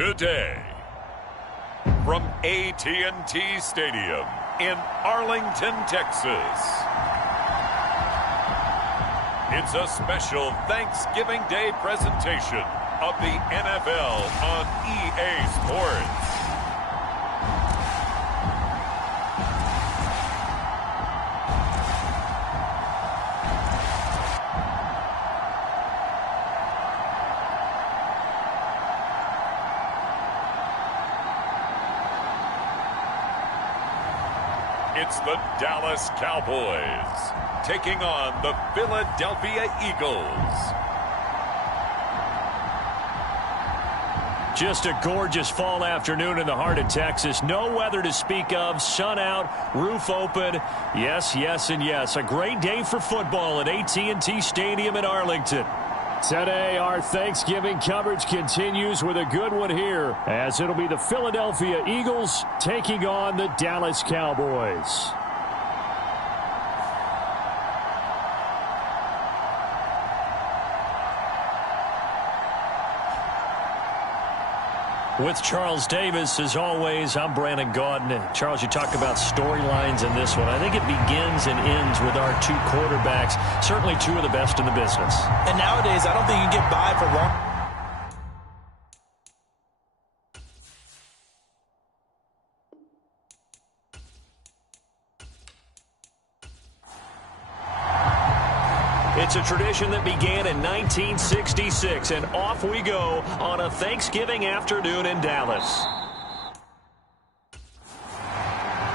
Today, from AT&T Stadium in Arlington, Texas, it's a special Thanksgiving Day presentation of the NFL on EA Sports. It's the Dallas Cowboys taking on the Philadelphia Eagles. Just a gorgeous fall afternoon in the heart of Texas. No weather to speak of. Sun out, roof open. Yes, yes, and yes. A great day for football at AT&T Stadium in Arlington. Today, our Thanksgiving coverage continues with a good one here, as it'll be the Philadelphia Eagles taking on the Dallas Cowboys. With Charles Davis, as always, I'm Brandon Gaudin. Charles, you talk about storylines in this one. I think it begins and ends with our two quarterbacks, certainly two of the best in the business. And nowadays, I don't think you can get by for long. It's a tradition that began in 1966, and off we go on a Thanksgiving afternoon in Dallas.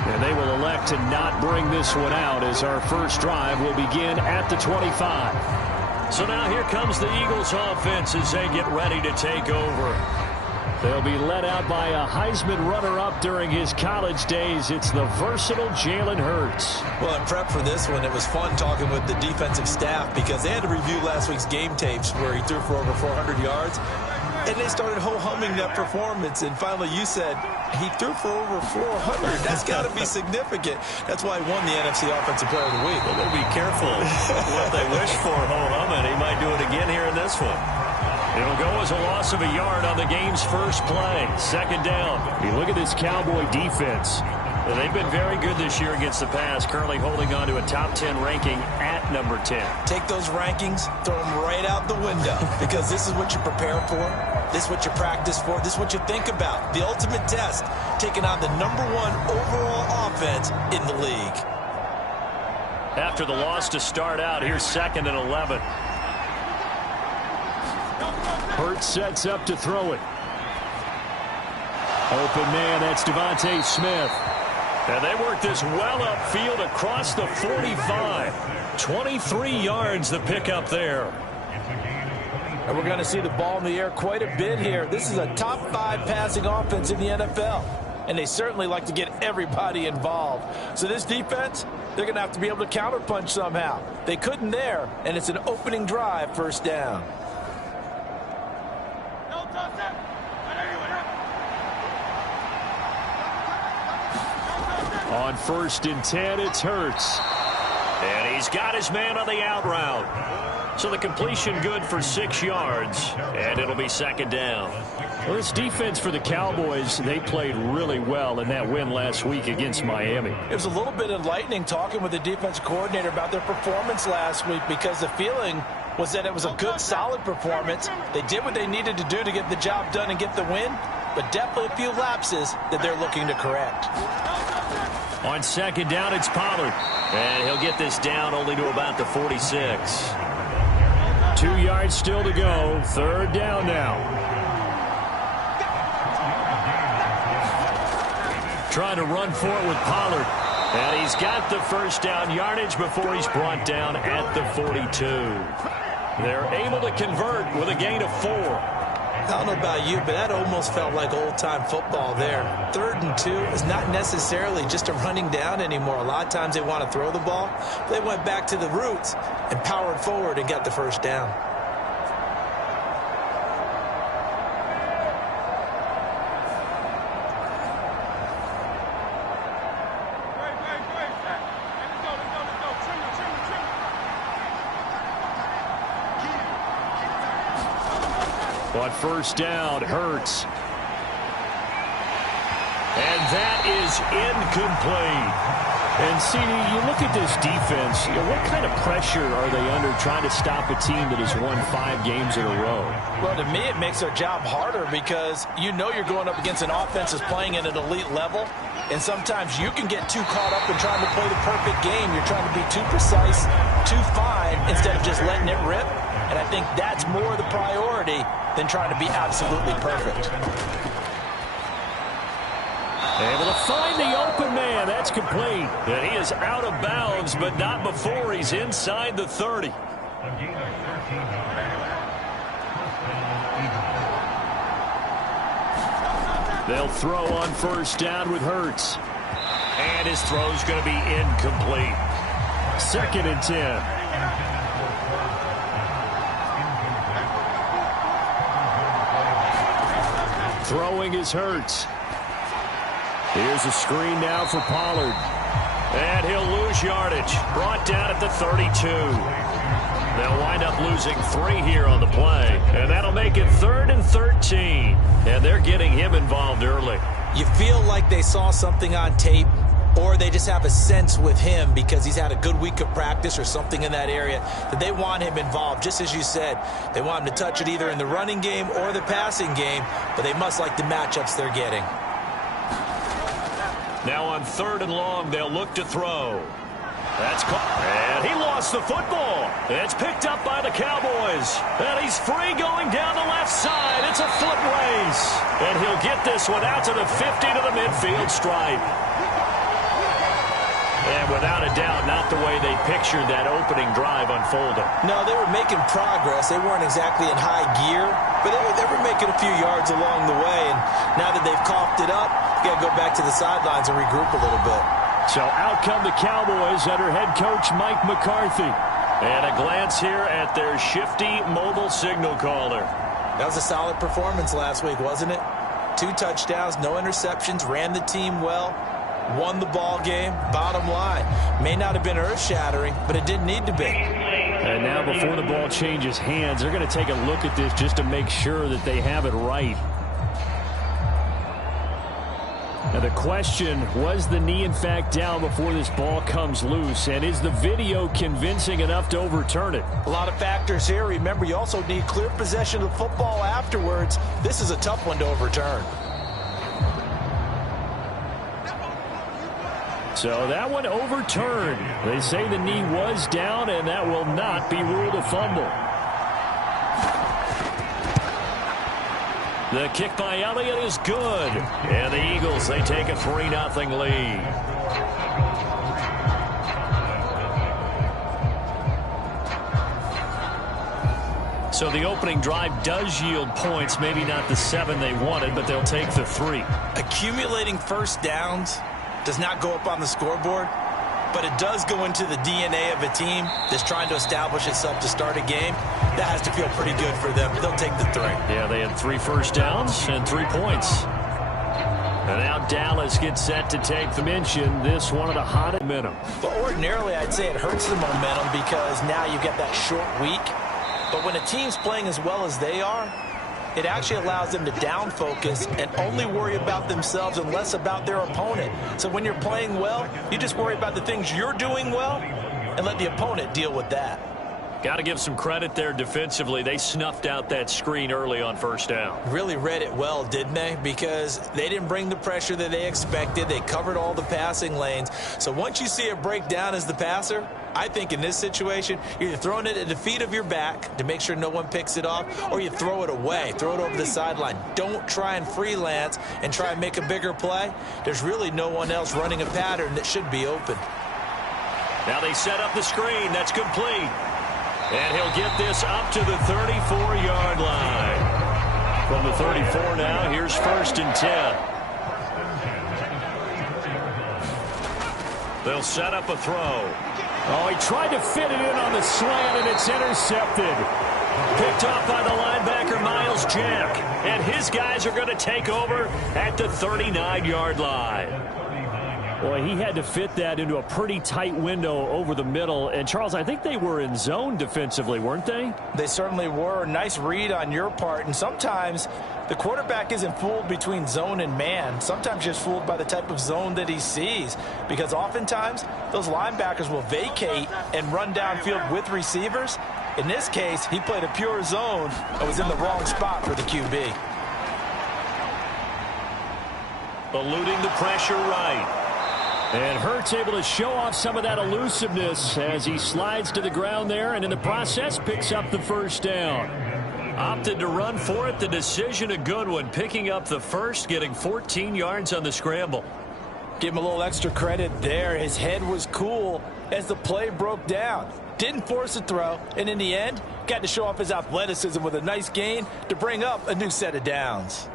And they will elect to not bring this one out, as our first drive will begin at the 25. So now here comes the Eagles offense as they get ready to take over. They'll be led out by a Heisman runner-up during his college days. It's the versatile Jalen Hurts. Well, in prep for this one, it was fun talking with the defensive staff because they had to review last week's game tapes where he threw for over 400 yards. And they started ho-humming that performance. And finally, you said he threw for over 400. That's got to be significant. That's why he won the NFC Offensive Player of the Week. Well, they'll be careful what they wish for ho-humming. He might do it again here in this one. It'll go as a loss of a yard on the game's first play. Second down. You look at this Cowboy defense. Well, they've been very good this year against the pass, currently holding on to a top 10 ranking at number 10. Take those rankings, throw them right out the window, because this is what you prepare for. This is what you practice for. This is what you think about. The ultimate test, taking on the #1 overall offense in the league. After the loss to start out, here's 2nd and 11. Hurts sets up to throw it. Open man, that's Devontae Smith. And they work this well upfield across the 45. 23 yards the pickup there. And we're going to see the ball in the air quite a bit here. This is a top 5 passing offense in the NFL. And they certainly like to get everybody involved. So this defense, they're going to have to be able to counterpunch somehow. They couldn't there, and it's an opening drive, first down. On 1st and 10, it's Hurts. And he's got his man on the out route. So the completion good for 6 yards, and it'll be 2nd down. Well, this defense for the Cowboys, they played really well in that win last week against Miami. It was a little bit enlightening talking with the defense coordinator about their performance last week, because the feeling was that it was a good, solid performance. They did what they needed to do to get the job done and get the win, but definitely a few lapses that they're looking to correct. On 2nd down, it's Pollard. And he'll get this down only to about the 46. 2 yards still to go. 3rd down now. Trying to run for it with Pollard. And he's got the first down yardage before he's brought down at the 42. They're able to convert with a gain of 4. I don't know about you, but that almost felt like old-time football there. 3rd and 2 is not necessarily just a running down anymore. A lot of times they want to throw the ball. They went back to the roots and powered forward and got the first down. On 1st down, Hurts. And that is incomplete. And, CD, you look at this defense, what kind of pressure are they under trying to stop a team that has won 5 games in a row? Well, to me, it makes their job harder because you know you're going up against an offense that's playing at an elite level, and sometimes you can get too caught up in trying to play the perfect game. You're trying to be too precise, too fine, instead of just letting it rip. And I think that's more the priority than trying to be absolutely perfect. Able to find the open man. That's complete. And he is out of bounds, but not before he's inside the 30. They'll throw on first down with Hurts. And his throw's going to be incomplete. 2nd and 10. Throwing is Hurts. Here's a screen now for Pollard. And he'll lose yardage. Brought down at the 32. They'll wind up losing 3 here on the play. And that'll make it 3rd and 13. And they're getting him involved early. You feel like they saw something on tape, or they just have a sense with him because he's had a good week of practice or something in that area that they want him involved. Just as you said, they want him to touch it either in the running game or the passing game, but they must like the matchups they're getting. Now on 3rd and long, they'll look to throw. That's caught. And he lost the football. It's picked up by the Cowboys. And he's free going down the left side. It's a foot race. And he'll get this one out to the 50 to the midfield stripe. And without a doubt, not the way they pictured that opening drive unfolding. No, they were making progress. They weren't exactly in high gear, but they were making a few yards along the way. And now that they've coughed it up, you got to go back to the sidelines and regroup a little bit. So out come the Cowboys under head coach Mike McCarthy. And a glance here at their shifty mobile signal caller. That was a solid performance last week, wasn't it? 2 touchdowns, no interceptions, ran the team well. Won the ball game. Bottom line, may not have been earth-shattering, but it didn't need to be. And now before the ball changes hands, they're going to take a look at this just to make sure that they have it right. Now the question, was the knee in fact down before this ball comes loose? And is the video convincing enough to overturn it? A lot of factors here. Remember, you also need clear possession of the football afterwards. This is a tough one to overturn. So that one overturned. They say the knee was down, and that will not be ruled a fumble. The kick by Elliott is good. And the Eagles, they take a 3-0 lead. So the opening drive does yield points, maybe not the 7 they wanted, but they'll take the 3. Accumulating first downs does not go up on the scoreboard, but it does go into the DNA of a team that's trying to establish itself to start a game. That has to feel pretty good for them. They'll take the 3. Yeah, they had 3 first downs and 3 points. And now Dallas gets set to take the mention. This one of the hottest momentum. But ordinarily, I'd say it hurts the momentum because now you get that short week. But when a team's playing as well as they are, it actually allows them to down focus and only worry about themselves and less about their opponent. So when you're playing well, you just worry about the things you're doing well and let the opponent deal with that. Got to give some credit there defensively. They snuffed out that screen early on first down. Really read it well, didn't they? Because they didn't bring the pressure that they expected. They covered all the passing lanes. So once you see it break down as the passer, I think in this situation, you're either throwing it at the feet of your back to make sure no one picks it off, or you throw it away, throw it over the sideline. Don't try and freelance and try and make a bigger play. There's really no one else running a pattern that should be open. Now they set up the screen. That's complete. And he'll get this up to the 34-yard line. From the 34 now, here's 1st and 10. They'll set up a throw. Oh, he tried to fit it in on the slant, and it's intercepted. Picked off by the linebacker, Miles Jack. And his guys are going to take over at the 39-yard line. Well, he had to fit that into a pretty tight window over the middle. And, Charles, I think they were in zone defensively, weren't they? They certainly were. Nice read on your part. And sometimes the quarterback isn't fooled between zone and man. Sometimes just fooled by the type of zone that he sees. Because oftentimes, those linebackers will vacate and run downfield with receivers. In this case, he played a pure zone and was in the wrong spot for the QB. Eluding the pressure right. And Hurts able to show off some of that elusiveness as he slides to the ground there, and in the process picks up the first down. Opted to run for it. The decision a good one. Picking up the first, getting 14 yards on the scramble. Give him a little extra credit there. His head was cool as the play broke down. Didn't force a throw, and in the end, got to show off his athleticism with a nice gain to bring up a new set of downs.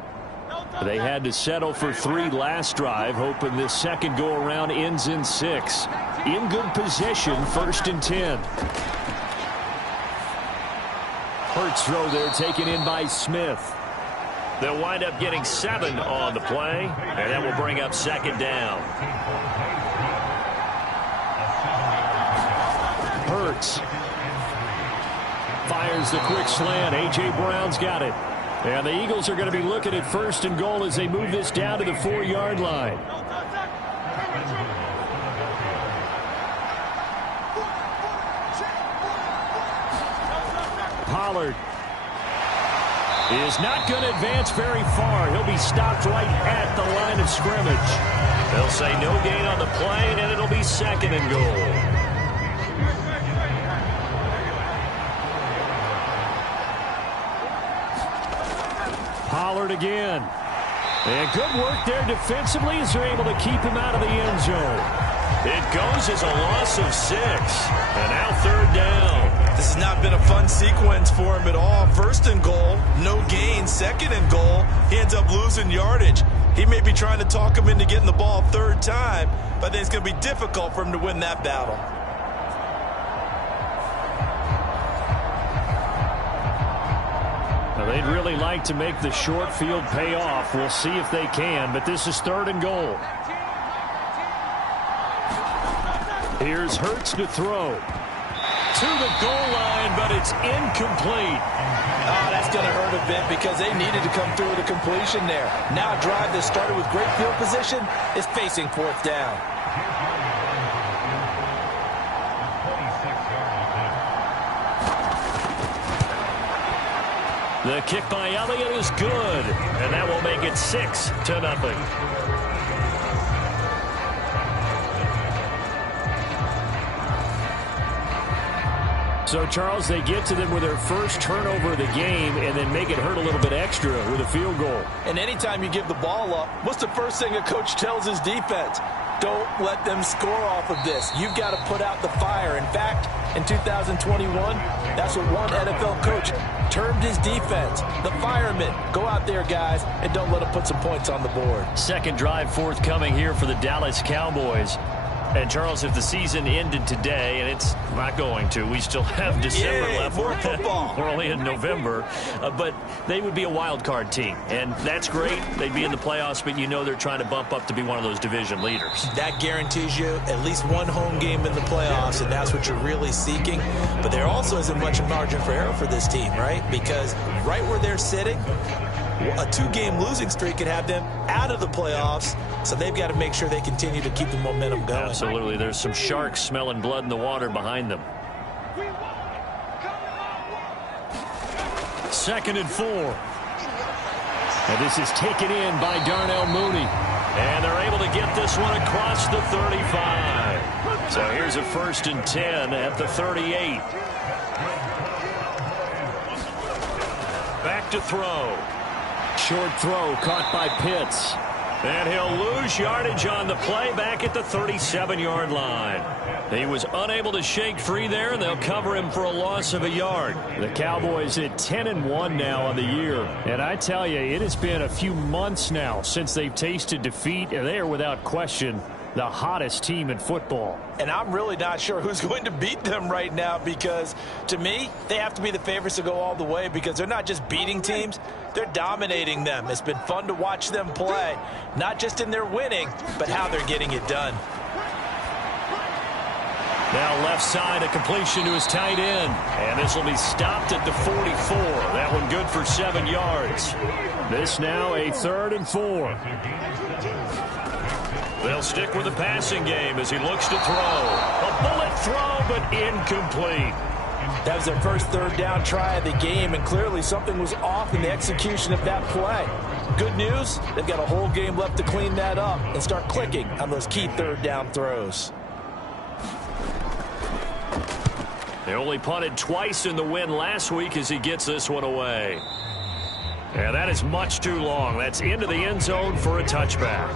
They had to settle for 3 last drive, hoping this second go-around ends in 6. In good position, 1st and 10. Hurts throw there taken in by Smith. They'll wind up getting 7 on the play, and that will bring up 2nd down. Hurts fires the quick slant. A.J. Brown's got it. And the Eagles are going to be looking at 1st and goal as they move this down to the 4-yard line. Pollard is not going to advance very far. He'll be stopped right at the line of scrimmage. They'll say no gain on the play, and it'll be 2nd and goal. Pollard again. And good work there defensively as they're able to keep him out of the end zone. It goes as a loss of 6. And now 3rd down. This has not been a fun sequence for him at all. 1st and goal, no gain. 2nd and goal, he ends up losing yardage. He may be trying to talk him into getting the ball 3rd time, but I think it's going to be difficult for him to win that battle. They'd really like to make the short field pay off. We'll see if they can, but this is 3rd and goal. Here's Hurts to throw. To the goal line, but it's incomplete. Oh, that's going to hurt a bit because they needed to come through with a completion there. Now a drive that started with great field position is facing 4th down. The kick by Elliott is good, and that will make it 6-0. So, Charles, they get to them with their first turnover of the game and then make it hurt a little bit extra with a field goal. And anytime you give the ball up, what's the first thing a coach tells his defense? Don't let them score off of this. You've got to put out the fire. In fact, in 2021, that's what one NFL coach termed his defense. The firemen. Go out there, guys, and don't let them put some points on the board. 2nd drive forthcoming here for the Dallas Cowboys. And, Charles, if the season ended today, and it's not going to, we still have December left. More football. We're only in November. But they would be a wild card team. And that's great. They'd be in the playoffs, but you know they're trying to bump up to be one of those division leaders. That guarantees you at least one home game in the playoffs, and that's what you're really seeking. But there also isn't much margin for error for this team, right? Because right where they're sitting, a 2-game losing streak could have them out of the playoffs, so they've got to make sure they continue to keep the momentum going. Absolutely. There's some sharks smelling blood in the water behind them. 2nd and 4. And this is taken in by Darnell Mooney. And they're able to get this one across the 35. So here's a 1st and 10 at the 38. Back to throw. Short throw caught by Pitts. And he'll lose yardage on the play back at the 37-yard line. He was unable to shake free there, and they'll cover him for a loss of a yard. The Cowboys at 10-1 now on the year. And I tell you, it has been a few months now since they've tasted defeat, and they are without question the hottest team in football. And I'm really not sure who's going to beat them right now, because to me, they have to be the favorites to go all the way, because they're not just beating teams, they're dominating them. It's been fun to watch them play, not just in their winning, but how they're getting it done. Now left side, a completion to his tight end. And this will be stopped at the 44. That one good for 7 yards. This now a 3rd and 4. They'll stick with the passing game as he looks to throw. A bullet throw, but incomplete. That was their first 3rd down try of the game, and clearly something was off in the execution of that play. Good news, they've got a whole game left to clean that up and start clicking on those key 3rd down throws. They only punted twice in the win last week as he gets this one away. And that is much too long. That's into the end zone for a touchback.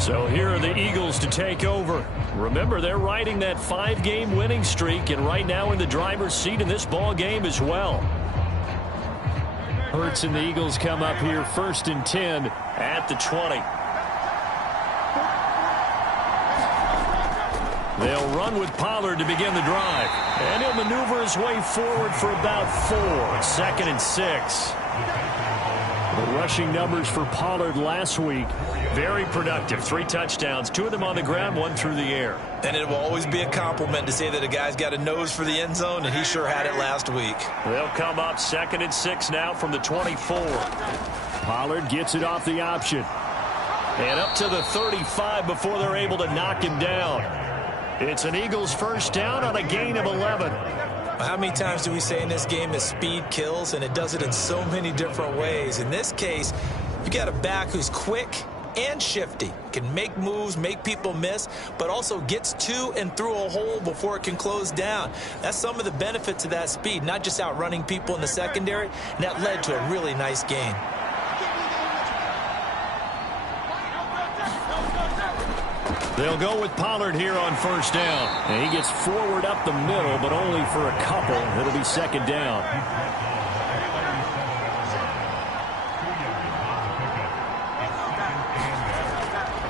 So here are the Eagles to take over. Remember, they're riding that 5-game winning streak, and right now in the driver's seat in this ball game as well. Hurts and the Eagles come up here 1st and 10 at the 20. They'll run with Pollard to begin the drive. And he'll maneuver his way forward for about 4. 2nd and 6. The rushing numbers for Pollard last week, very productive. 3 touchdowns, 2 of them on the ground, 1 through the air. And it will always be a compliment to say that a guy's got a nose for the end zone, and he sure had it last week. They'll come up 2nd and 6 now from the 24. Pollard gets it off the option. And up to the 35 before they're able to knock him down. It's an Eagles first down on a gain of 11. How many times do we say in this game that speed kills, and it does it in so many different ways? In this case, you got a back who's quick and shifty, can make moves, make people miss, but also gets to and through a hole before it can close down. That's some of the benefits of that speed, not just outrunning people in the secondary, and that led to a really nice gain. They'll go with Pollard here on first down. And he gets forward up the middle, but only for a couple. It'll be 2nd down.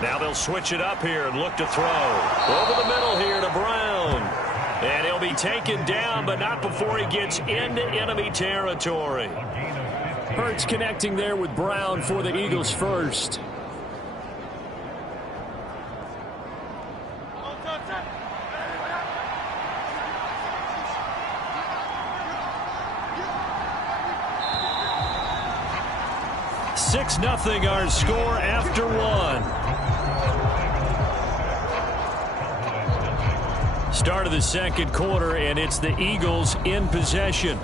Now they'll switch it up here and look to throw. Over the middle here to Brown. And he'll be taken down, but not before he gets into enemy territory. Hurts connecting there with Brown for the Eagles first. Nothing our score after 1. Start of the 2nd quarter, and it's the Eagles in possession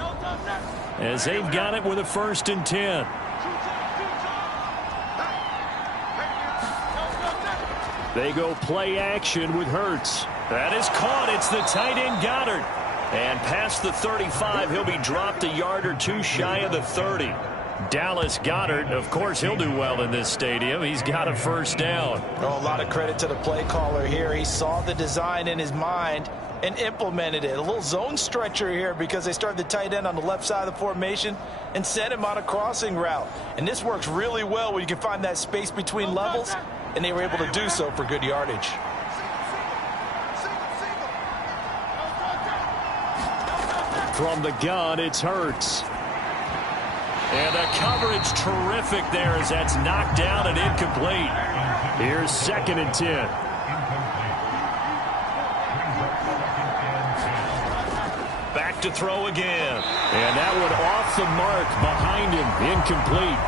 as they've got it with a 1st and 10. They go play action with Hurts. That is caught. It's the tight end Goddard. And past the 35, he'll be dropped a yard or 2 shy of the 30. Dallas Goedert, of course, he'll do well in this stadium. He's got a first down. Oh, a lot of credit to the play caller here. He saw the design in his mind and implemented it. A little zone stretcher here because they started the tight end on the left side of the formation and sent him on a crossing route. And this works really well when you can find that space between levels, and they were able to do so for good yardage. From the gun, it's Hurts. And the coverage terrific there as that's knocked down and incomplete. Here's 2nd and 10. Back to throw again. And that one off the mark behind him. Incomplete.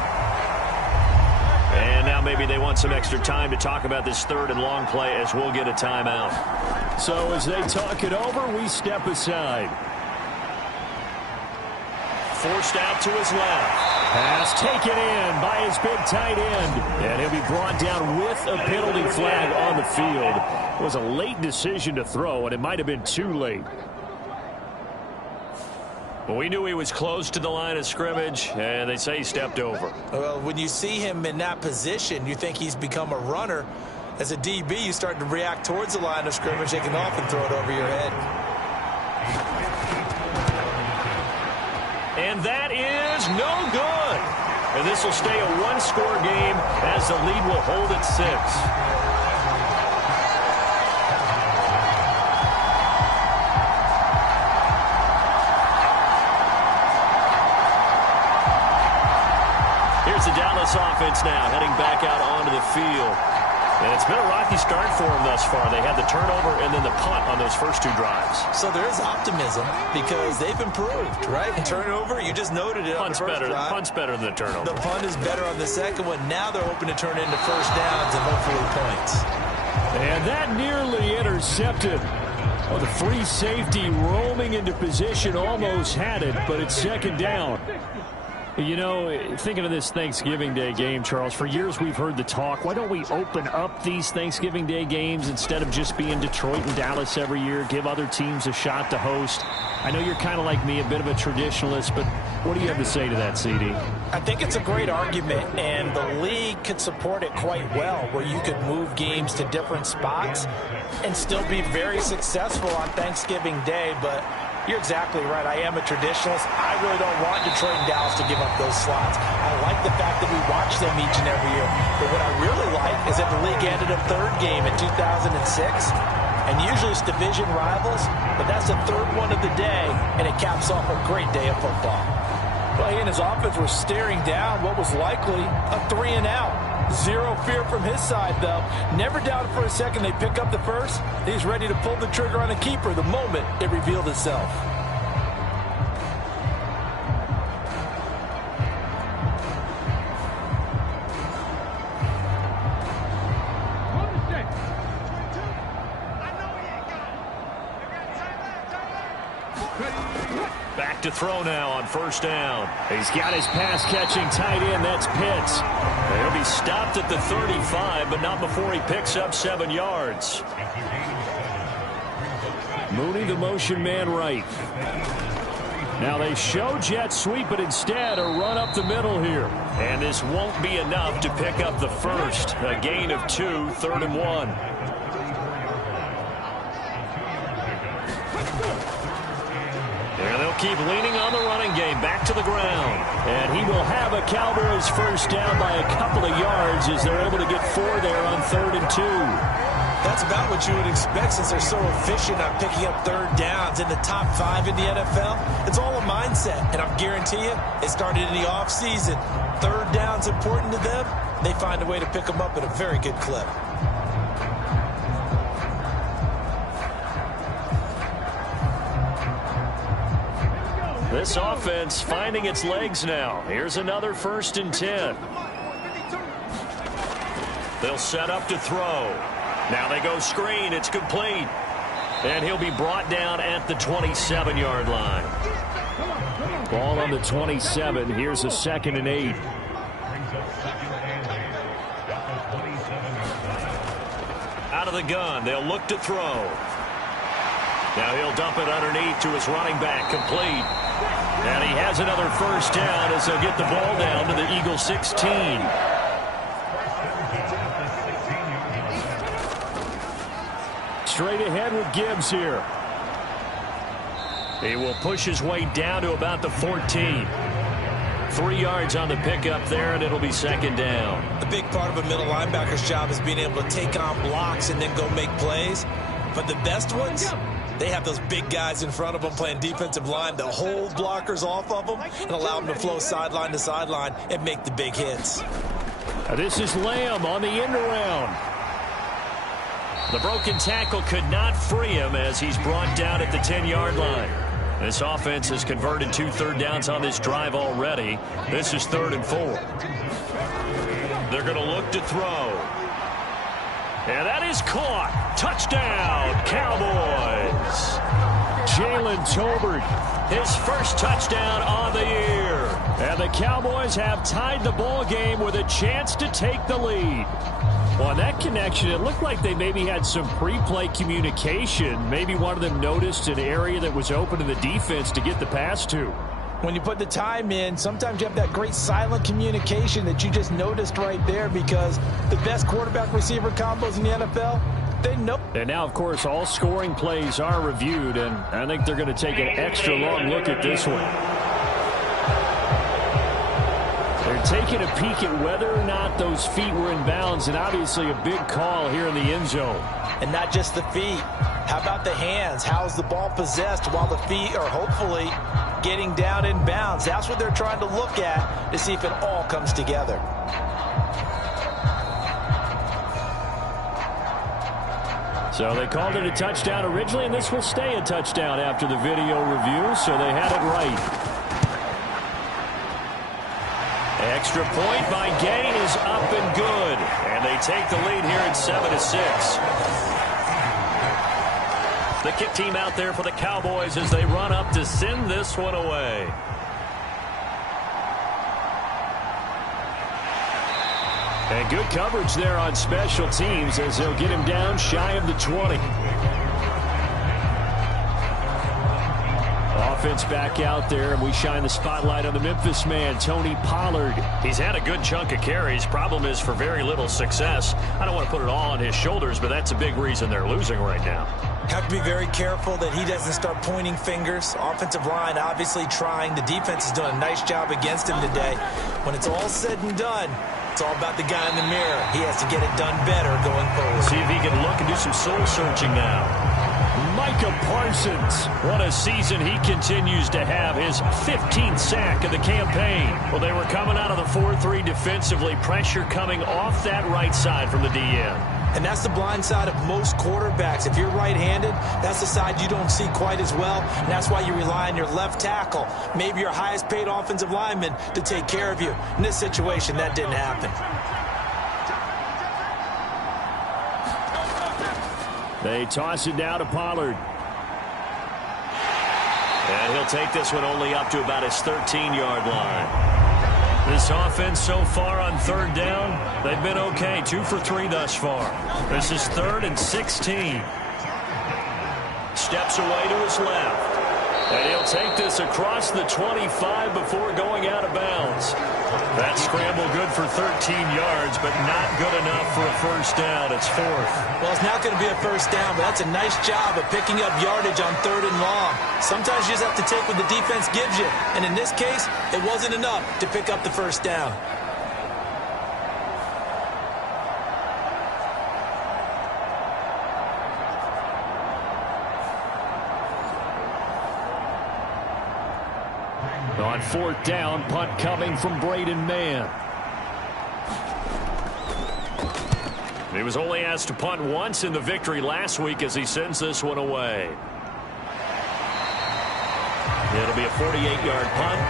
And now maybe they want some extra time to talk about this 3rd and long play as we'll get a timeout. So as they talk it over, we step aside. Forced out to his left. Pass taken in by his big tight end. And he'll be brought down with a penalty flag on the field. It was a late decision to throw, and it might have been too late. Well, we knew he was close to the line of scrimmage, and they say he stepped over. Well, when you see him in that position, you think he's become a runner. As a DB, you start to react towards the line of scrimmage. They can often throw it over your head. And that is no good. And this will stay a 1-score game as the lead will hold at 6. this offense now heading back out onto the field. And it's been a rocky start for them thus far. They had the turnover and then the punt on those first two drives. So there is optimism because they've improved, right? Turnover, you just noted it. Punt's better than the turnover. The punt is better on the second one. Now they're hoping to turn it into first downs and hopefully points. And that nearly intercepted. Oh, the free safety roaming into position almost had it, but it's second down. You know, thinking of this Thanksgiving Day game, Charles, for years we've heard the talk, why don't we open up these Thanksgiving Day games instead of just being Detroit and Dallas every year, give other teams a shot to host? I know you're kind of like me, a bit of a traditionalist, but what do you have to say to that, CD? I think it's a great argument, and the league could support it quite well, where you could move games to different spots and still be very successful on Thanksgiving Day, but you're exactly right. I am a traditionalist. I really don't want Detroit and Dallas to give up those slots. I like the fact that we watch them each and every year. But what I really like is that the league ended a third game in 2006. And usually it's division rivals, but that's the third one of the day, and it caps off a great day of football. Well, he and his offense were staring down what was likely a 3-and-out. Zero fear from his side, though. Never doubted for a second they pick up the first. He's ready to pull the trigger on a keeper the moment it revealed itself. Back to throw now on first down. He's got his pass-catching tight end. That's Pitts. He'll be stopped at the 35, but not before he picks up 7 yards. Mooney, the motion man right. Now they show jet sweep, but instead a run up the middle here. And this won't be enough to pick up the first. A gain of 2, 3rd and 1. And they'll keep leaning on the running game. Back to the ground. And he will have a Cowboys first down by a couple of yards as they're able to get 4 there on 3rd and 2. That's about what you would expect since they're so efficient on picking up third downs in the top 5 in the NFL. It's all a mindset, and I guarantee you it started in the offseason. Third down's important to them. They find a way to pick them up at a very good clip. This offense finding its legs now. Here's another 1st and 10. They'll set up to throw. Now they go screen. It's complete. And he'll be brought down at the 27-yard line. Ball on the 27. Here's a 2nd and 8. Out of the gun. They'll look to throw. Now he'll dump it underneath to his running back. Complete. And he has another first down as they'll get the ball down to the Eagle 16. Straight ahead with Gibbs here. He will push his way down to about the 14. 3 yards on the pickup there, and it'll be 2nd down. The big part of a middle linebacker's job is being able to take on blocks and then go make plays. But the best ones, they have those big guys in front of them playing defensive line to hold blockers off of them and allow them to flow sideline to sideline and make the big hits. This is Lamb on the end around. The broken tackle could not free him as he's brought down at the 10-yard line. This offense has converted 2 third downs on this drive already. This is 3rd and 4. They're going to look to throw. And that is caught. Touchdown, Cowboys. Jalen Tolbert, his first touchdown on the year. And the Cowboys have tied the ball game with a chance to take the lead. Well, that connection, it looked like they maybe had some pre-play communication. Maybe one of them noticed an area that was open to the defense to get the pass to. When you put the time in, sometimes you have that great silent communication that you just noticed right there, because the best quarterback-receiver combos in the NFL, they know. And now, of course, all scoring plays are reviewed, and I think they're going to take an extra long look at this one. They're taking a peek at whether or not those feet were in bounds, and obviously a big call here in the end zone. And not just the feet. How about the hands? How's the ball possessed while the feet are hopefully getting down in bounds? That's what they're trying to look at to see if it all comes together. So they called it a touchdown originally, and this will stay a touchdown after the video review, so they had it right. Extra point by Gay is up and good. And they take the lead here at 7-6. The kick team out there for the Cowboys as they run up to send this one away. And good coverage there on special teams as they'll get him down shy of the 20. Offense back out there, and we shine the spotlight on the Memphis man, Tony Pollard. He's had a good chunk of carries. Problem is for very little success. I don't want to put it all on his shoulders, but that's a big reason they're losing right now. Have to be very careful that he doesn't start pointing fingers. Offensive line obviously trying. The defense is doing a nice job against him today. When it's all said and done, it's all about the guy in the mirror. He has to get it done better going forward. See if he can look and do some soul searching now. Micah Parsons. What a season he continues to have. His 15th sack of the campaign. Well, they were coming out of the 4-3 defensively. Pressure coming off that right side from the DN. And that's the blind side of most quarterbacks. If you're right-handed, that's the side you don't see quite as well. And that's why you rely on your left tackle, maybe your highest-paid offensive lineman, to take care of you. In this situation, that didn't happen. They toss it down to Pollard. And he'll take this one only up to about his 13-yard line. This offense so far on third down, they've been okay. 2 for 3 thus far. This is 3rd and 16. Steps away to his left. And he'll take this across the 25 before going out of bounds. That scramble good for 13 yards, but not good enough for a first down. It's 4th. Well, it's not going to be a first down, but that's a nice job of picking up yardage on 3rd and long. Sometimes you just have to take what the defense gives you. And in this case, it wasn't enough to pick up the first down. On 4th down, punt coming from Braden Mann. He was only asked to punt once in the victory last week as he sends this one away. It'll be a 48-yard punt,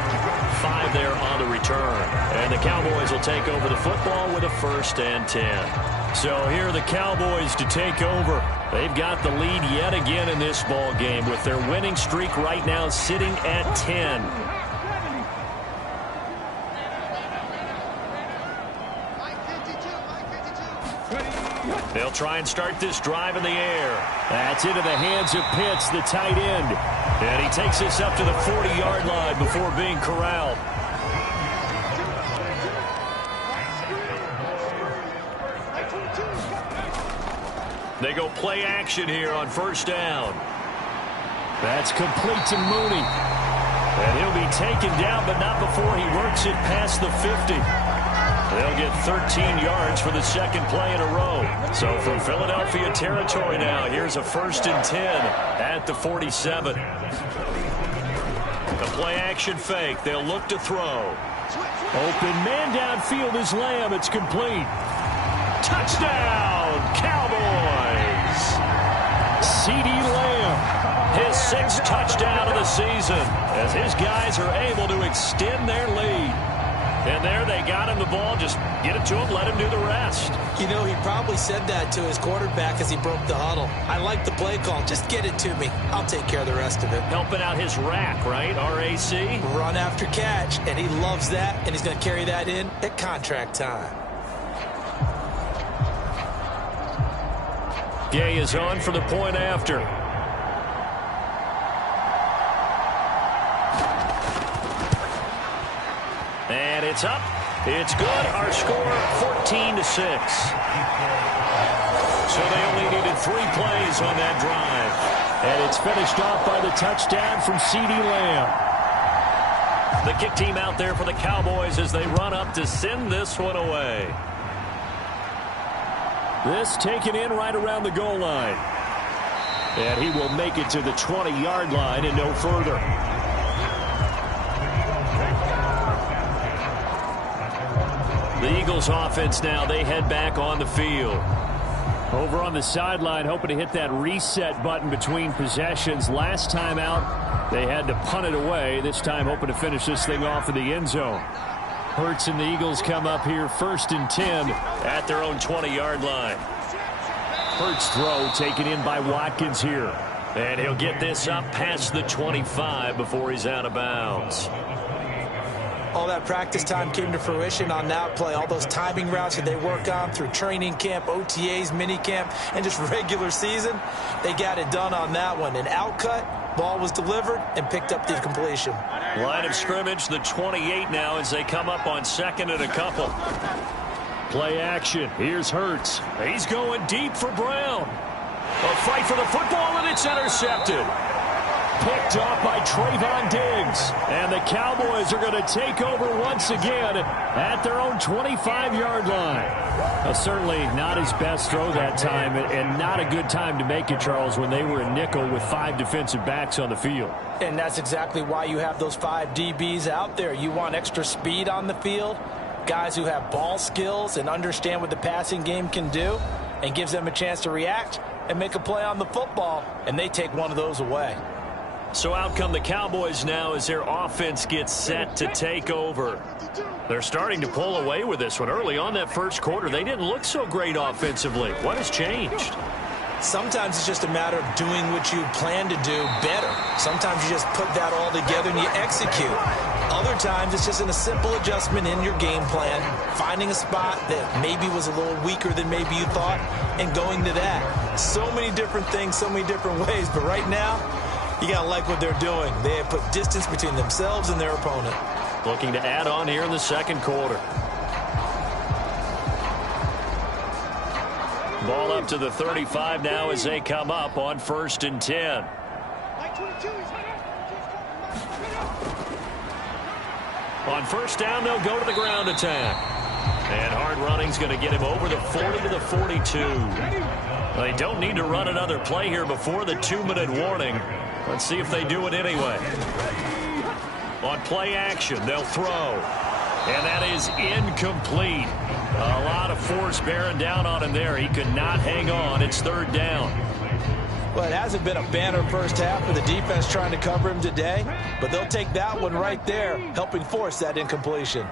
5 there on the return. And the Cowboys will take over the football with a 1st and 10. So here are the Cowboys to take over. They've got the lead yet again in this ball game with their winning streak right now sitting at 10. They'll try and start this drive in the air. That's into the hands of Pitts, the tight end. And he takes this up to the 40-yard line before being corralled. They go play action here on 1st down. That's complete to Mooney. And he'll be taken down, but not before he works it past the 50. They'll get 13 yards for the 2nd play in a row. So from Philadelphia territory now, here's a 1st and 10 at the 47. The play-action fake. They'll look to throw. Open man downfield is Lamb. It's complete. Touchdown, Cowboys! CeeDee Lamb, his 6th touchdown of the season as his guys are able to extend their lead. And there they got him the ball. Just get it to him, let him do the rest. You know, he probably said that to his quarterback as he broke the huddle. I like the play call. Just get it to me. I'll take care of the rest of it. Helping out his rack, right? RAC? Run after catch. And he loves that. And he's going to carry that in at contract time. Gay is on for the point after. And it's up. It's good. Our score, 14-6. So they only needed 3 plays on that drive. And it's finished off by the touchdown from CeeDee Lamb. The kick team out there for the Cowboys as they run up to send this one away. This taken in right around the goal line. And he will make it to the 20-yard line and no further. The Eagles offense now, they head back on the field. Over on the sideline, hoping to hit that reset button between possessions. Last time out, they had to punt it away. This time, hoping to finish this thing off in the end zone. Hurts and the Eagles come up here 1st and 10 at their own 20-yard line. Hurts throw taken in by Watkins here. And he'll get this up past the 25 before he's out of bounds. All that practice time came to fruition on that play. All those timing routes that they work on through training camp, OTAs, minicamp, and just regular season, they got it done on that one. An outcut, ball was delivered, and picked up the completion. Line of scrimmage, the 28 now as they come up on 2nd and a couple. Play action. Here's Hurts. He's going deep for Brown. A fight for the football, and it's intercepted. Picked off by Trayvon Diggs. And the Cowboys are going to take over once again at their own 25-yard line. Certainly not his best throw that time, and not a good time to make it, Charles, when they were in nickel with 5 defensive backs on the field. And that's exactly why you have those 5 DBs out there. You want extra speed on the field, guys who have ball skills and understand what the passing game can do, and gives them a chance to react and make a play on the football, and they take one of those away. So out come the Cowboys now as their offense gets set to take over. They're starting to pull away with this one. Early on that first quarter, they didn't look so great offensively. What has changed? Sometimes it's just a matter of doing what you plan to do better. Sometimes you just put that all together and you execute. Other times it's just in a simple adjustment in your game plan, finding a spot that maybe was a little weaker than maybe you thought, and going to that. So many different things, so many different ways, but right now, you got to like what they're doing. They have put distance between themselves and their opponent. Looking to add on here in the second quarter. Ball up to the 35 now as they come up on 1st and 10. On first down, they'll go to the ground attack. And hard running's going to get him over the 40 to the 42. They don't need to run another play here before the 2-minute warning. Let's see if they do it anyway. On play action, they'll throw. And that is incomplete. A lot of force bearing down on him there. He could not hang on. It's 3rd down. Well, it hasn't been a banner first half for the defense trying to cover him today, but they'll take that one right there, helping force that incompletion.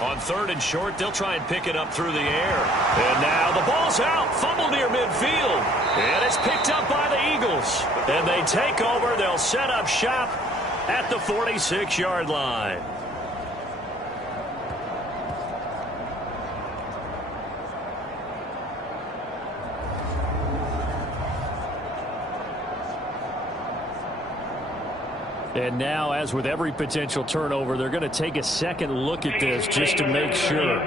On 3rd and short, they'll try and pick it up through the air. And now the ball's out, fumbled near midfield. And it's picked up by the Eagles. And they take over. They'll set up shop at the 46-yard line. And now, as with every potential turnover, they're going to take a second look at this just to make sure.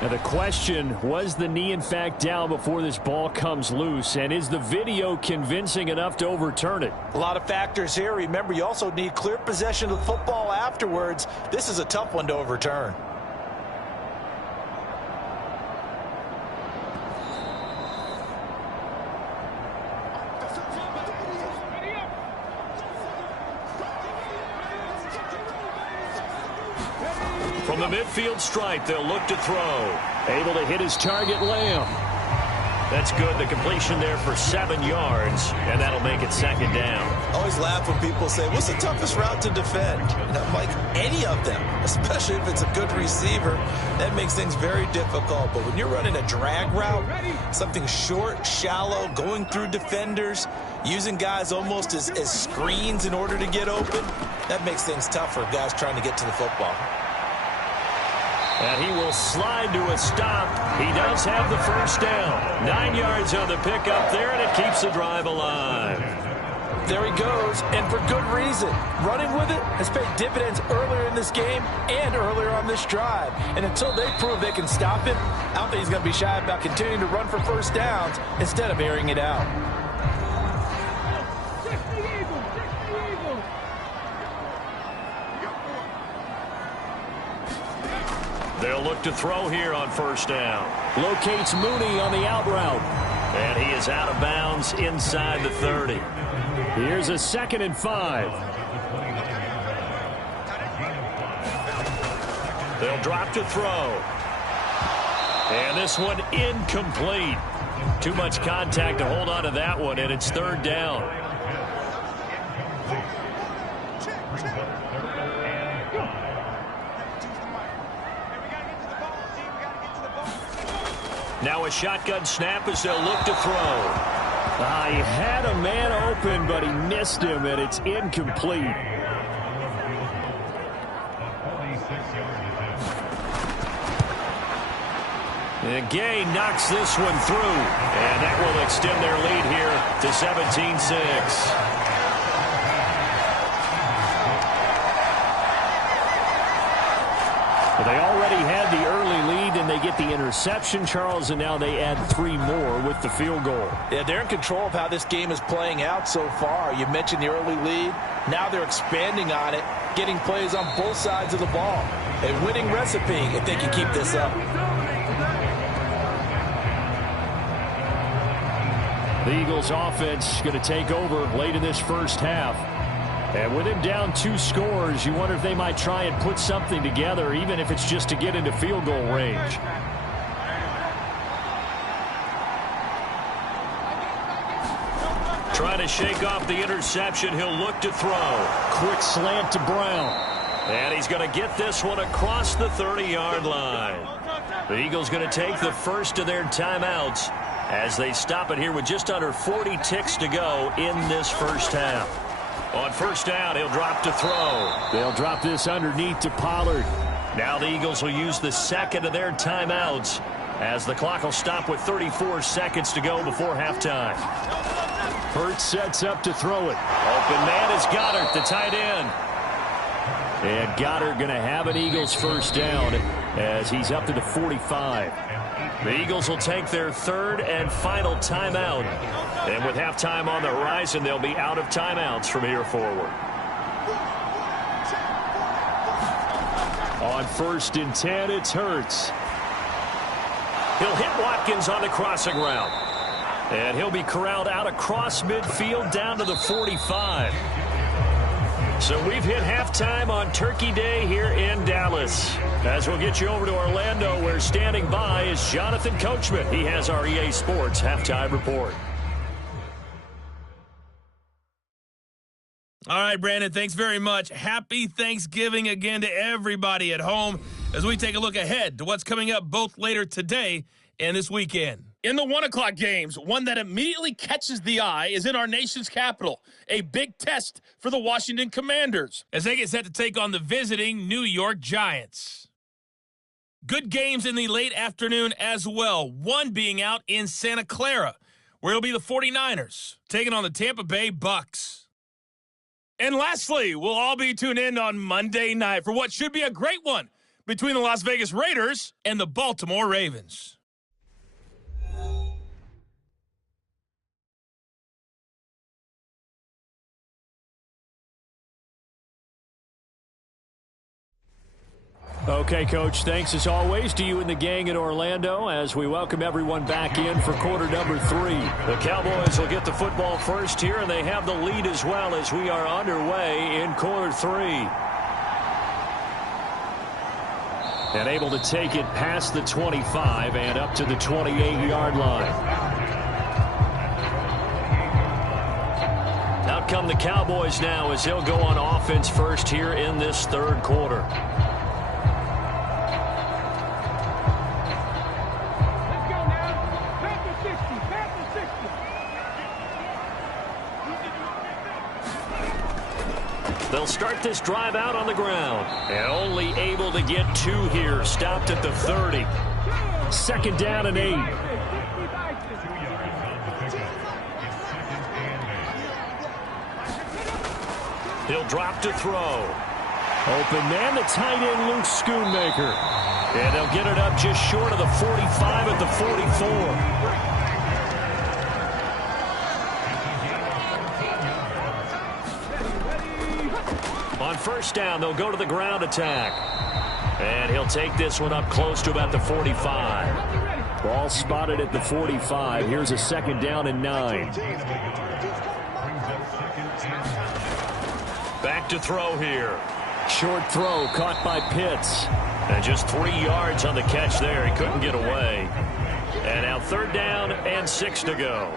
Now the question, was the knee in fact down before this ball comes loose? And is the video convincing enough to overturn it? A lot of factors here. Remember, you also need clear possession of the football afterwards. This is a tough one to overturn. From the midfield stripe, they'll look to throw. Able to hit his target, Lamb. That's good. The completion there for 7 yards, and that'll make it 2nd down. I always laugh when people say, what's the toughest route to defend? And I'm like, any of them, especially if it's a good receiver. That makes things very difficult. But when you're running a drag route, something short, shallow, going through defenders, using guys almost as screens in order to get open, that makes things tough for guys trying to get to the football. And he will slide to a stop. He does have the first down. 9 yards on the pickup there, and it keeps the drive alive. There he goes, and for good reason. Running with it has paid dividends earlier in this game and earlier on this drive. And until they prove they can stop him, I don't think he's going to be shy about continuing to run for first downs instead of airing it out. They'll look to throw here on first down. Locates Mooney on the out route. And he is out of bounds inside the 30. Here's a 2nd and 5. They'll drop to throw. And this one incomplete. Too much contact to hold on to that one, and it's 3rd down. Now a shotgun snap as they'll look to throw. He had a man open, but he missed him, and it's incomplete. And Gay knocks this one through, and that will extend their lead here to 17-6. Well, they already had the early lead, and they get the interception, Charles, and now they add 3 more with the field goal. Yeah, they're in control of how this game is playing out so far. You mentioned the early lead. Now they're expanding on it, getting plays on both sides of the ball. A winning recipe if they can keep this up. The Eagles offense going to take over late in this first half. And with him down 2 scores, you wonder if they might try and put something together, even if it's just to get into field goal range. Trying to shake off the interception. He'll look to throw. Quick slant to Brown. And he's going to get this one across the 30-yard line. The Eagles going to take the first of their timeouts as they stop it here with just under 40 ticks to go in this first half. On first down, he'll drop to throw. They'll drop this underneath to Pollard. Now the Eagles will use the second of their timeouts as the clock will stop with 34 seconds to go before halftime. Hurts sets up to throw it. Open man is Goddard, the tight end. And Goddard going to have an Eagles first down as he's up to the 45. The Eagles will take their 3rd and final timeout. And with halftime on the horizon, they'll be out of timeouts from here forward. On 1st and 10, it's Hurts. He'll hit Watkins on the crossing route. And he'll be corralled out across midfield down to the 45. So we've hit halftime on Turkey Day here in Dallas. As we'll get you over to Orlando, where standing by is Jonathan Coachman. He has our EA Sports halftime report. All right, Brandon, thanks very much. Happy Thanksgiving again to everybody at home as we take a look ahead to what's coming up both later today and this weekend. In the 1 o'clock games, one that immediately catches the eye is in our nation's capital, a big test for the Washington Commanders, as they get set to take on the visiting New York Giants. Good games in the late afternoon as well, one being out in Santa Clara, where it'll be the 49ers taking on the Tampa Bay Bucks. And lastly, we'll all be tuned in on Monday night for what should be a great one between the Las Vegas Raiders and the Baltimore Ravens. Okay, Coach, thanks as always to you and the gang in Orlando as we welcome everyone back in for quarter number 3. The Cowboys will get the football first here, and they have the lead as well as we are underway in quarter 3. And able to take it past the 25 and up to the 28-yard line. Out come the Cowboys now as they'll go on offense first here in this 3rd quarter. They'll start this drive out on the ground. And only able to get 2 here. Stopped at the 30. 2nd down and 8. He'll drop to throw. Open man, the tight end, Luke Schoonmaker. And they'll get it up just short of the 45 at the 44. On first down, they'll go to the ground attack. And he'll take this one up close to about the 45. Ball spotted at the 45. Here's a second down and 9. Back to throw here. Short throw caught by Pitts. And just 3 yards on the catch there. He couldn't get away. And now third down and 6 to go.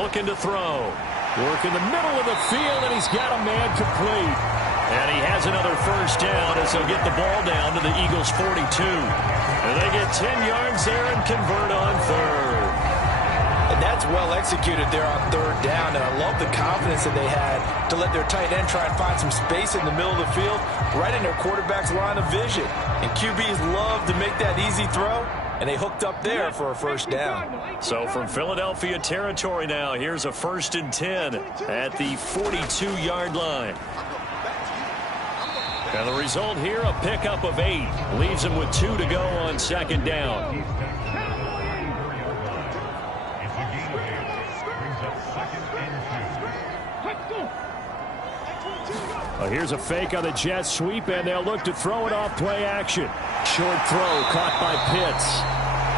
Looking to throw. Work in the middle of the field, and he's got a man complete. And he has another first down as he'll get the ball down to the Eagles' 42. And they get 10 yards there and convert on third. And that's well executed there on third down, and I love the confidence that they had to let their tight end try and find some space in the middle of the field, right in their quarterback's line of vision. And QBs love to make that easy throw, and they hooked up there for a first down. So from Philadelphia territory now, here's a 1st and 10 at the 42-yard line. And the result here, a pickup of 8. Leaves them with 2 to go on second down. Well, here's a fake on the jet sweep, and they'll look to throw it off play action. Short throw caught by Pitts.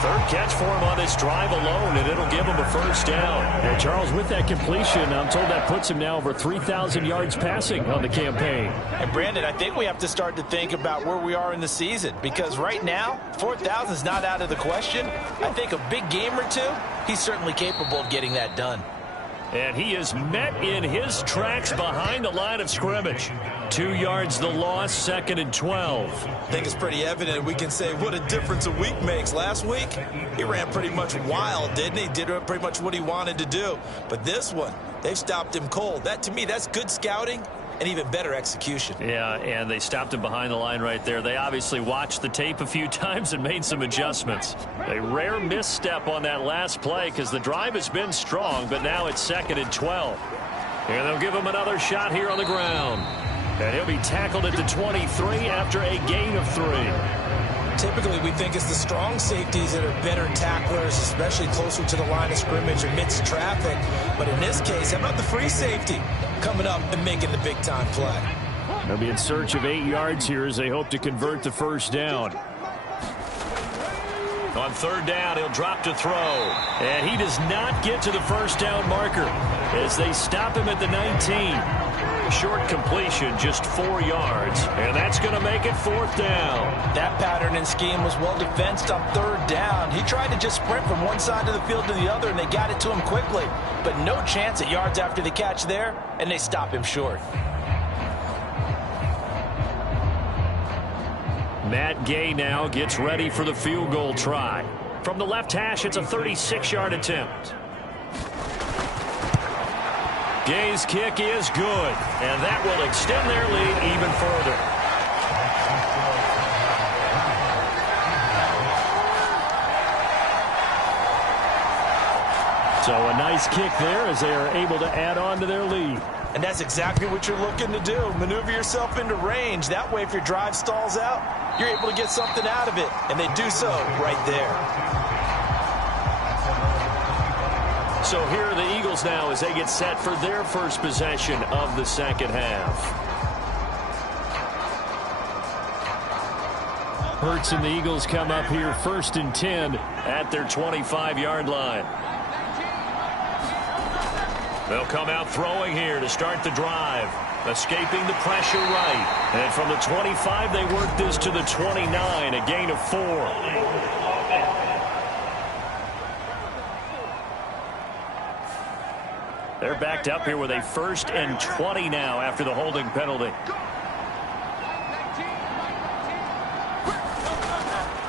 Third catch for him on this drive alone, and it'll give him a first down. Yeah, Charles, with that completion, I'm told that puts him now over 3,000 yards passing on the campaign. And, Brandon, I think we have to start to think about where we are in the season, because right now, 4,000 is not out of the question. I think a big game or two, he's certainly capable of getting that done. And he is met in his tracks behind the line of scrimmage. 2 yards the loss, 2nd and 12. I think it's pretty evident we can say what a difference a week makes. Last week, he ran pretty much wild, didn't he? Did pretty much what he wanted to do. But this one, they've stopped him cold. That, to me, that's good scouting and even better execution. Yeah, and they stopped him behind the line right there. They obviously watched the tape a few times and made some adjustments. A rare misstep on that last play because the drive has been strong, but now it's 2nd and 12. And they'll give him another shot here on the ground. And he'll be tackled at the 23 after a gain of 3. Typically, we think it's the strong safeties that are better tacklers, especially closer to the line of scrimmage amidst traffic. But in this case, how about the free safety coming up and making the big-time play? They'll be in search of 8 yards here as they hope to convert the first down. On third down, he'll drop to throw. And he does not get to the first down marker as they stop him at the 19. Short completion, just 4 yards. And that's going to make it 4th down. That pattern and scheme was well defensed on third down. He tried to just sprint from one side of the field to the other, and they got it to him quickly. But no chance at yards after the catch there, and they stop him short. Matt Gay now gets ready for the field goal try. From the left hash, it's a 36-yard attempt. Gay's kick is good, and that will extend their lead even further. So a nice kick there as they are able to add on to their lead. And that's exactly what you're looking to do. Maneuver yourself into range. That way, if your drive stalls out, you're able to get something out of it. And they do so right there. So here are the Eagles now as they get set for their first possession of the second half. Hurts and the Eagles come up here 1st and 10 at their 25-yard line. They'll come out throwing here to start the drive. Escaping the pressure right. And from the 25, they work this to the 29, a gain of 4. They're backed up here with a 1st and 20 now after the holding penalty.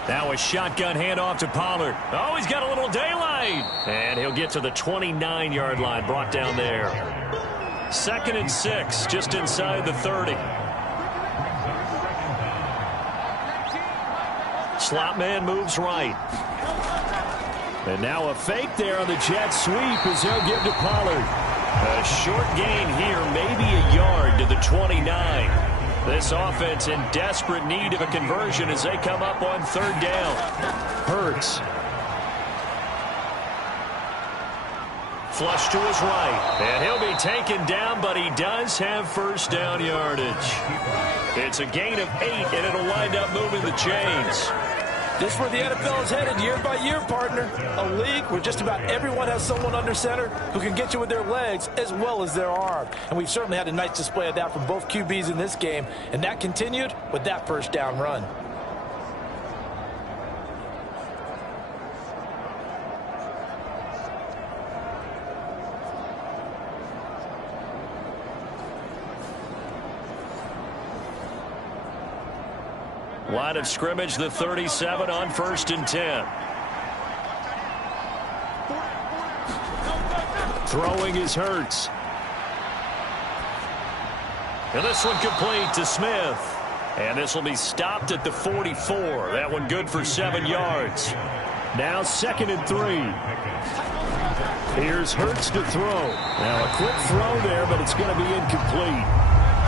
Now a shotgun handoff to Pollard. Oh, he's got a little daylight. And he'll get to the 29-yard line, brought down there. 2nd and 6, just inside the 30. Slot man moves right. And now a fake there on the jet sweep as he'll give to Pollard. A short gain here, maybe a yard to the 29. This offense in desperate need of a conversion as they come up on third down. Hurts flush to his right. And he'll be taken down, but he does have first down yardage. It's a gain of 8, and it'll wind up moving the chains. This is where the NFL is headed year by year, partner. A league where just about everyone has someone under center who can get you with their legs as well as their arm. And we've certainly had a nice display of that from both QBs in this game, and that continued with that first down run. Line of scrimmage, the 37 on 1st and 10. Throwing is Hurts. And this one complete to Smith. And this will be stopped at the 44. That one good for 7 yards. Now 2nd and 3. Here's Hurts to throw. Now a quick throw there, but it's going to be incomplete.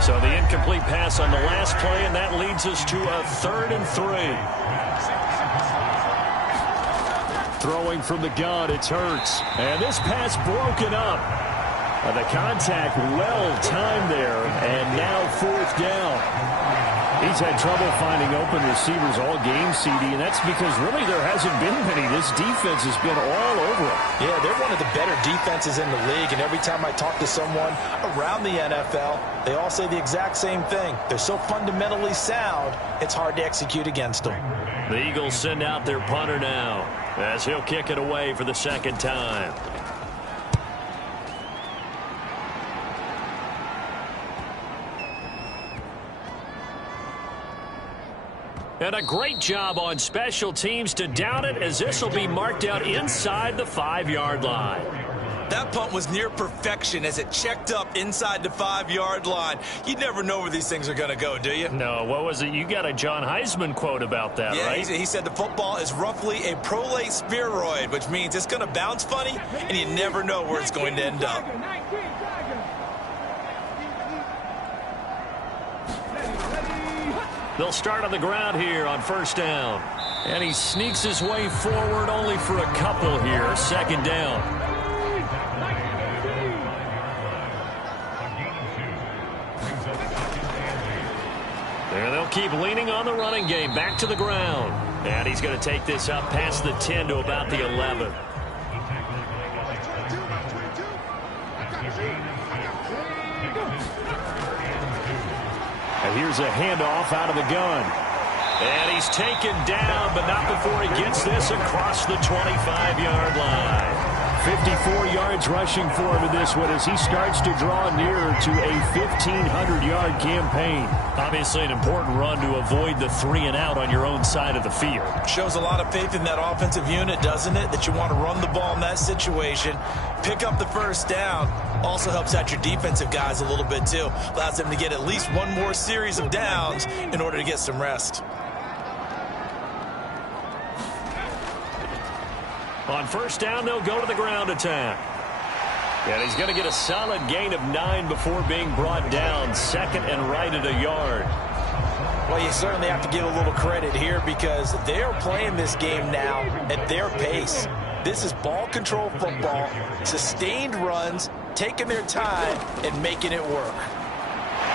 So the incomplete pass on the last play, and that leads us to a 3rd and 3. Throwing from the gun, it's Hurts. And this pass broken up. The contact well timed there, and now 4th down. He's had trouble finding open receivers all game, CD, and that's because really there hasn't been many. This defense has been all over him. Yeah, they're one of the better defenses in the league, and every time I talk to someone around the NFL, they all say the exact same thing. They're so fundamentally sound, it's hard to execute against them. The Eagles send out their punter now as he'll kick it away for the 2nd time. And a great job on special teams to down it, as this will be marked out inside the 5-yard line. That punt was near perfection as it checked up inside the 5-yard line. You never know where these things are going to go, do you? No, what was it? You got a John Heisman quote about that, yeah, right? He said the football is roughly a prolate spheroid, which means it's going to bounce funny, and you never know where it's going to end up. They'll start on the ground here on 1st down. And he sneaks his way forward only for a couple here. 2nd down. There they'll keep leaning on the running game. Back to the ground. And he's going to take this up past the 10 to about the 11. And here's a handoff out of the gun. And he's taken down, but not before he gets this across the 25-yard line. 54 yards rushing for him in this one as he starts to draw nearer to a 1,500-yard campaign. Obviously an important run to avoid the 3-and-out on your own side of the field. Shows a lot of faith in that offensive unit, doesn't it? That you want to run the ball in that situation. Pick up the 1st down. Also helps out your defensive guys a little bit, too. Allows them to get at least one more series of downs in order to get some rest. On 1st down, they'll go to the ground attack. And he's going to get a solid gain of 9 before being brought down. 2nd and right at a yard. Well, you certainly have to give a little credit here because they're playing this game now at their pace. This is ball control football, sustained runs, taking their time and making it work.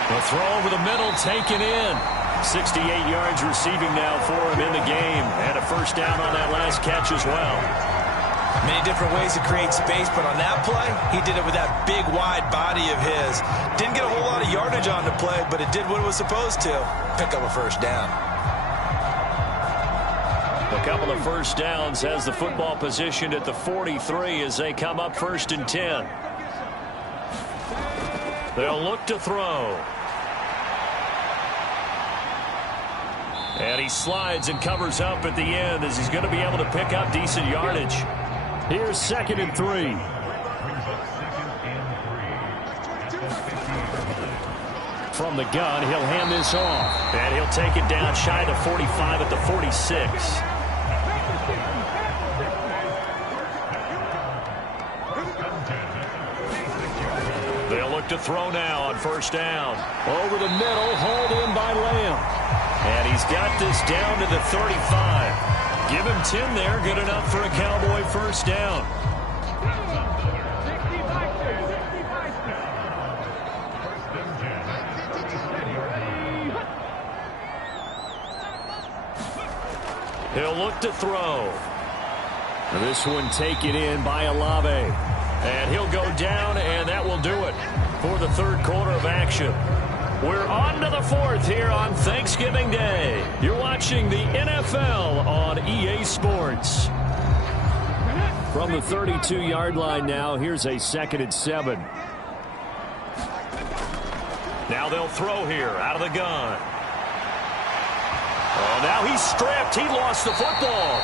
The throw over the middle taken in. 68 yards receiving now for him in the game. And a 1st down on that last catch as well. Many different ways to create space, but on that play, he did it with that big, wide body of his. Didn't get a whole lot of yardage on the play, but it did what it was supposed to. Pick up a 1st down. A couple of 1st downs has the football positioned at the 43 as they come up 1st and 10. They'll look to throw. And he slides and covers up at the end as he's going to be able to pick up decent yardage. Here's 2nd and 3. From the gun, he'll hand this off. And he'll take it down shy of the 45 at the 46. They'll look to throw now on 1st down. Over the middle, hauled in by Lamb. And he's got this down to the 35. Give him 10 there, good enough for a Cowboy 1st down. He'll look to throw. This one taken in by Olave. And he'll go down, and that will do it for the third quarter of action. We're on to the fourth here on Thanksgiving Day. You're watching the NFL on EA Sports. From the 32-yard line now, here's a 2nd and 7. Now they'll throw here out of the gun. Oh, now he's stripped. He lost the football.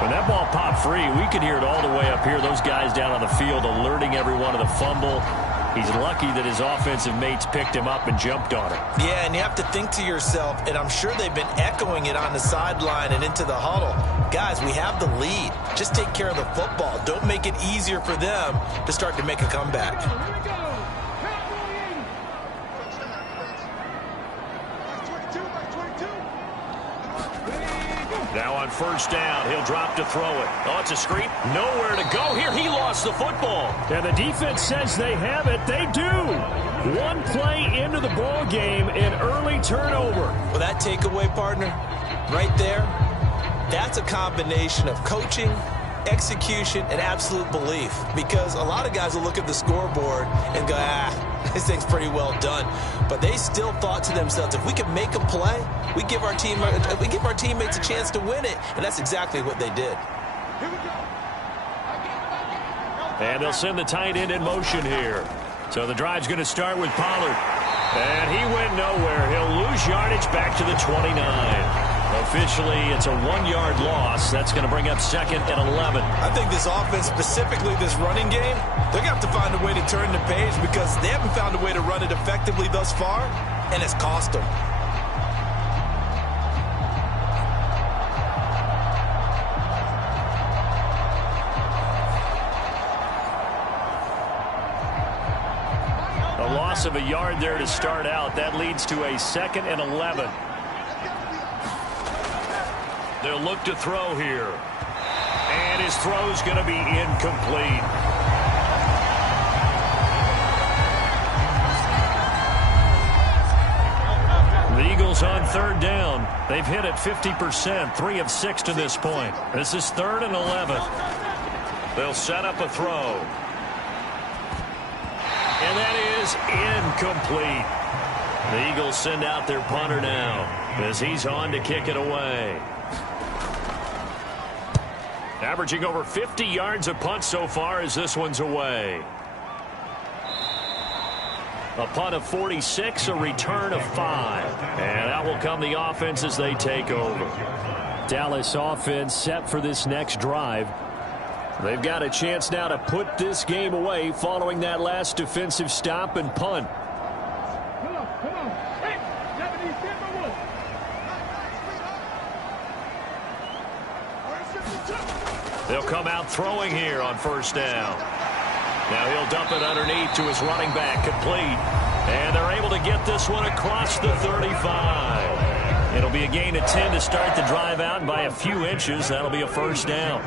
When that ball popped free, we could hear it all the way up here. Those guys down on the field alerting everyone of the fumble. He's lucky that his offensive mates picked him up and jumped on it. Yeah, and you have to think to yourself, and I'm sure they've been echoing it on the sideline and into the huddle. Guys, we have the lead. Just take care of the football. Don't make it easier for them to start to make a comeback. Now on first down, he'll drop to throw it. Oh, it's a screen. Nowhere to go here. He lost the football. And the defense says they have it. They do. One play into the ball game, an early turnover. Well, that takeaway, partner, right there, that's a combination of coaching, execution, and absolute belief. Because a lot of guys will look at the scoreboard and go, this thing's pretty well done. But they still thought to themselves, if we can make a play, we give our teammates a chance to win it. And that's exactly what they did. And they'll send the tight end in motion here. So the drive's going to start with Pollard. And he went nowhere. He'll lose yardage back to the 29. Officially, it's a 1-yard loss. That's going to bring up 2nd and 11. I think this offense, specifically this running game, they're going to have to find a way to turn the page because they haven't found a way to run it effectively thus far, and it's cost them. A loss of a yard there to start out. That leads to a 2nd and 11. They'll look to throw here. And his throw's going to be incomplete. The Eagles on third down. They've hit it 50%, 3 of 6 to this point. This is 3rd and 11. They'll set up a throw. And that is incomplete. The Eagles send out their punter now as he's on to kick it away. Averaging over 50 yards a punt so far as this one's away. A punt of 46, a return of 5. And out will come the offense as they take over. Dallas offense set for this next drive. They've got a chance now to put this game away following that last defensive stop and punt. They'll come out throwing here on first down. Now he'll dump it underneath to his running back, complete. And they're able to get this one across the 35. It'll be a gain of 10 to start the drive out, and by a few inches, that'll be a first down.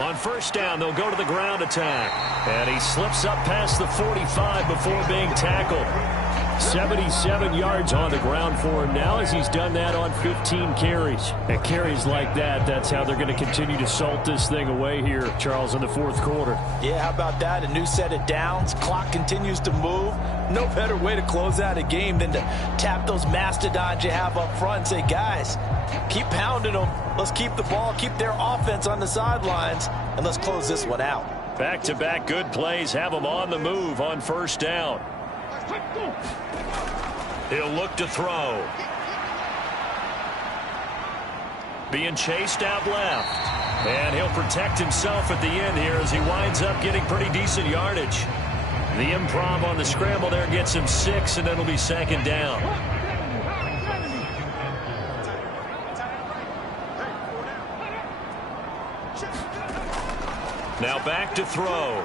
On first down, they'll go to the ground attack. And he slips up past the 45 before being tackled. 77 yards on the ground for him now as he's done that on 15 carries. And carries like that, that's how they're going to continue to salt this thing away here, Charles, in the fourth quarter. Yeah, how about that? A new set of downs. Clock continues to move. No better way to close out a game than to tap those mastodons you have up front and say, guys, keep pounding them. Let's keep the ball, keep their offense on the sidelines, and let's close this one out. Back-to-back good plays have them on the move on first down. He'll look to throw. Being chased out left. And he'll protect himself at the end here as he winds up getting pretty decent yardage. The improv on the scramble there gets him 6, and it'll be 2nd down. Now back to throw.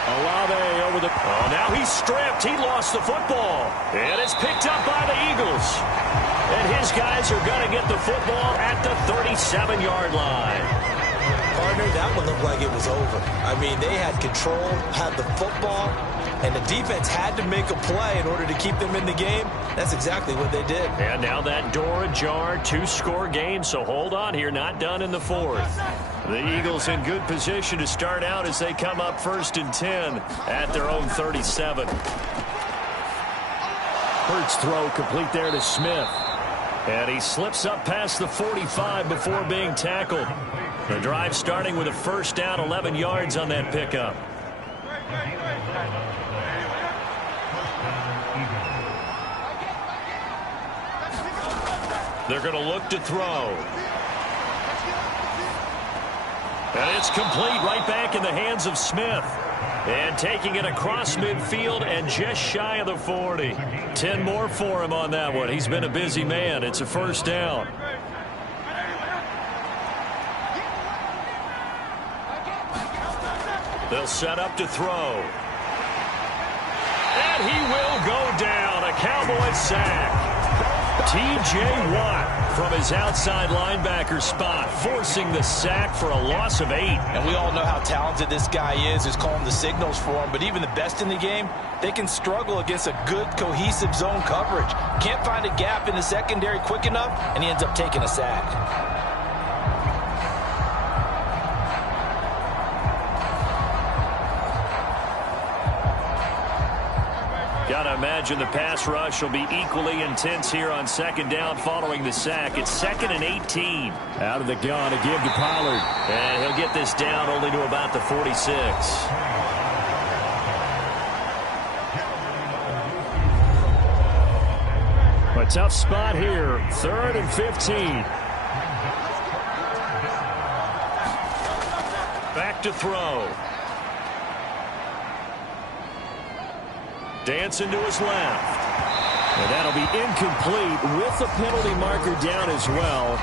Olave over the... Oh, now he's stripped. He lost the football. And it's picked up by the Eagles. And his guys are going to get the football at the 37-yard line. Partner, that one looked like it was over. I mean, they had control, had the football, and the defense had to make a play in order to keep them in the game. That's exactly what they did. And now that door ajar, 2-score game, so hold on here, not done in the fourth. The Eagles in good position to start out as they come up 1st and 10 at their own 37. Hurts throw complete there to Smith. And he slips up past the 45 before being tackled. The drive starting with a first down, 11 yards on that pickup. They're going to look to throw. And it's complete right back in the hands of Smith. And taking it across midfield and just shy of the 40. 10 more for him on that one. He's been a busy man. It's a first down. They'll set up to throw. And he will go down. A Cowboy sack. T.J. Watt from his outside linebacker spot, forcing the sack for a loss of 8. And we all know how talented this guy is, who's calling the signals for him. But even the best in the game, they can struggle against a good, cohesive zone coverage. Can't find a gap in the secondary quick enough, and he ends up taking a sack. Got to imagine the pass rush will be equally intense here on 2nd down following the sack. It's 2nd and 18. Out of the gun to give to Pollard. And he'll get this down only to about the 46. A tough spot here. 3rd and 15. Back to throw. Dancing to his left. And that'll be incomplete with the penalty marker down as well.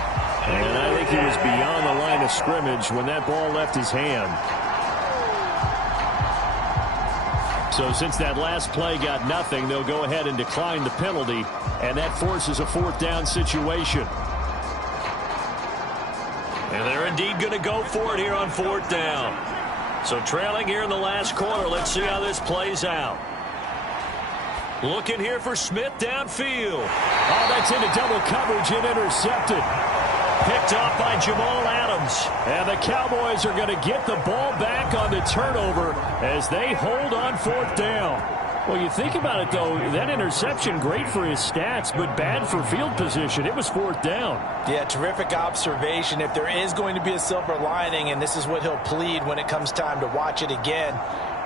And I think he was beyond the line of scrimmage when that ball left his hand. So since that last play got nothing, they'll go ahead and decline the penalty. And that forces a 4th down situation. And they're indeed going to go for it here on 4th down. So trailing here in the last quarter. Let's see how this plays out. Looking here for Smith downfield. Oh, that's into double coverage and intercepted. Picked off by Jamal Adams. And the Cowboys are going to get the ball back on the turnover as they hold on 4th down. Well, you think about it, though, that interception, great for his stats, but bad for field position. It was 4th down. Yeah, terrific observation. If there is going to be a silver lining, and this is what he'll plead when it comes time to watch it again,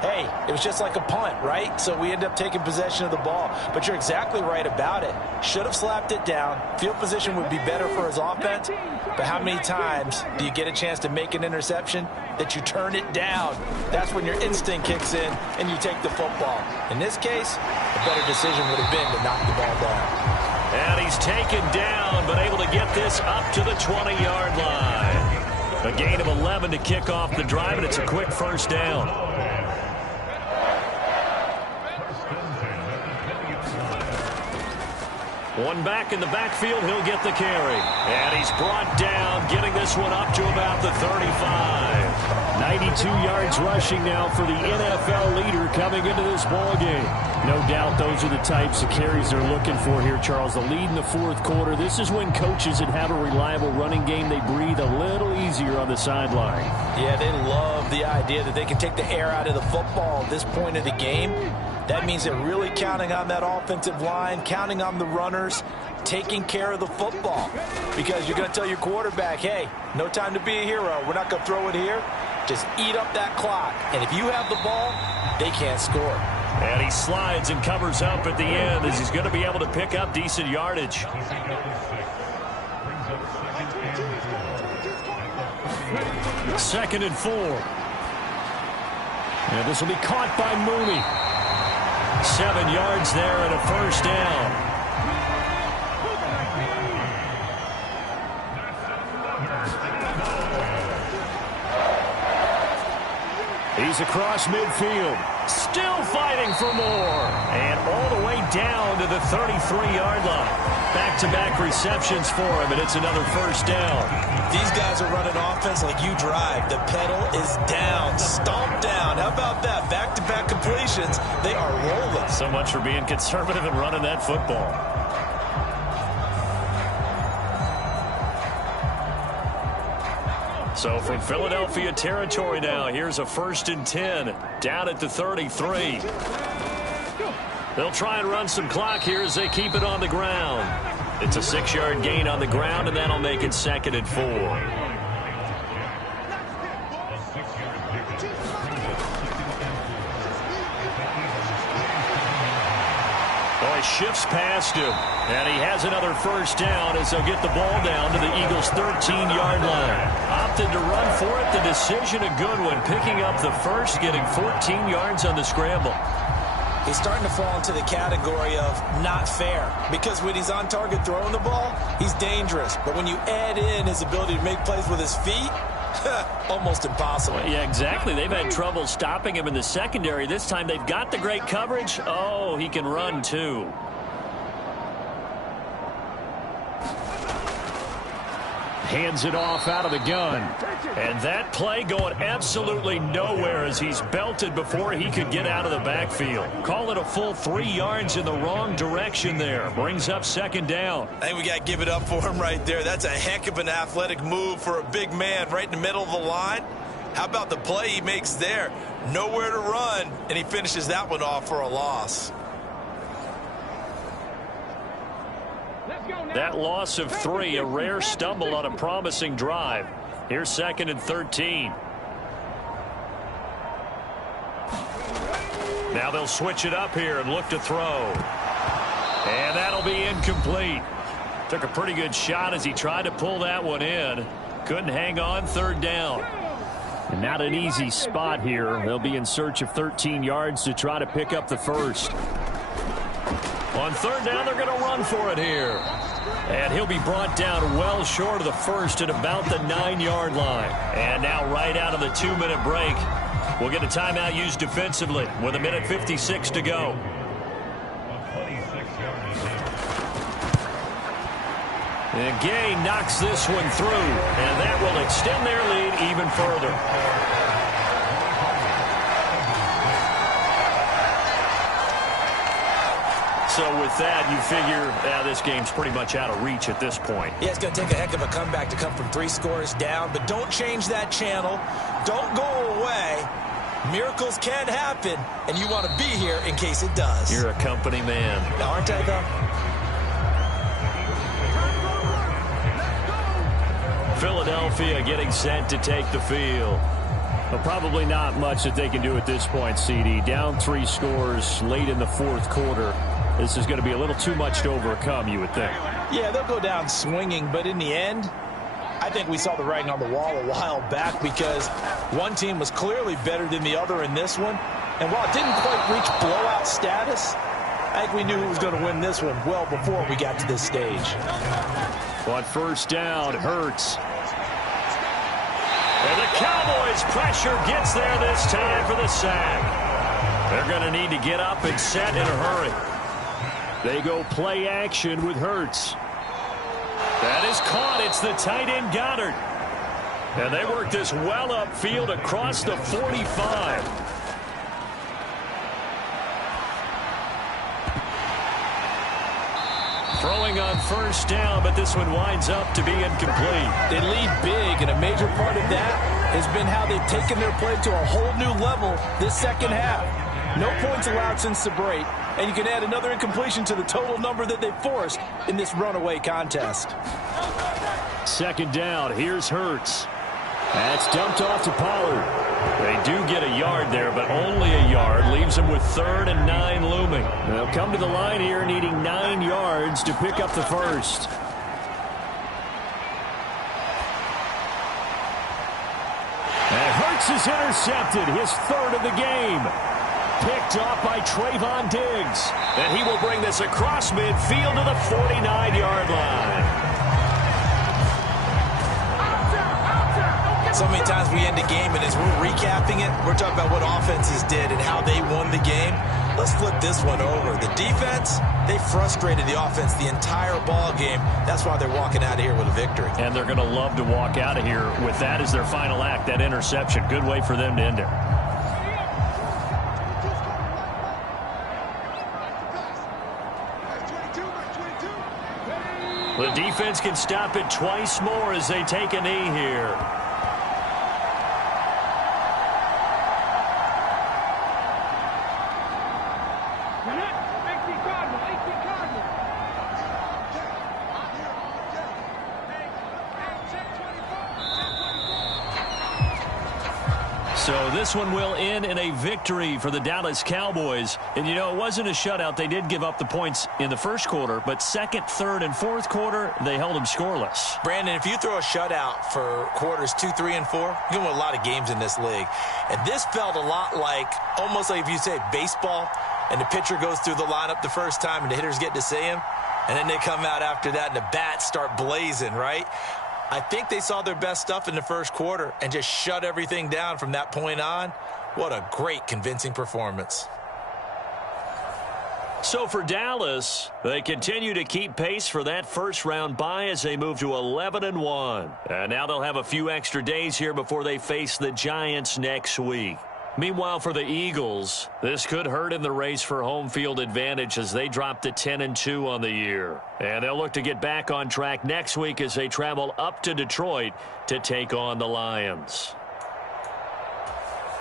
hey, it was just like a punt, right? So we end up taking possession of the ball. But you're exactly right about it. Should have slapped it down. Field position would be better for his offense. But how many times do you get a chance to make an interception that you turn it down? That's when your instinct kicks in and you take the football. In this case, a better decision would have been to knock the ball down. And he's taken down, but able to get this up to the 20-yard line. A gain of 11 to kick off the drive, and it's a quick first down. One back in the backfield, he'll get the carry. And he's brought down, getting this one up to about the 35. 92 yards rushing now for the NFL leader coming into this ball game. No doubt those are the types of carries they're looking for here, Charles. The lead in the 4th quarter. This is when coaches that have a reliable running game, they breathe a little easier on the sideline. Yeah, they love the idea that they can take the air out of the football at this point of the game. That means they're really counting on that offensive line, counting on the runners, taking care of the football. Because you're going to tell your quarterback, hey, no time to be a hero. We're not going to throw it here. Just eat up that clock. And if you have the ball, they can't score. And he slides and covers up at the end as he's going to be able to pick up decent yardage. Second and 4. And this will be caught by Mooney. 7 yards there and a first down. He's across midfield. Still fighting for more. And all the way down to the 33-yard line. Back-to-back receptions for him, and it's another first down. These guys are running offense like you drive. The pedal is down, stomped down. How about that? Back-to-back completions. They are rolling. So much for being conservative and running that football. So from Philadelphia territory now, here's a 1st and 10 down at the 33. They'll try and run some clock here as they keep it on the ground. It's a 6-yard gain on the ground, and that'll make it 2nd and 4. Oh, he shifts past him, and he has another first down as they'll get the ball down to the Eagles' 13-yard line. Opted to run for it. The decision a good one, picking up the first, getting 14 yards on the scramble. He's starting to fall into the category of not fair, because when he's on target throwing the ball, he's dangerous. But when you add in his ability to make plays with his feet, almost impossible. Well, yeah, exactly. They've had trouble stopping him in the secondary. This time they've got the great coverage. Oh, he can run too. Hands it off out of the gun. And that play going absolutely nowhere as he's belted before he could get out of the backfield. Call it a full 3 yards in the wrong direction there. Brings up 2nd down. I think we got to give it up for him right there. That's a heck of an athletic move for a big man right in the middle of the line. How about the play he makes there? Nowhere to run, and he finishes that one off for a loss. That loss of 3, a rare stumble on a promising drive. Here's 2nd and 13. Now they'll switch it up here and look to throw. And that'll be incomplete. Took a pretty good shot as he tried to pull that one in. Couldn't hang on, 3rd down. And not an easy spot here. They'll be in search of 13 yards to try to pick up the first. On 3rd down, they're going to run for it here. And he'll be brought down well short of the first at about the 9-yard line. And now right out of the 2-minute break, we'll get a timeout used defensively with 1:56 to go. And Gay knocks this one through, and that will extend their lead even further. So with that, you figure this game's pretty much out of reach at this point. Yeah, it's going to take a heck of a comeback to come from 3 scores down, but don't change that channel. Don't go away. Miracles can happen, and you want to be here in case it does. You're a company man. Now, aren't I, though? Philadelphia getting set to take the field. Well, probably not much that they can do at this point, CD. Down 3 scores late in the 4th quarter. This is going to be a little too much to overcome, you would think. Yeah, they'll go down swinging, but in the end, I think we saw the writing on the wall a while back because one team was clearly better than the other in this one. And while it didn't quite reach blowout status, I think we knew who was going to win this one well before we got to this stage. On 1st down, Hurts. And the Cowboys' pressure gets there this time for the sack. They're going to need to get up and set in a hurry. They go play action with Hurts. That is caught. It's the tight end Goddard. And they work this well upfield across the 45. Throwing on 1st down, but this one winds up to be incomplete. They lead big, and a major part of that has been how they've taken their play to a whole new level this 2nd half. No points allowed since the break, and you can add another incompletion to the total number that they forced in this runaway contest. 2nd down, here's Hurts. That's dumped off to Pollard. They do get a yard there, but only a yard. Leaves them with 3rd and 9 looming. They'll come to the line here needing 9 yards to pick up the first. And Hurts is intercepted, his 3rd of the game. Picked off by Trayvon Diggs. And he will bring this across midfield to the 49-yard line. So many times we end a game, and as we're recapping it, we're talking about what offenses did and how they won the game. Let's flip this one over. The defense, they frustrated the offense the entire ball game. That's why they're walking out of here with a victory. And they're going to love to walk out of here with that as their final act, that interception. Good way for them to end it. The defense can stop it twice more as they take a knee here. So this one will end in a victory for the Dallas Cowboys. And, you know, it wasn't a shutout. They did give up the points in the first quarter, but second, third, and fourth quarter, they held them scoreless. Brandon, if you throw a shutout for quarters 2, 3, and 4, you can win a lot of games in this league. And this felt a lot like, almost like if you say baseball, and the pitcher goes through the lineup the first time, and the hitters get to see him, and then they come out after that, and the bats start blazing, right? I think they saw their best stuff in the first quarter and just shut everything down from that point on. What a great, convincing performance. So for Dallas, they continue to keep pace for that first-round bye as they move to 11-1. And now they'll have a few extra days here before they face the Giants next week. Meanwhile, for the Eagles, this could hurt in the race for home field advantage as they drop to 10-2 on the year. And they'll look to get back on track next week as they travel up to Detroit to take on the Lions.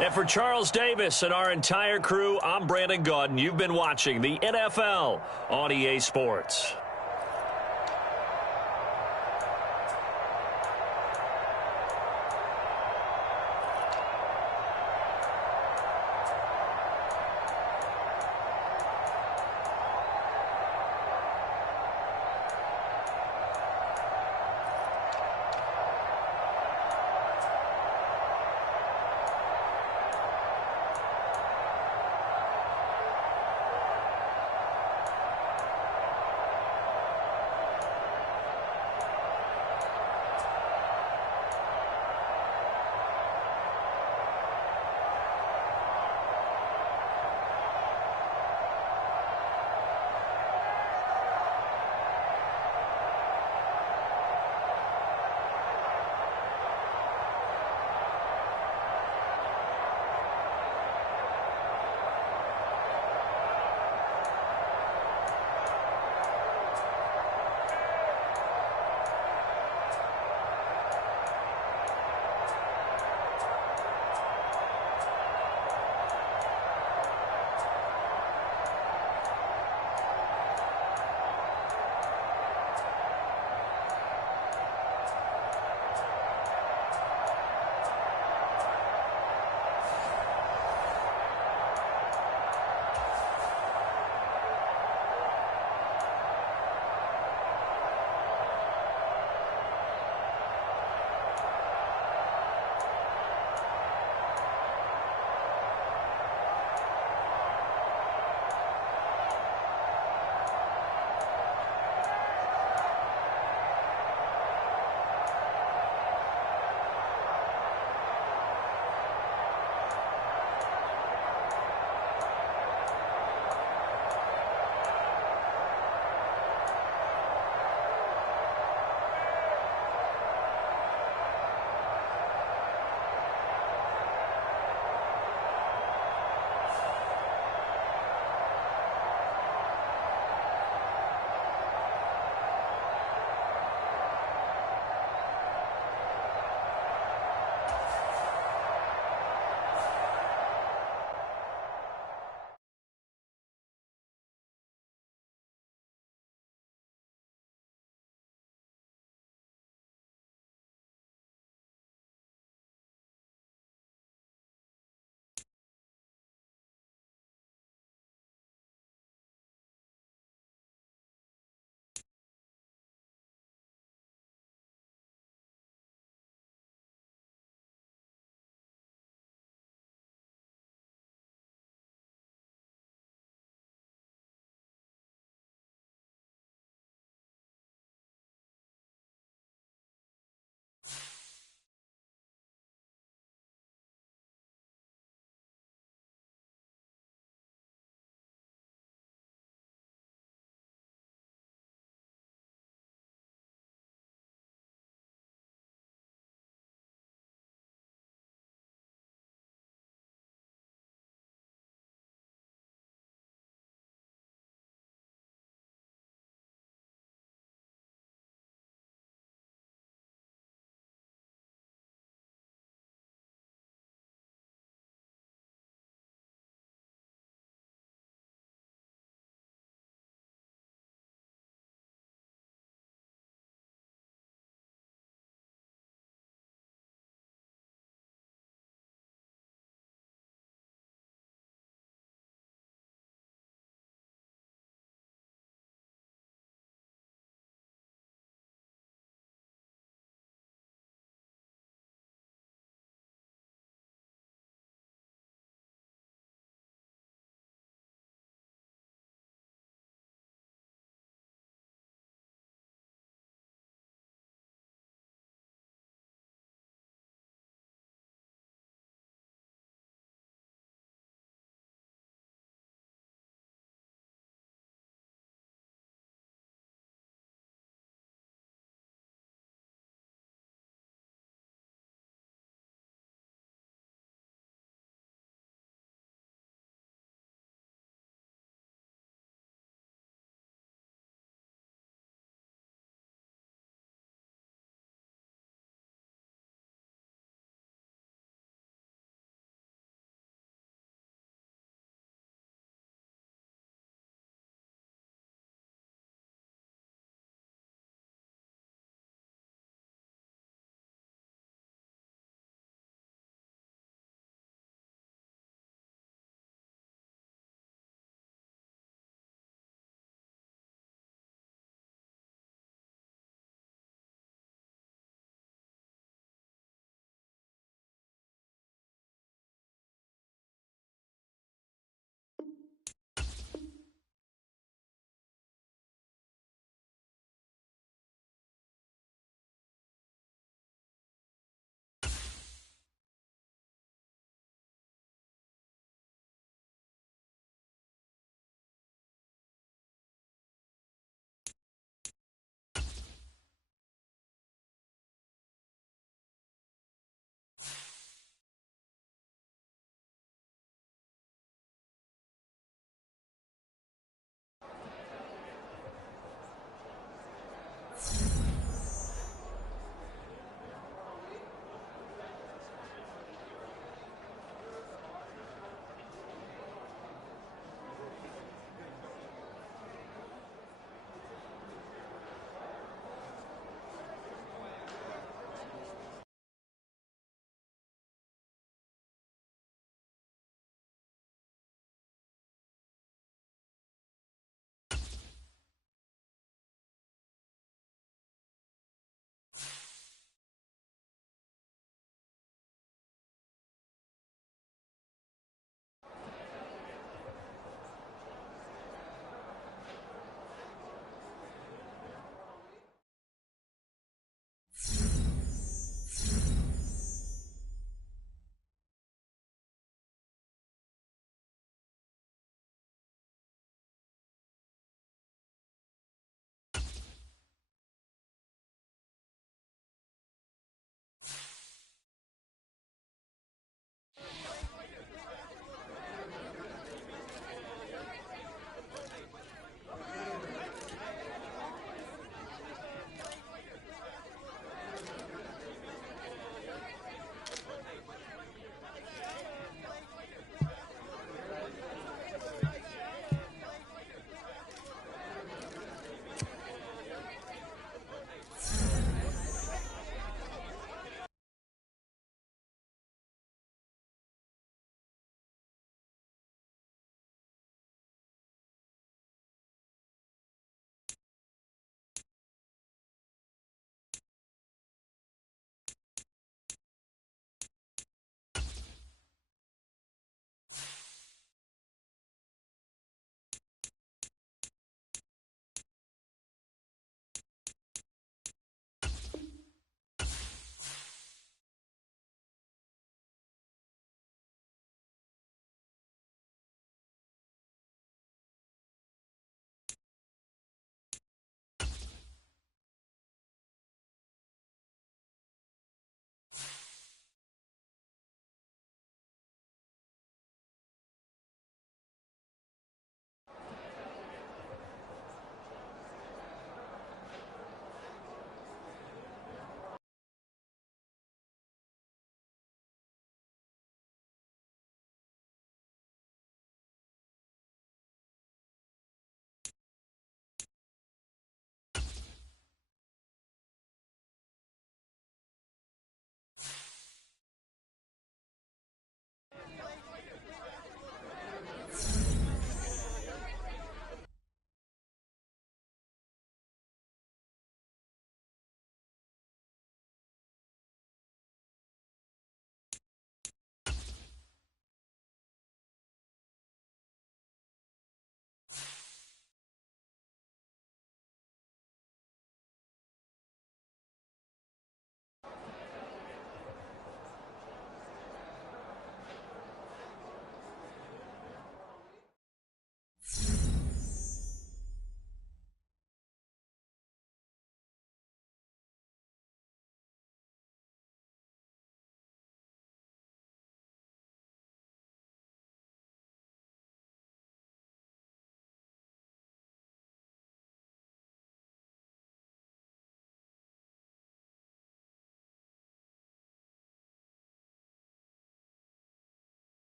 And for Charles Davis and our entire crew, I'm Brandon Gaudin. You've been watching the NFL on EA Sports.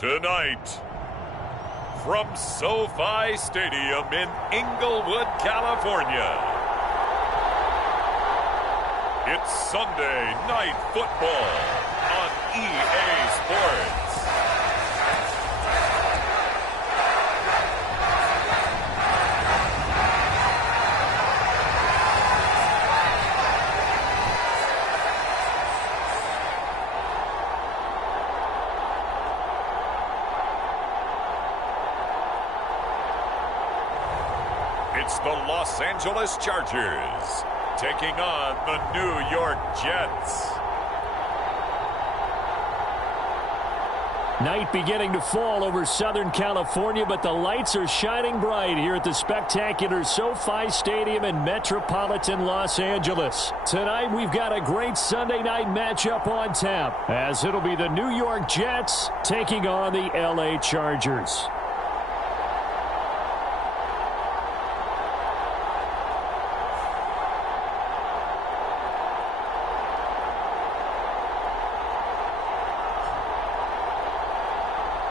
Tonight, from SoFi Stadium in Inglewood, California, it's Sunday Night Football on EA Sports. It's the Los Angeles Chargers taking on the New York Jets. Night beginning to fall over Southern California, but the lights are shining bright here at the spectacular SoFi Stadium in metropolitan Los Angeles. Tonight we've got a great Sunday night matchup on tap, as it'll be the New York Jets taking on the LA Chargers.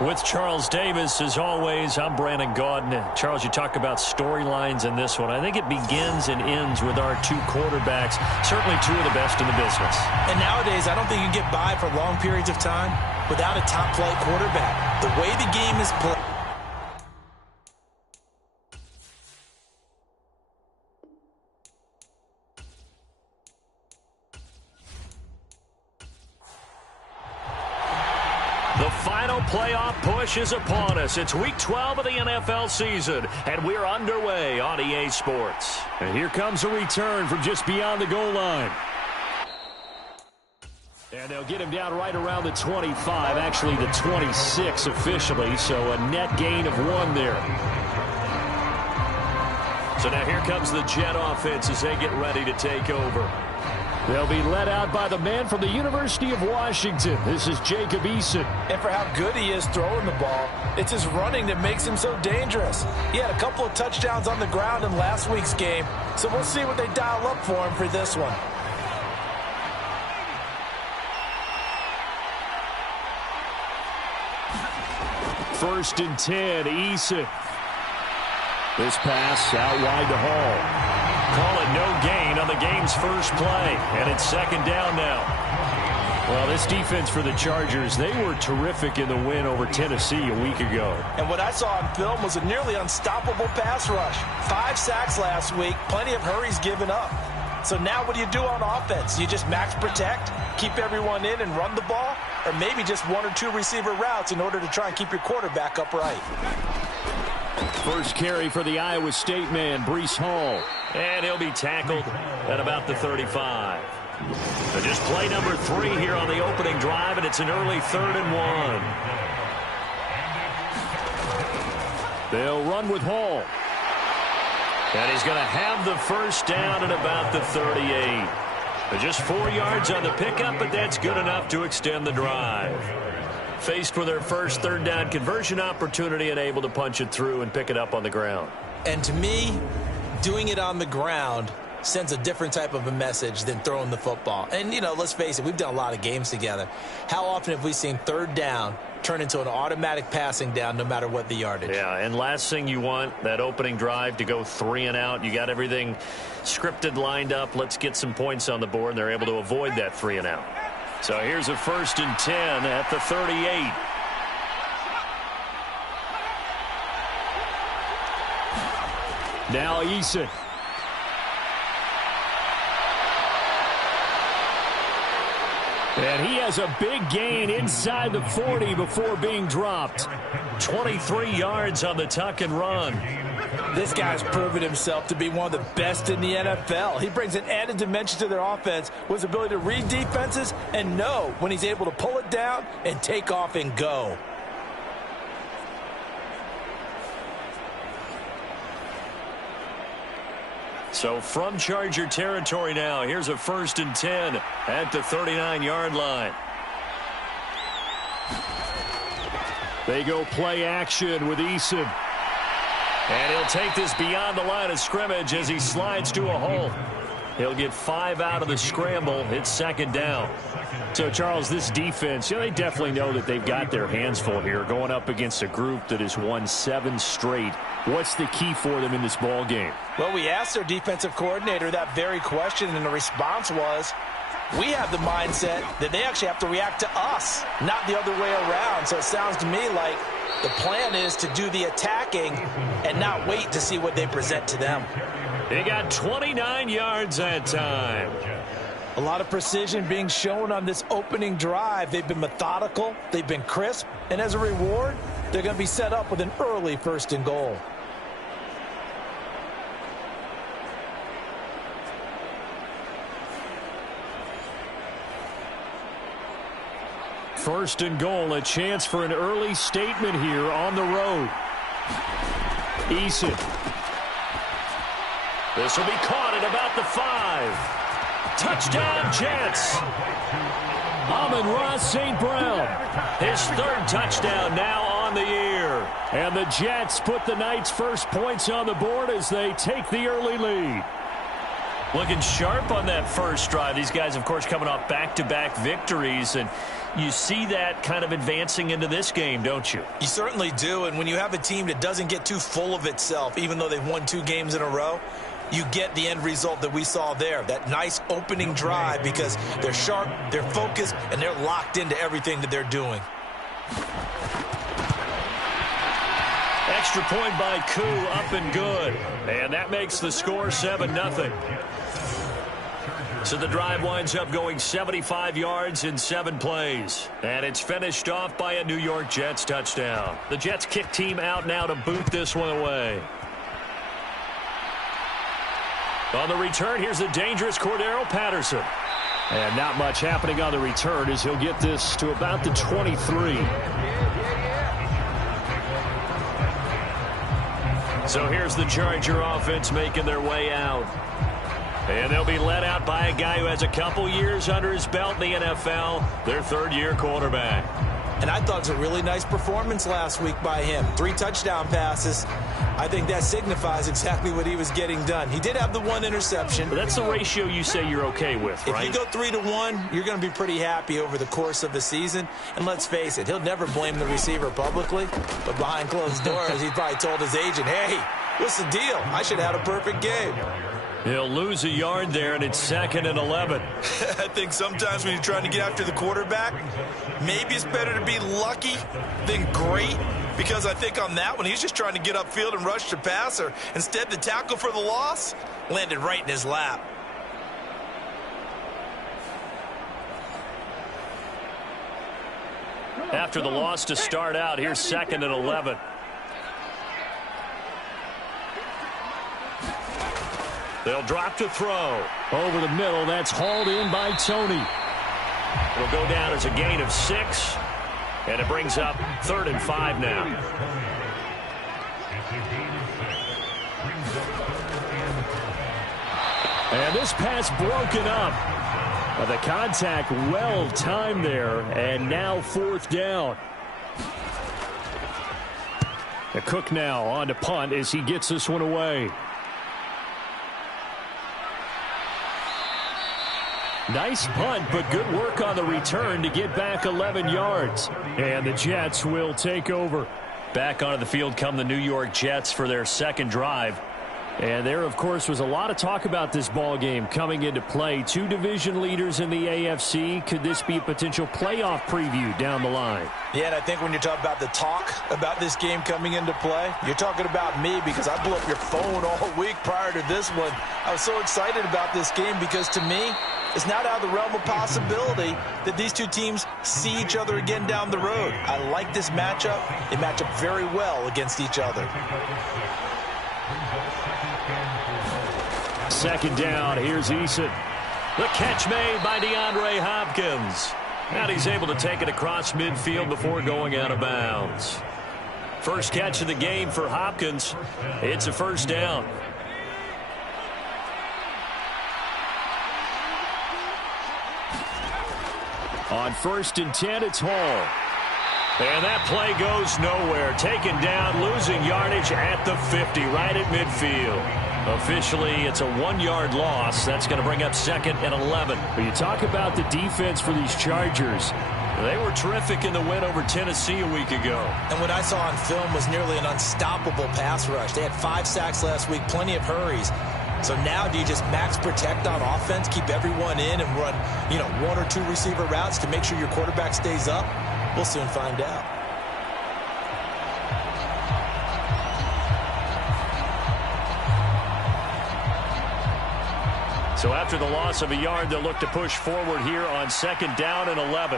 With Charles Davis, as always, I'm Brandon Gaudin. Charles, you talk about storylines in this one. I think it begins and ends with our two quarterbacks, certainly two of the best in the business. And nowadays, I don't think you get by for long periods of time without a top-flight quarterback. The way the game is played. The final playoff push is upon us. It's Week 12 of the NFL season, and we're underway on EA Sports. And here comes a return from just beyond the goal line. And they'll get him down right around the 25, actually the 26 officially, so a net gain of 1 there. So now here comes the Jet offense as they get ready to take over. They'll be led out by the man from the University of Washington. This is Jacob Eason. And for how good he is throwing the ball, it's his running that makes him so dangerous. He had a couple of touchdowns on the ground in last week's game, so we'll see what they dial up for him for this one. First and 10, Eason. This pass out wide to Hall. Call it no gain on the game's first play, and it's second down now. Well, this defense for the Chargers, they were terrific in the win over Tennessee a week ago. And what I saw on film was a nearly unstoppable pass rush. 5 sacks last week, plenty of hurries given up. So now what do you do on offense? You just max protect, keep everyone in and run the ball, or maybe just 1 or 2 receiver routes in order to try and keep your quarterback upright. First carry for the Iowa State man, Breece Hall. And he'll be tackled at about the 35. So just play number 3 here on the opening drive, and it's an early 3rd and 1. They'll run with Hall. And he's going to have the first down at about the 38. Just 4 yards on the pickup, but that's good enough to extend the drive. Faced with their first 3rd down conversion opportunity and able to punch it through and pick it up on the ground. And to me, doing it on the ground sends a different type of a message than throwing the football. And, you know, let's face it, we've done a lot of games together. How often have we seen 3rd down turn into an automatic passing down no matter what the yardage? Yeah, and last thing you want, that opening drive to go 3 and out. You got everything scripted, lined up. Let's get some points on the board, and they're able to avoid that 3 and out. So here's a 1st and 10 at the 38. Now Eason. And he has a big gain inside the 40 before being dropped. 23 yards on the tuck and run. This guy's proven himself to be one of the best in the NFL. He brings an added dimension to their offense with his ability to read defenses and know when he's able to pull it down and take off and go. So from Charger territory now, here's a 1st and 10 at the 39-yard line. They go play action with Eason. And he'll take this beyond the line of scrimmage as he slides to a hole. He'll get 5 out of the scramble. It's second down. So, Charles, this defense, they definitely know that they've got their hands full here going up against a group that has won 7 straight. What's the key for them in this ball game? Well, we asked their defensive coordinator that very question, and the response was, we have the mindset that they actually have to react to us, not the other way around. So it sounds to me like the plan is to do the attacking and not wait to see what they present to them. They got 29 yards that time. A lot of precision being shown on this opening drive. They've been methodical, they've been crisp, and as a reward, they're going to be set up with an early 1st and goal. First and goal, a chance for an early statement here on the road. Eason. This will be caught at about the 5. Touchdown, Jets. Amon-Ra St. Brown. His 3rd touchdown now on the year. And the Jets put the Knights' first points on the board as they take the early lead. Looking sharp on that first drive. These guys, of course, coming off back-to-back victories, and you see that kind of advancing into this game, don't you? You certainly do, and when you have a team that doesn't get too full of itself, even though they've won 2 games in a row, you get the end result that we saw there, that nice opening drive, because they're sharp, they're focused, and they're locked into everything that they're doing. Extra point by Koo, up and good. And that makes the score 7-0. So the drive winds up going 75 yards in 7 plays. And it's finished off by a New York Jets touchdown. The Jets kick team out now to boot this one away. On the return, here's the dangerous Cordero Patterson. And not much happening on the return as he'll get this to about the 23. So here's the Charger offense making their way out. And they'll be led out by a guy who has a couple years under his belt in the NFL, their 3rd-year quarterback. And I thought it was a really nice performance last week by him. 3 touchdown passes. I think that signifies exactly what he was getting done. He did have the 1 interception. But that's the ratio you say you're okay with, right? If you go 3-1, you're going to be pretty happy over the course of the season. And let's face it, he'll never blame the receiver publicly. But behind closed doors, he probably told his agent, hey, what's the deal? I should have had a perfect game. He'll lose a yard there, and it's 2nd and 11. I think sometimes when you're trying to get after the quarterback, maybe it's better to be lucky than great, because I think on that one, he's just trying to get upfield and rush the passer. Instead, the tackle for the loss landed right in his lap. After the loss to start out, here's 2nd and 11. They'll drop to throw. Over the middle, that's hauled in by Tony. It'll go down as a gain of 6, and it brings up 3rd and 5 now. And this pass broken up. The contact well timed there, and now 4th down. The Cook now on to punt as he gets this one away. Nice punt, but good work on the return to get back 11 yards. And the Jets will take over. Back onto the field come the New York Jets for their 2nd drive. And there, of course, was a lot of talk about this ball game coming into play. 2 division leaders in the AFC. Could this be a potential playoff preview down the line? Yeah, and I think when you're talking about the talk about this game coming into play, you're talking about me, because I blew up your phone all week prior to this one. I was so excited about this game because, to me, it's not out of the realm of possibility that these 2 teams see each other again down the road. I like this matchup. They match up very well against each other. 2nd down. Here's Eason. The catch made by DeAndre Hopkins. And he's able to take it across midfield before going out of bounds. First catch of the game for Hopkins. It's a 1st down. On 1st and 10, it's Hall. And that play goes nowhere. Taken down, losing yardage at the 50, right at midfield. Officially, it's a 1-yard loss. That's going to bring up 2nd and 11. When you talk about the defense for these Chargers, they were terrific in the win over Tennessee a week ago. And what I saw on film was nearly an unstoppable pass rush. They had 5 sacks last week, plenty of hurries. So now do you just max protect on offense, keep everyone in, and run, 1 or 2 receiver routes to make sure your quarterback stays up? We'll soon find out. So after the loss of a yard, they'll look to push forward here on 2nd down and 11.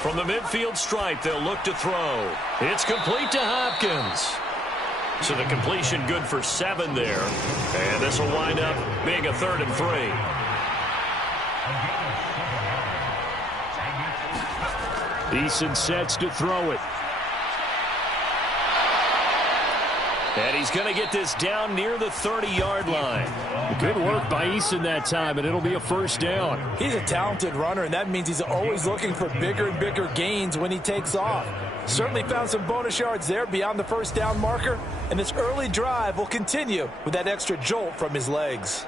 From the midfield stripe, they'll look to throw. It's complete to Hopkins. So the completion good for 7 there. And this will wind up being a 3rd and 3. Eason sets to throw it. And he's going to get this down near the 30-yard line. Good work by Eason that time, and it'll be a 1st down. He's a talented runner, and that means he's always looking for bigger and bigger gains when he takes off. Certainly found some bonus yards there beyond the 1st down marker, and this early drive will continue with that extra jolt from his legs.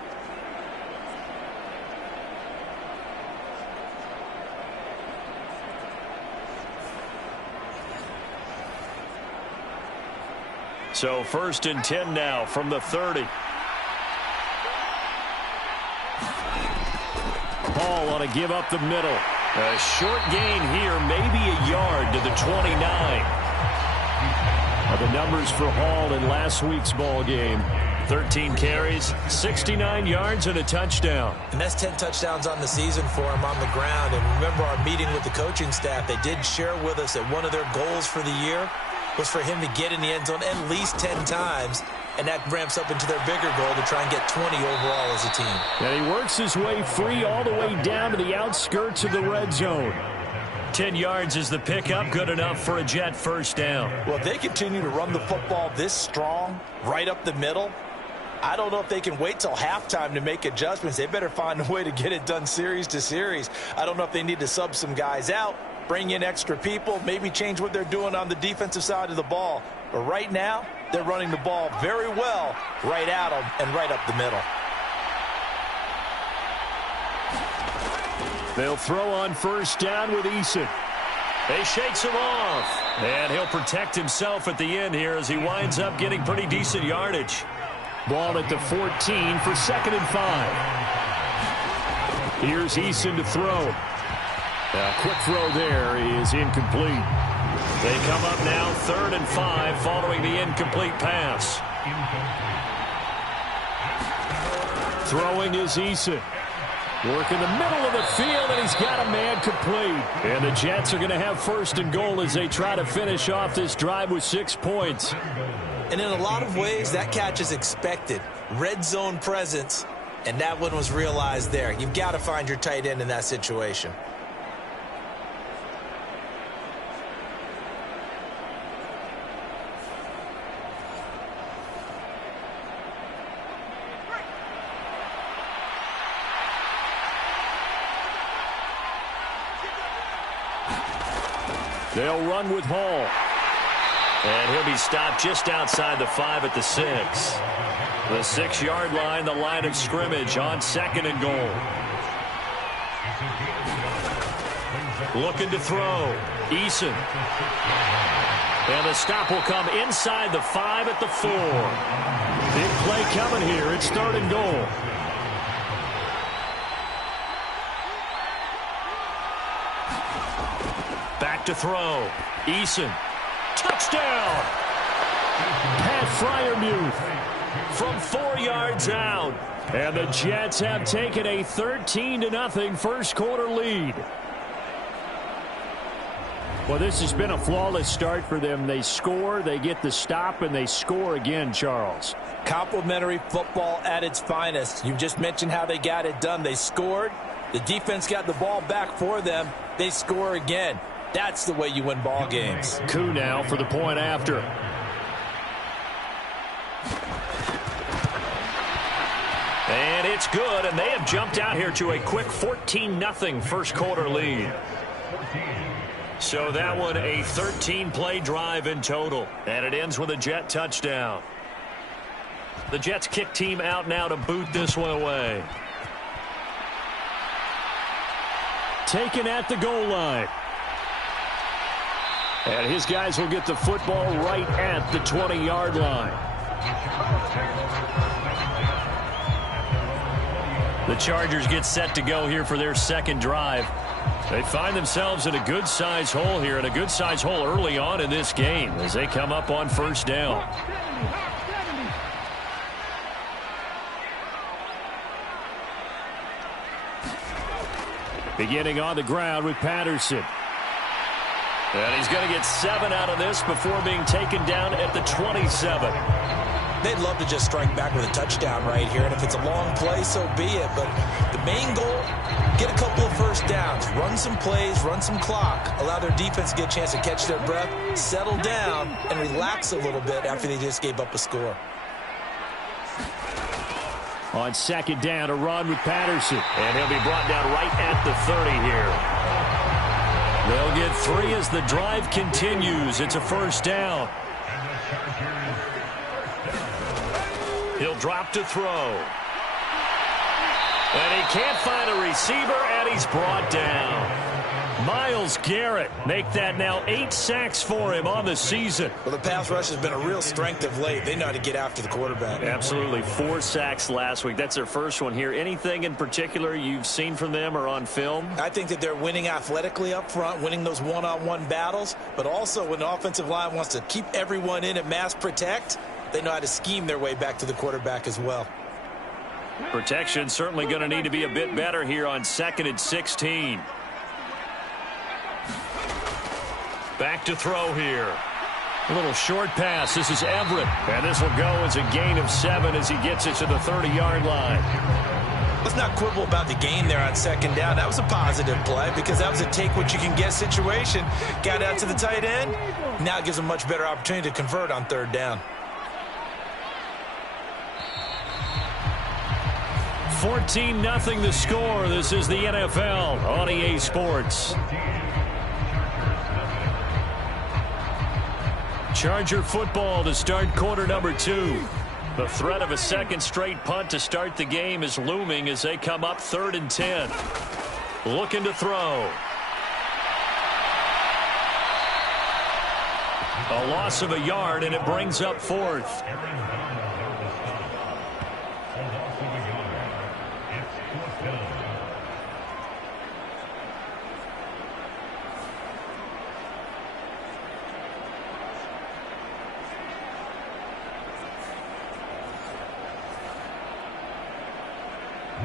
So 1st and 10 now from the 30. Hall on a give up the middle. A short gain here, maybe a yard to the 29. The numbers for Hall in last week's ball game. 13 carries, 69 yards, and a touchdown. And that's 10 touchdowns on the season for him on the ground. And remember our meeting with the coaching staff, they did share with us that one of their goals for the year was for him to get in the end zone at least 10 times. And that ramps up into their bigger goal to try and get 20 overall as a team. And he works his way free all the way down to the outskirts of the red zone. 10 yards is the pickup, good enough for a Jet 1st down. Well, if they continue to run the football this strong, right up the middle, I don't know if they can wait till halftime to make adjustments. They better find a way to get it done series to series. I don't know if they need to sub some guys out, bring in extra people, maybe change what they're doing on the defensive side of the ball. But right now, they're running the ball very well right at them and right up the middle. They'll throw on 1st down with Eason. They shakes him off. And he'll protect himself at the end here as he winds up getting pretty decent yardage. Ball at the 14 for 2nd and 5. Here's Eason to throw. A quick throw there is incomplete. They come up now 3rd and 5 following the incomplete pass. Throwing is Eason. Work in the middle of the field, and he's got a man complete. And the Jets are going to have 1st and goal as they try to finish off this drive with 6 points. And in a lot of ways, that catch is expected. Red zone presence, and that one was realized there. You've got to find your tight end in that situation. They'll run with Hall. And he'll be stopped just outside the 5 at the 6. The 6-yard line, the line of scrimmage on 2nd and goal. Looking to throw. Eason. And the stop will come inside the 5 at the 4. Big play coming here. It's 3rd and goal. Back to throw. Eason. Touchdown! Pat Freiermuth from 4 yards out. And the Jets have taken a 13-0 first quarter lead. Well, this has been a flawless start for them. They score, they get the stop, and they score again, Charles. Complimentary football at its finest. You just mentioned how they got it done. They scored. The defense got the ball back for them. They score again. That's the way you win ball games. Coup now for the point after. And it's good, and they have jumped out here to a quick 14-0 first quarter lead. So that one a 13-play drive in total, and it ends with a Jet touchdown. The Jets kick team out now to boot this one away. Taken at the goal line. And his guys will get the football right at the 20-yard line. The Chargers get set to go here for their second drive. They find themselves in a good-sized hole here, and a good-sized hole early on in this game as they come up on first down. Beginning on the ground with Patterson. And he's going to get 7 out of this before being taken down at the 27. They'd love to just strike back with a touchdown right here, and if it's a long play, so be it. But the main goal, get a couple of first downs, run some plays, run some clock, allow their defense to get a chance to catch their breath, settle down, and relax a little bit after they just gave up a score. On second down, a run with Patterson. And he'll be brought down right at the 30 here. They'll get 3 as the drive continues. It's a first down. He'll drop to throw. And he can't find a receiver, and he's brought down. Myles Garrett make that now 8 sacks for him on the season. Well, the pass rush has been a real strength of late. They know how to get after the quarterback. Absolutely. 4 sacks last week. That's their first one here. Anything in particular you've seen from them or on film? I think that they're winning athletically up front, winning those one-on-one battles, but also when the offensive line wants to keep everyone in and mass protect, they know how to scheme their way back to the quarterback as well. Protection certainly going to need to be a bit better here on 2nd and 16. Back to throw here. A little short pass. This is Everett. And this will go as a gain of 7 as he gets it to the 30-yard line. Let's not quibble about the gain there on second down. That was a positive play because that was a take-what-you-can-get situation. Got out to the tight end. Now it gives them a much better opportunity to convert on third down. 14-0 the score. This is the NFL on EA Sports. Charger football to start quarter number 2. The threat of a second straight punt to start the game is looming as they come up 3rd and 10. Looking to throw. A loss of a yard, and it brings up 4th.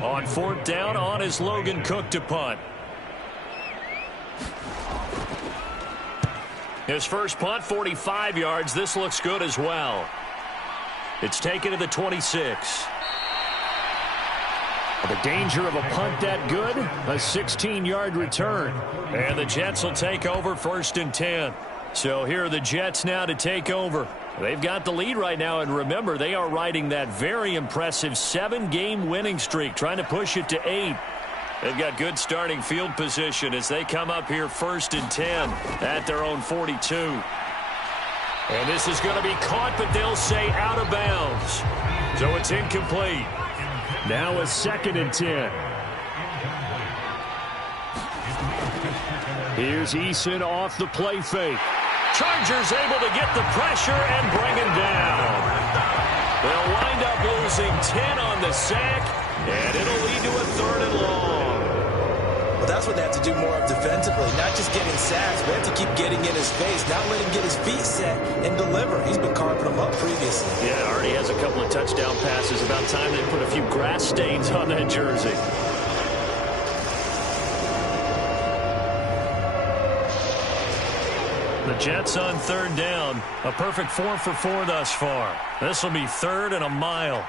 On 4th down, on is Logan Cook to punt. His first punt, 45 yards. This looks good as well. It's taken to the 26. The danger of a punt that good, a 16-yard return. And the Jets will take over 1st and 10. So here are the Jets now to take over. They've got the lead right now, and remember, they are riding that very impressive 7-game winning streak, trying to push it to 8. They've got good starting field position as they come up here 1st and 10 at their own 42. And this is going to be caught, but they'll say out of bounds. So it's incomplete. Now a 2nd and 10. Here's Eason off the play fake. Chargers able to get the pressure and bring him down. They'll wind up losing 10 on the sack, and it'll lead to a 3rd and long. Well, that's what they have to do more of defensively, not just getting sacks, but have to keep getting in his face, not let him get his feet set and deliver. He's been carving them up previously. Yeah, already has a couple of touchdown passes. About time they put a few grass stains on that jersey. The Jets on 3rd down. A perfect 4 for 4 thus far. This will be 3rd and a mile.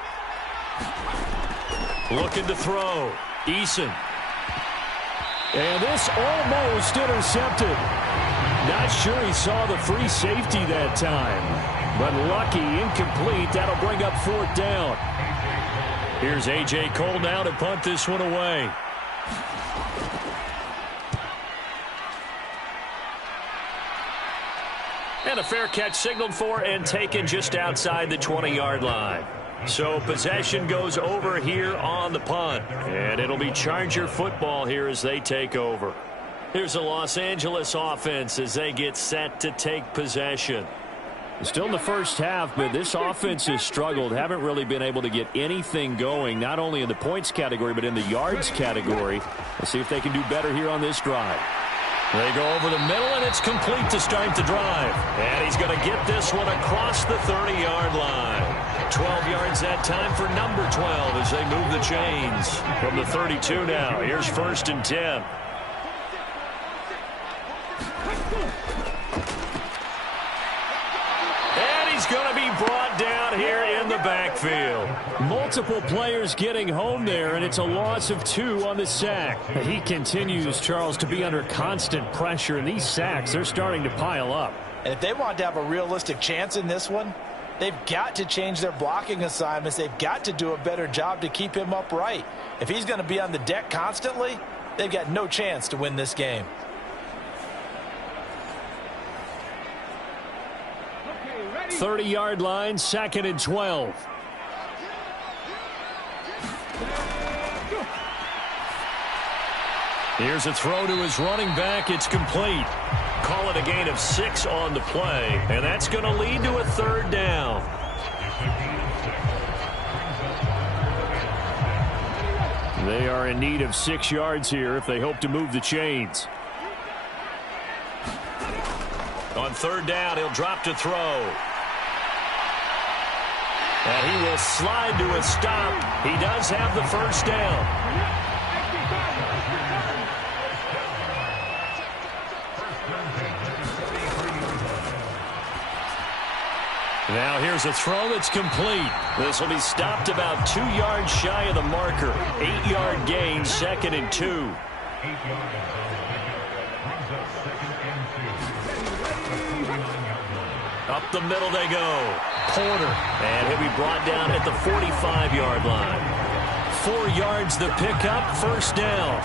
Looking to throw. Eason. And this almost intercepted. Not sure he saw the free safety that time. But lucky, incomplete. That'll bring up 4th down. Here's A.J. Cole now to punt this one away. And a fair catch signaled for and taken just outside the 20-yard line. So possession goes over here on the punt. And it'll be Charger football here as they take over. Here's the Los Angeles offense as they get set to take possession. Still in the first half, but this offense has struggled. Haven't really been able to get anything going, not only in the points category, but in the yards category. Let's see if they can do better here on this drive. They go over the middle, and it's complete to start the drive. And he's going to get this one across the 30-yard line. 12 yards that time for number 12 as they move the chains. From the 32 now, here's 1st and 10. And he's going to be brought down here in the backfield. Multiple players getting home there, and it's a loss of 2 on the sack. He continues, Charles, to be under constant pressure, and these sacks, they're starting to pile up. And if they want to have a realistic chance in this one, they've got to change their blocking assignments. They've got to do a better job to keep him upright. If he's going to be on the deck constantly, they've got no chance to win this game. 30-yard line, 2nd and 12. Here's a throw to his running back. It's complete. Call it a gain of 6 on the play, and that's going to lead to a 3rd down. They are in need of 6 yards here if they hope to move the chains. On 3rd down, he'll drop to throw. And he will slide to a stop. He does have the 1st down. Now here's a throw that's complete. This will be stopped about 2 yards shy of the marker. 8-yard gain, 2nd and 2. Up the middle they go. Porter. And he'll be brought down at the 45-yard line. 4 yards the pickup, 1st down.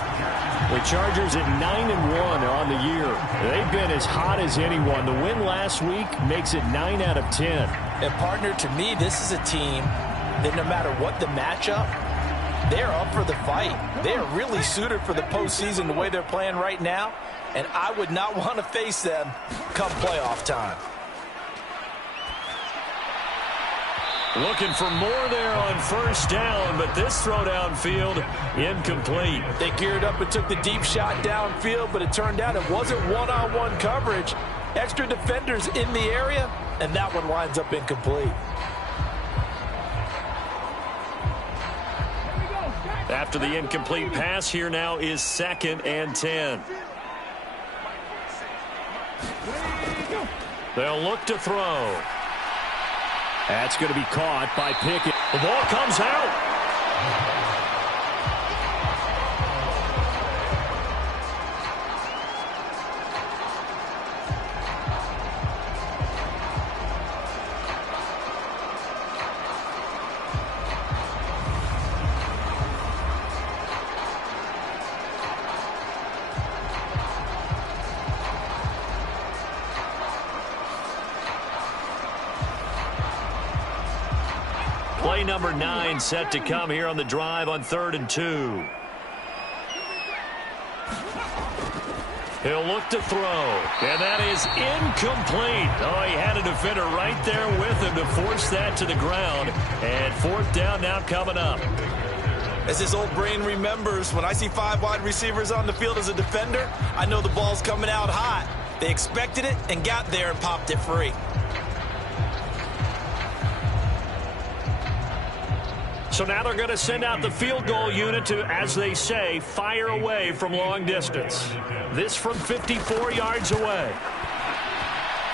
The Chargers at 9-1 on the year. They've been as hot as anyone. The win last week makes it 9 out of 10. And, partner, to me, this is a team that no matter what the matchup, they're up for the fight. They are really suited for the postseason the way they're playing right now, and I would not want to face them come playoff time. Looking for more there on 1st down, but this throw downfield incomplete. They geared up and took the deep shot downfield, but it turned out it wasn't one-on-one coverage. Extra defenders in the area, and that one winds up incomplete. After the incomplete pass, here now is 2nd and 10. They'll look to throw. That's going to be caught by Pickett. The ball comes out. Play number 9 set to come here on the drive on 3rd and 2. He'll look to throw, and that is incomplete. Oh, he had a defender right there with him to force that to the ground. And 4th down now coming up. As his old brain remembers, when I see 5 wide receivers on the field as a defender, I know the ball's coming out hot. They expected it and got there and popped it free. So now they're going to send out the field goal unit to, as they say, fire away from long distance. This from 54 yards away.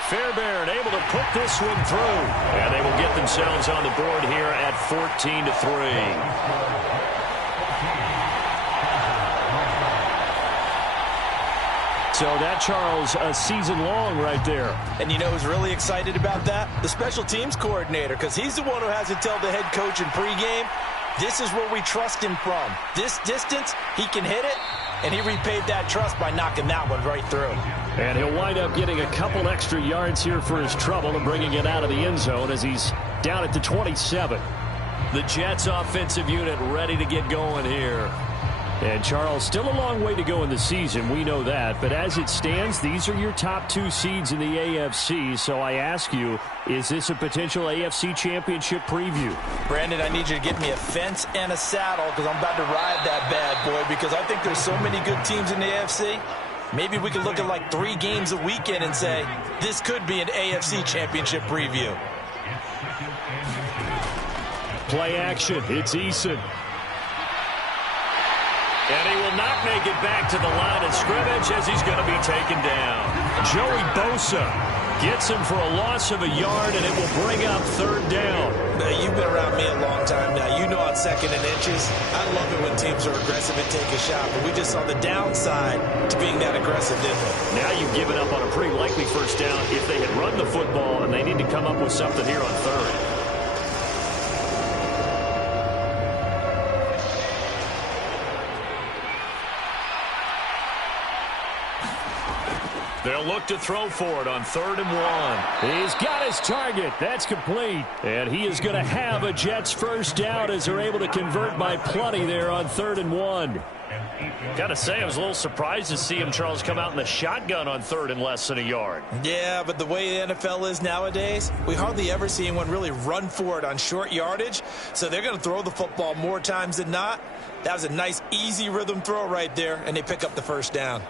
Fairbairn able to put this one through. And they will get themselves on the board here at 14-3. So that, Charles, a season long right there. And you know who's really excited about that? The special teams coordinator, because he's the one who has to tell the head coach in pregame, this is where we trust him from. This distance, he can hit it, and he repaid that trust by knocking that one right through. And he'll wind up getting a couple extra yards here for his trouble and bringing it out of the end zone as he's down at the 27. The Jets offensive unit ready to get going here. And, Charles, still a long way to go in the season. We know that. But as it stands, these are your top 2 seeds in the AFC. So I ask you, is this a potential AFC championship preview? Brandon, I need you to get me a fence and a saddle because I'm about to ride that bad boy because I think there's so many good teams in the AFC. Maybe we could look at like 3 games a weekend and say, this could be an AFC championship preview. Play action. It's Eason. And he will not make it back to the line of scrimmage as he's going to be taken down. Joey Bosa gets him for a loss of a yard, and it will bring up 3rd down. Now, you've been around me a long time now. You know on 2nd and inches, I love it when teams are aggressive and take a shot. But we just saw the downside to being that aggressive, didn't we? Now you've given up on a pretty likely first down if they had run the football, and they need to come up with something here on 3rd. They'll look to throw for it on 3rd and 1. He's got his target. That's complete. And he is going to have a Jets first down as they're able to convert by plenty there on 3rd and 1. Got to say, I was a little surprised to see him, Charles, come out in the shotgun on 3rd and less than a yard. Yeah, but the way the NFL is nowadays, we hardly ever see anyone really run for it on short yardage. So they're going to throw the football more times than not. That was a nice, easy rhythm throw right there, and they pick up the first down.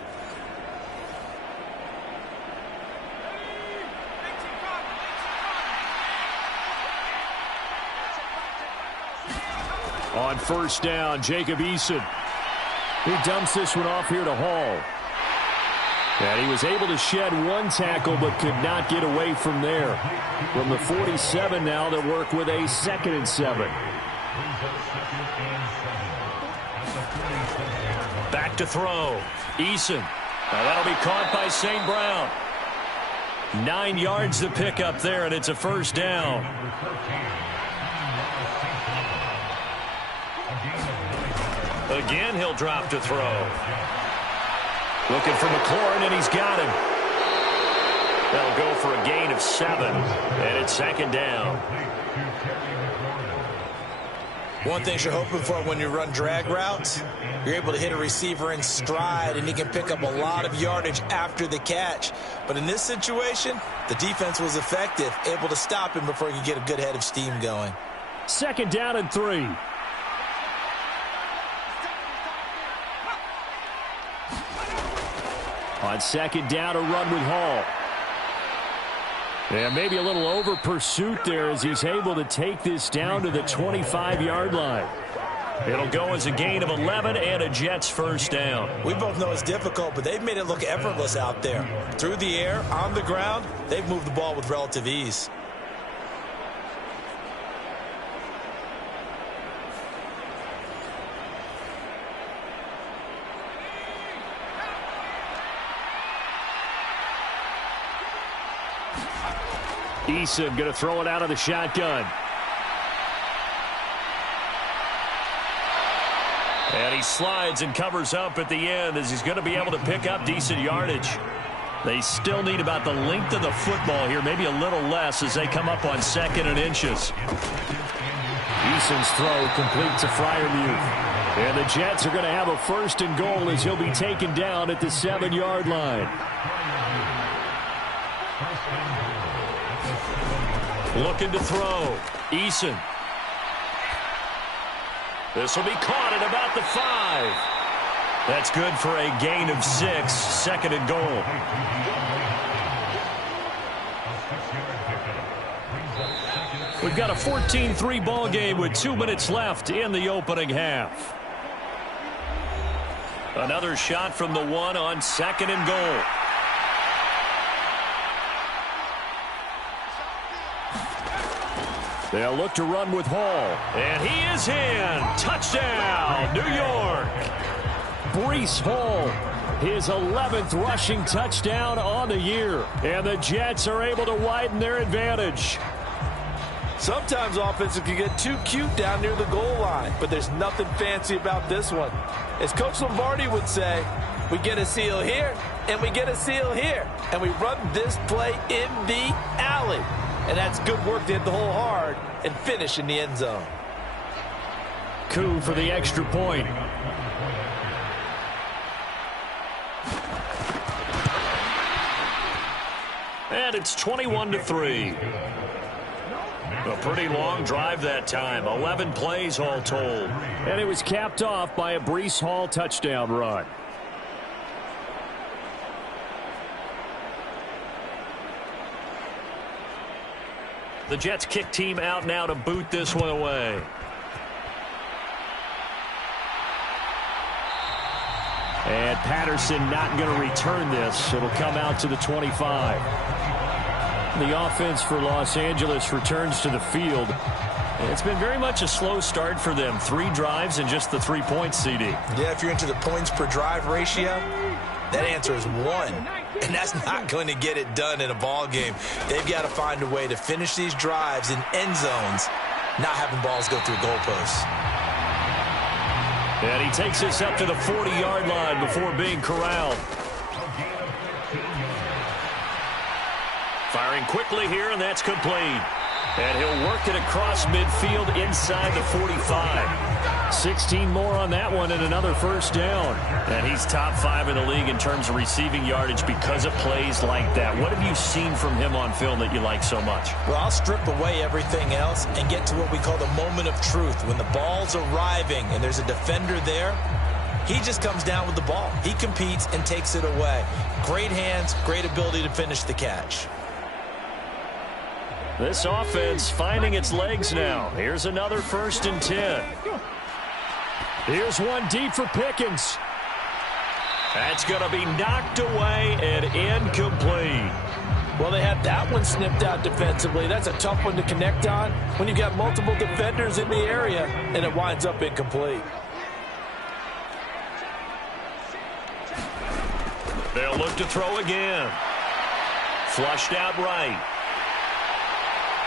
On first down, Jacob Eason. He dumps this one off here to Hall. And he was able to shed 1 tackle but could not get away from there. From the 47 now, they'll work with a 2nd and 7. Back to throw. Eason. Now that'll be caught by St. Brown. 9 yards to pick up there, and it's a first down. Again, he'll drop to throw. Looking for McLaurin, and he's got him. They'll go for a gain of 7, and it's 2nd down. One thing you're hoping for when you run drag routes, you're able to hit a receiver in stride, and he can pick up a lot of yardage after the catch. But in this situation, the defense was effective, able to stop him before he could get a good head of steam going. 2nd down and 3. On 2nd down, a run with Hall. And maybe a little over pursuit there as he's able to take this down to the 25-yard line. It'll go as a gain of 11 and a Jets first down. We both know it's difficult, but they've made it look effortless out there. Through the air, on the ground, they've moved the ball with relative ease. Eason going to throw it out of the shotgun. And he slides and covers up at the end as he's going to be able to pick up decent yardage. They still need about the length of the football here, maybe a little less as they come up on 2nd and inches. Eason's throw complete to Freiermuth. And the Jets are going to have a 1st and goal as he'll be taken down at the 7-yard line. Looking to throw. Eason. This will be caught at about the 5. That's good for a gain of 6. 2nd and goal. We've got a 14-3 ball game with 2 minutes left in the opening half. Another shot from the 1 on 2nd and goal. They'll look to run with Hall. And he is in. Touchdown, New York. Breece Hall, his 11th rushing touchdown on the year. And the Jets are able to widen their advantage. Sometimes offenses can get too cute down near the goal line, but there's nothing fancy about this one. As Coach Lombardi would say, we get a seal here, and we get a seal here, and we run this play in the alley. And that's good work to hit the hole hard and finish in the end zone. coup for the extra point. And it's 21-3. A pretty long drive that time. 11 plays all told. And it was capped off by a Breece Hall touchdown run. The Jets kick team out now to boot this one away. And Patterson not going to return this. It'll come out to the 25. The offense for Los Angeles returns to the field. It's been very much a slow start for them. 3 drives and just the 3 points, CD. Yeah, if you're into the points per drive ratio, that answer is 1. And that's not going to get it done in a ball game. They've got to find a way to finish these drives in end zones, not having balls go through goalposts. And he takes this up to the 40-yard line before being corralled. Firing quickly here, and that's complete. And he'll work it across midfield inside the 45. 16 more on that one and another first down. And he's top 5 in the league in terms of receiving yardage because of plays like that. What have you seen from him on film that you like so much? Well, I'll strip away everything else and get to what we call the moment of truth. When the ball's arriving and there's a defender there, he just comes down with the ball. He competes and takes it away. Great hands, great ability to finish the catch. This offense finding its legs now. Here's another 1st and 10. Here's one deep for Pickens. That's going to be knocked away and incomplete. Well, they had that one snipped out defensively. That's a tough one to connect on when you've got multiple defenders in the area, and it winds up incomplete. They'll look to throw again. Flushed out right.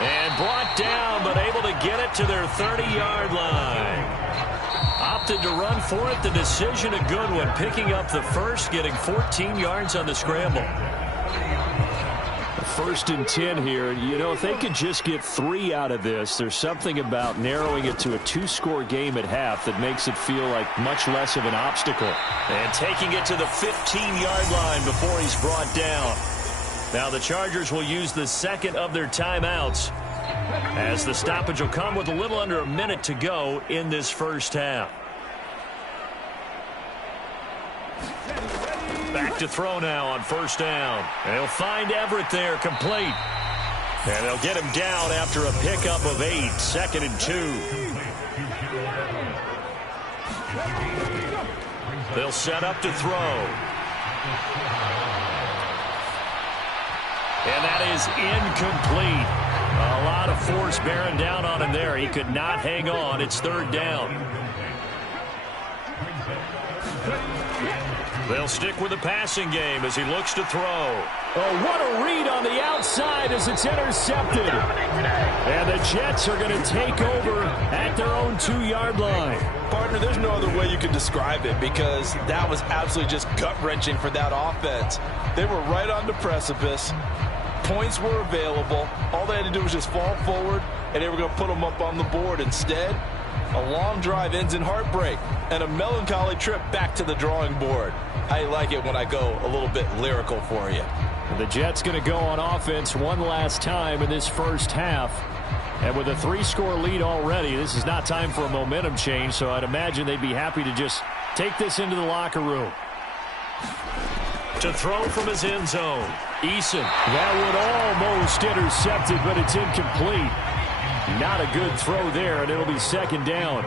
And brought down, but able to get it to their 30-yard line. Opted to run for it. The decision a good one. Picking up the first, getting 14 yards on the scramble. 1st and 10 here. You know, if they could just get 3 out of this, there's something about narrowing it to a 2-score game at half that makes it feel like much less of an obstacle. And taking it to the 15-yard line before he's brought down. Now the Chargers will use the second of their timeouts as the stoppage will come with a little under a minute to go in this first half. Back to throw now on 1st down. And he'll find Everett there, complete. And they'll get him down after a pickup of 8, 2nd and 2. They'll set up to throw. And that is incomplete. A lot of force bearing down on him there. He could not hang on. It's 3rd down. They'll stick with the passing game as he looks to throw. Oh, what a read on the outside as it's intercepted. And the Jets are going to take over at their own 2-yard line. Partner, there's no other way you can describe it because that was absolutely just gut-wrenching for that offense. They were right on the precipice. Points were available. All they had to do was just fall forward, and they were going to put them up on the board. Instead, a long drive ends in heartbreak and a melancholy trip back to the drawing board. I like it when I go a little bit lyrical for you. The Jets going to go on offense one last time in this first half. And with a 3-score lead already, this is not time for a momentum change, so I'd imagine they'd be happy to just take this into the locker room. To throw from his end zone, Eason. That would almost intercept it, but it's incomplete. Not a good throw there, and it'll be 2nd down.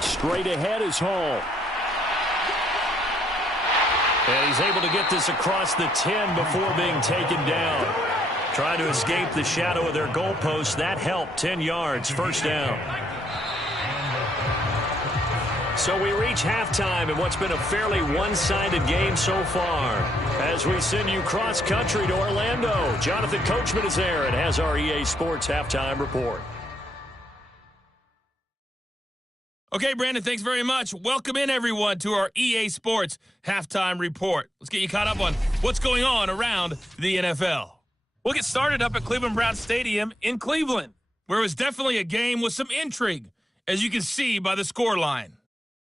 Straight ahead is Hall. And he's able to get this across the 10 before being taken down. Trying to escape the shadow of their goalpost. That helped. 10 yards. 1st down. So we reach halftime in what's been a fairly one-sided game so far. As we send you cross-country to Orlando, Jonathan Coachman is there and has our EA Sports Halftime Report. Okay, Brandon, thanks very much. Welcome in, everyone, to our EA Sports Halftime Report. Let's get you caught up on what's going on around the NFL. We'll get started up at Cleveland Browns Stadium in Cleveland, where it was definitely a game with some intrigue, as you can see by the scoreline.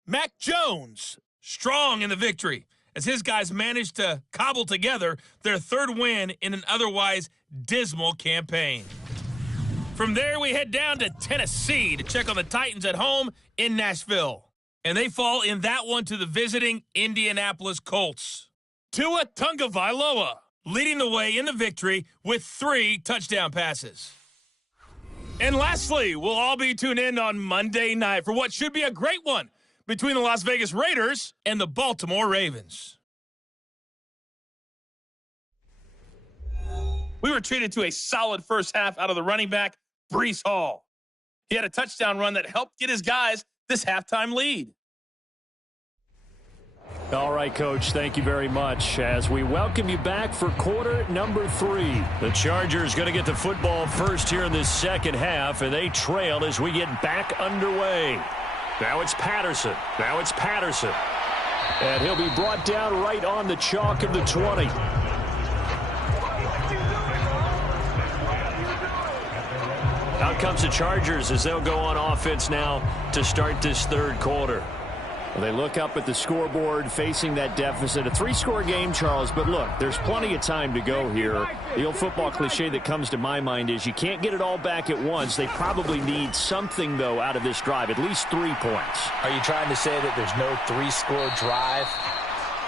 Mac Jones, strong in the victory, as his guys managed to cobble together their third win in an otherwise dismal campaign. From there, we head down to Tennessee to check on the Titans at home in Nashville. And they fall in that one to the visiting Indianapolis Colts. Tua Tagovailoa leading the way in the victory with 3 touchdown passes. And lastly, we'll all be tuned in on Monday night for what should be a great one between the Las Vegas Raiders and the Baltimore Ravens. We were treated to a solid first half out of the running back, Breece Hall. He had a touchdown run that helped get his guys this halftime lead. All right, Coach, thank you very much. As we welcome you back for quarter number 3. The Chargers going to get the football first here in this second half, and they trail as we get back underway. Now it's Patterson. And he'll be brought down right on the chalk of the 20. Out comes the Chargers as they'll go on offense now to start this third quarter. Well, they look up at the scoreboard facing that deficit. A 3-score game, Charles, but look, there's plenty of time to go here. The old football cliche that comes to my mind is you can't get it all back at once. They probably need something, though, out of this drive, at least 3 points. Are you trying to say that there's no 3-score drive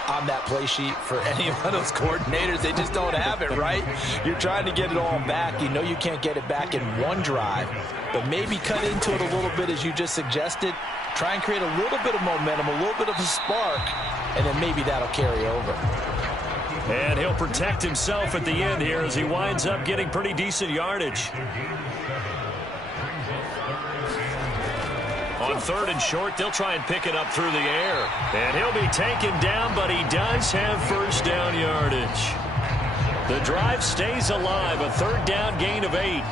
on that play sheet for any of those coordinators? They just don't have it, right? You're trying to get it all back. You know you can't get it back in one drive, but maybe cut into it a little bit as you just suggested. Try and create a little bit of momentum, a little bit of a spark, and then maybe that'll carry over. And he'll protect himself at the end here as he winds up getting pretty decent yardage. On 3rd and short, they'll try and pick it up through the air. And he'll be taken down, but he does have first down yardage. The drive stays alive, a 3rd down gain of 8.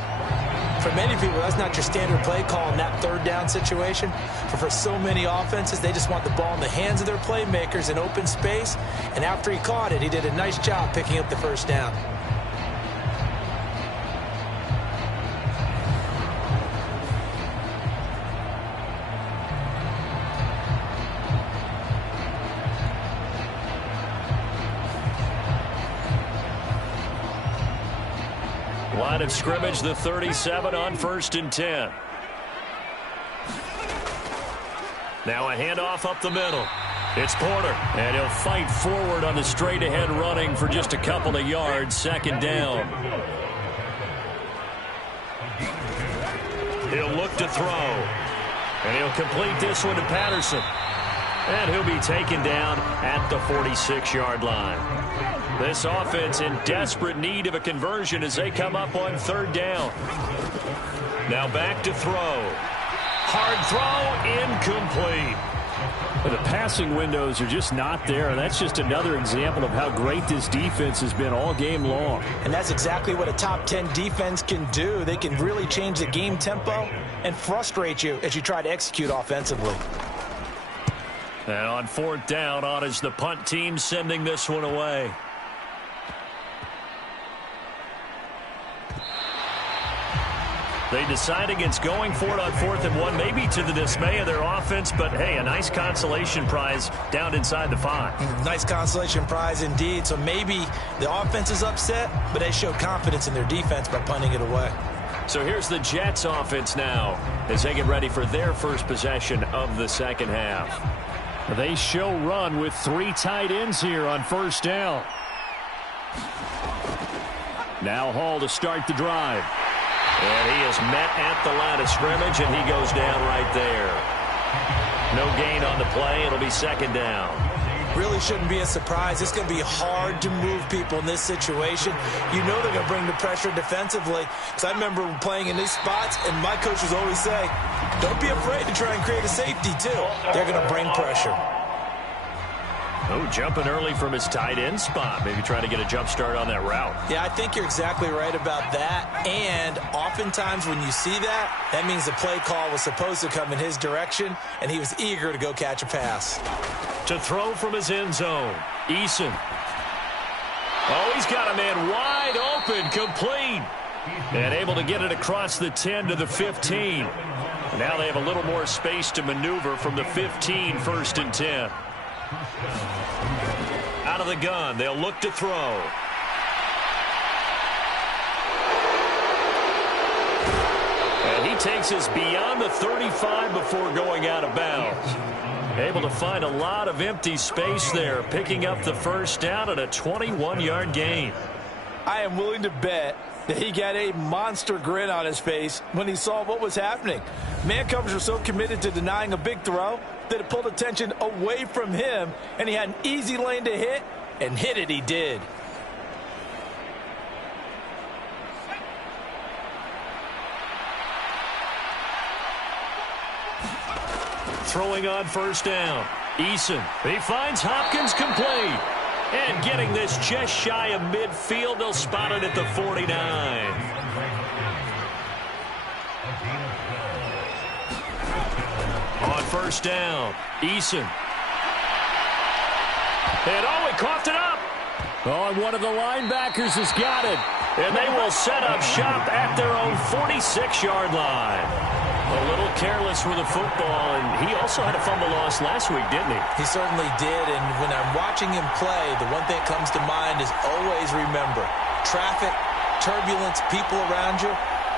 For many people, that's not your standard play call in that 3rd down situation. But for so many offenses, they just want the ball in the hands of their playmakers in open space. And after he caught it, he did a nice job picking up the first down. Line of scrimmage, the 37 on 1st and 10. Now a handoff up the middle. It's Porter, and he'll fight forward on the straight-ahead running for just a couple of yards, 2nd down. He'll look to throw, and he'll complete this one to Patterson. And he'll be taken down at the 46-yard line. This offense in desperate need of a conversion as they come up on 3rd down. Now back to throw. Hard throw, incomplete. The passing windows are just not there, and that's just another example of how great this defense has been all game long. And that's exactly what a top 10 defense can do. They can really change the game tempo and frustrate you as you try to execute offensively. And on 4th down, on is the punt team sending this one away. They decide against going for it on 4th and 1, maybe to the dismay of their offense, but hey, a nice consolation prize down inside the 5. Nice consolation prize indeed. So maybe the offense is upset, but they show confidence in their defense by punting it away. So here's the Jets offense now as they get ready for their first possession of the second half. They show run with 3 tight ends here on 1st down. Now Hall to start the drive. And he is met at the line of scrimmage, and he goes down right there. No gain on the play. It'll be 2nd down. Really shouldn't be a surprise. It's going to be hard to move people in this situation. You know they're going to bring the pressure defensively. Because I remember playing in these spots, and my coaches always say, don't be afraid to try and create a safety, too. They're going to bring pressure. Oh, jumping early from his tight end spot. Maybe trying to get a jump start on that route. Yeah, I think you're exactly right about that. And oftentimes when you see that, that means the play call was supposed to come in his direction, and he was eager to go catch a pass. To throw from his end zone, Eason. Oh, he's got a man wide open, complete. And able to get it across the 10 to the 15. Now they have a little more space to maneuver from the 15, 1st and 10. Out of the gun, they'll look to throw. And he takes us beyond the 35 before going out of bounds. Able to find a lot of empty space there, picking up the first down at a 21-yard gain. I am willing to bet that he got a monster grin on his face when he saw what was happening. Man-covers were so committed to denying a big throw that it pulled attention away from him, and he had an easy lane to hit, and hit it he did. Throwing on first down. Eason. He finds Hopkins complete. And getting this just shy of midfield, they'll spot it at the 49. On first down, Eason. And oh, he coughed it up. Oh, and one of the linebackers has got it. And they will set up shop at their own 46-yard line. A little careless with the football, and he also had a fumble loss last week, didn't he? He certainly did, and when I'm watching him play, the one thing that comes to mind is always remember, traffic, turbulence, people around you,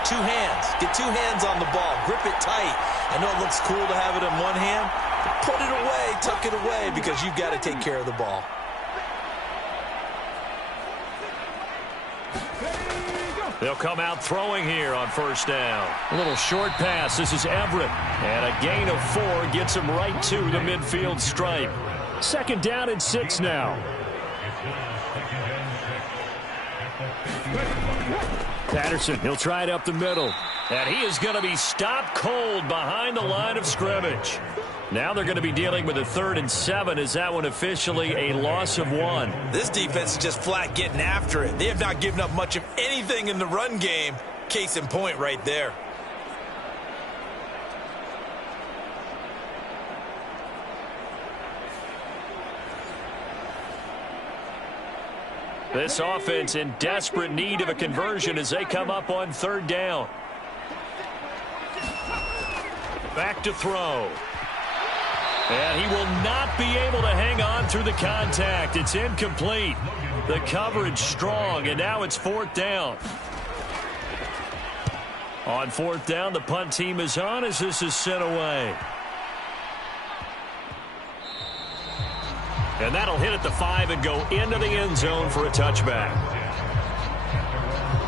two hands. Get two hands on the ball. Grip it tight. I know it looks cool to have it in one hand, but put it away, tuck it away, because you've got to take care of the ball. They'll come out throwing here on first down. A little short pass. This is Everett. And a gain of 4 gets him right to the midfield stripe. 2nd down and 6 now. Patterson, he'll try it up the middle. And he is going to be stopped cold behind the line of scrimmage. Now they're going to be dealing with a 3rd and 7. Is that one officially a loss of 1? This defense is just flat getting after it. They have not given up much of anything in the run game. Case in point right there. This offense in desperate need of a conversion as they come up on 3rd down. Back to throw. And he will not be able to hang on through the contact. It's incomplete. The coverage strong, and now it's 4th down. On 4th down, the punt team is on as this is sent away. And that'll hit at the 5 and go into the end zone for a touchback.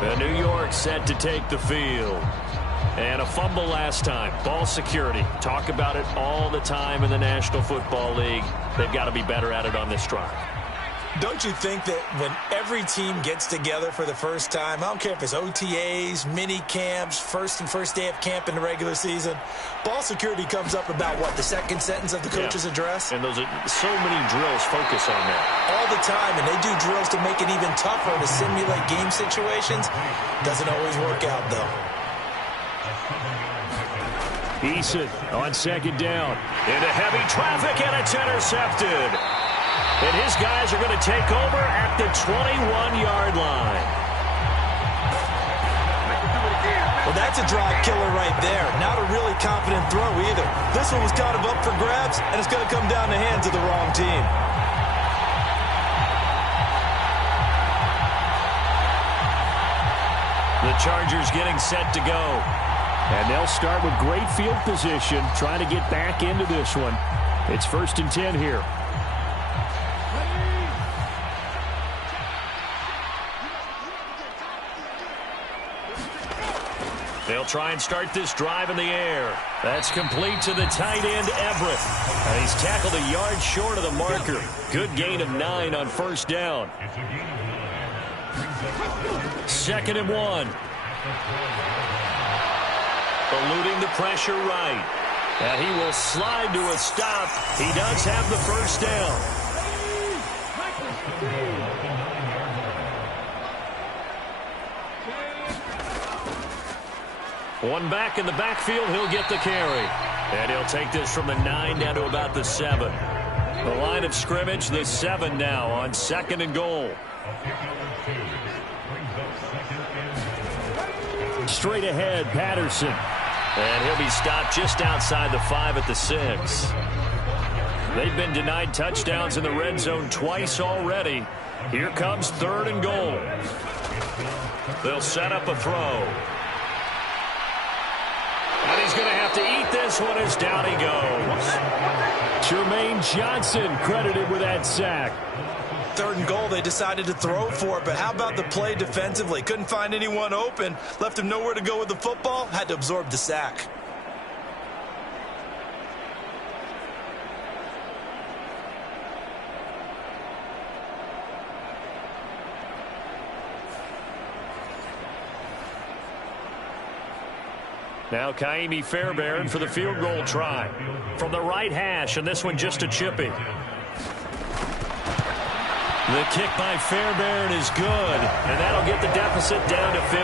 The New York set to take the field. And a fumble last time. Ball security. Talk about it all the time in the National Football League. They've got to be better at it on this drive. Don't you think that when every team gets together for the first time, I don't care if it's OTAs, mini camps, first day of camp in the regular season, ball security comes up about, what, the 2nd sentence of the coach's address? And those are so many drills focus on that. All the time, and they do drills to make it even tougher to simulate game situations. Doesn't always work out, though. Eason on 2nd down. Into heavy traffic, and it's intercepted. And his guys are going to take over at the 21-yard line. Well, that's a drive killer right there. Not a really confident throw either. This one was kind of up for grabs, and it's going to come down the hands of the wrong team. The Chargers getting set to go. And they'll start with great field position, trying to get back into this one. It's 1st and 10 here. They'll try and start this drive in the air. That's complete to the tight end, Everett. And he's tackled a yard short of the marker. Good gain of 9 on 1st down. 2nd and 1. Eluding the pressure right. And he will slide to a stop. He does have the 1st down. One back in the backfield, he'll get the carry. And he'll take this from the 9 down to about the 7. The line of scrimmage, the 7 now on 2nd and goal. Straight ahead, Patterson. And he'll be stopped just outside the 5 at the 6. They've been denied touchdowns in the red zone twice already. Here comes 3rd and goal. They'll set up a throw. And he's going to have to eat this one as down he goes. Jermaine Johnson credited with that sack. 3rd and goal, they decided to throw for it, but how about the play defensively? Couldn't find anyone open, left him nowhere to go with the football, had to absorb the sack. Now Kaimi Fairbairn for the field goal try. From the right hash, and this one just a chippy. The kick by Fairbairn is good, and that'll get the deficit down to 15.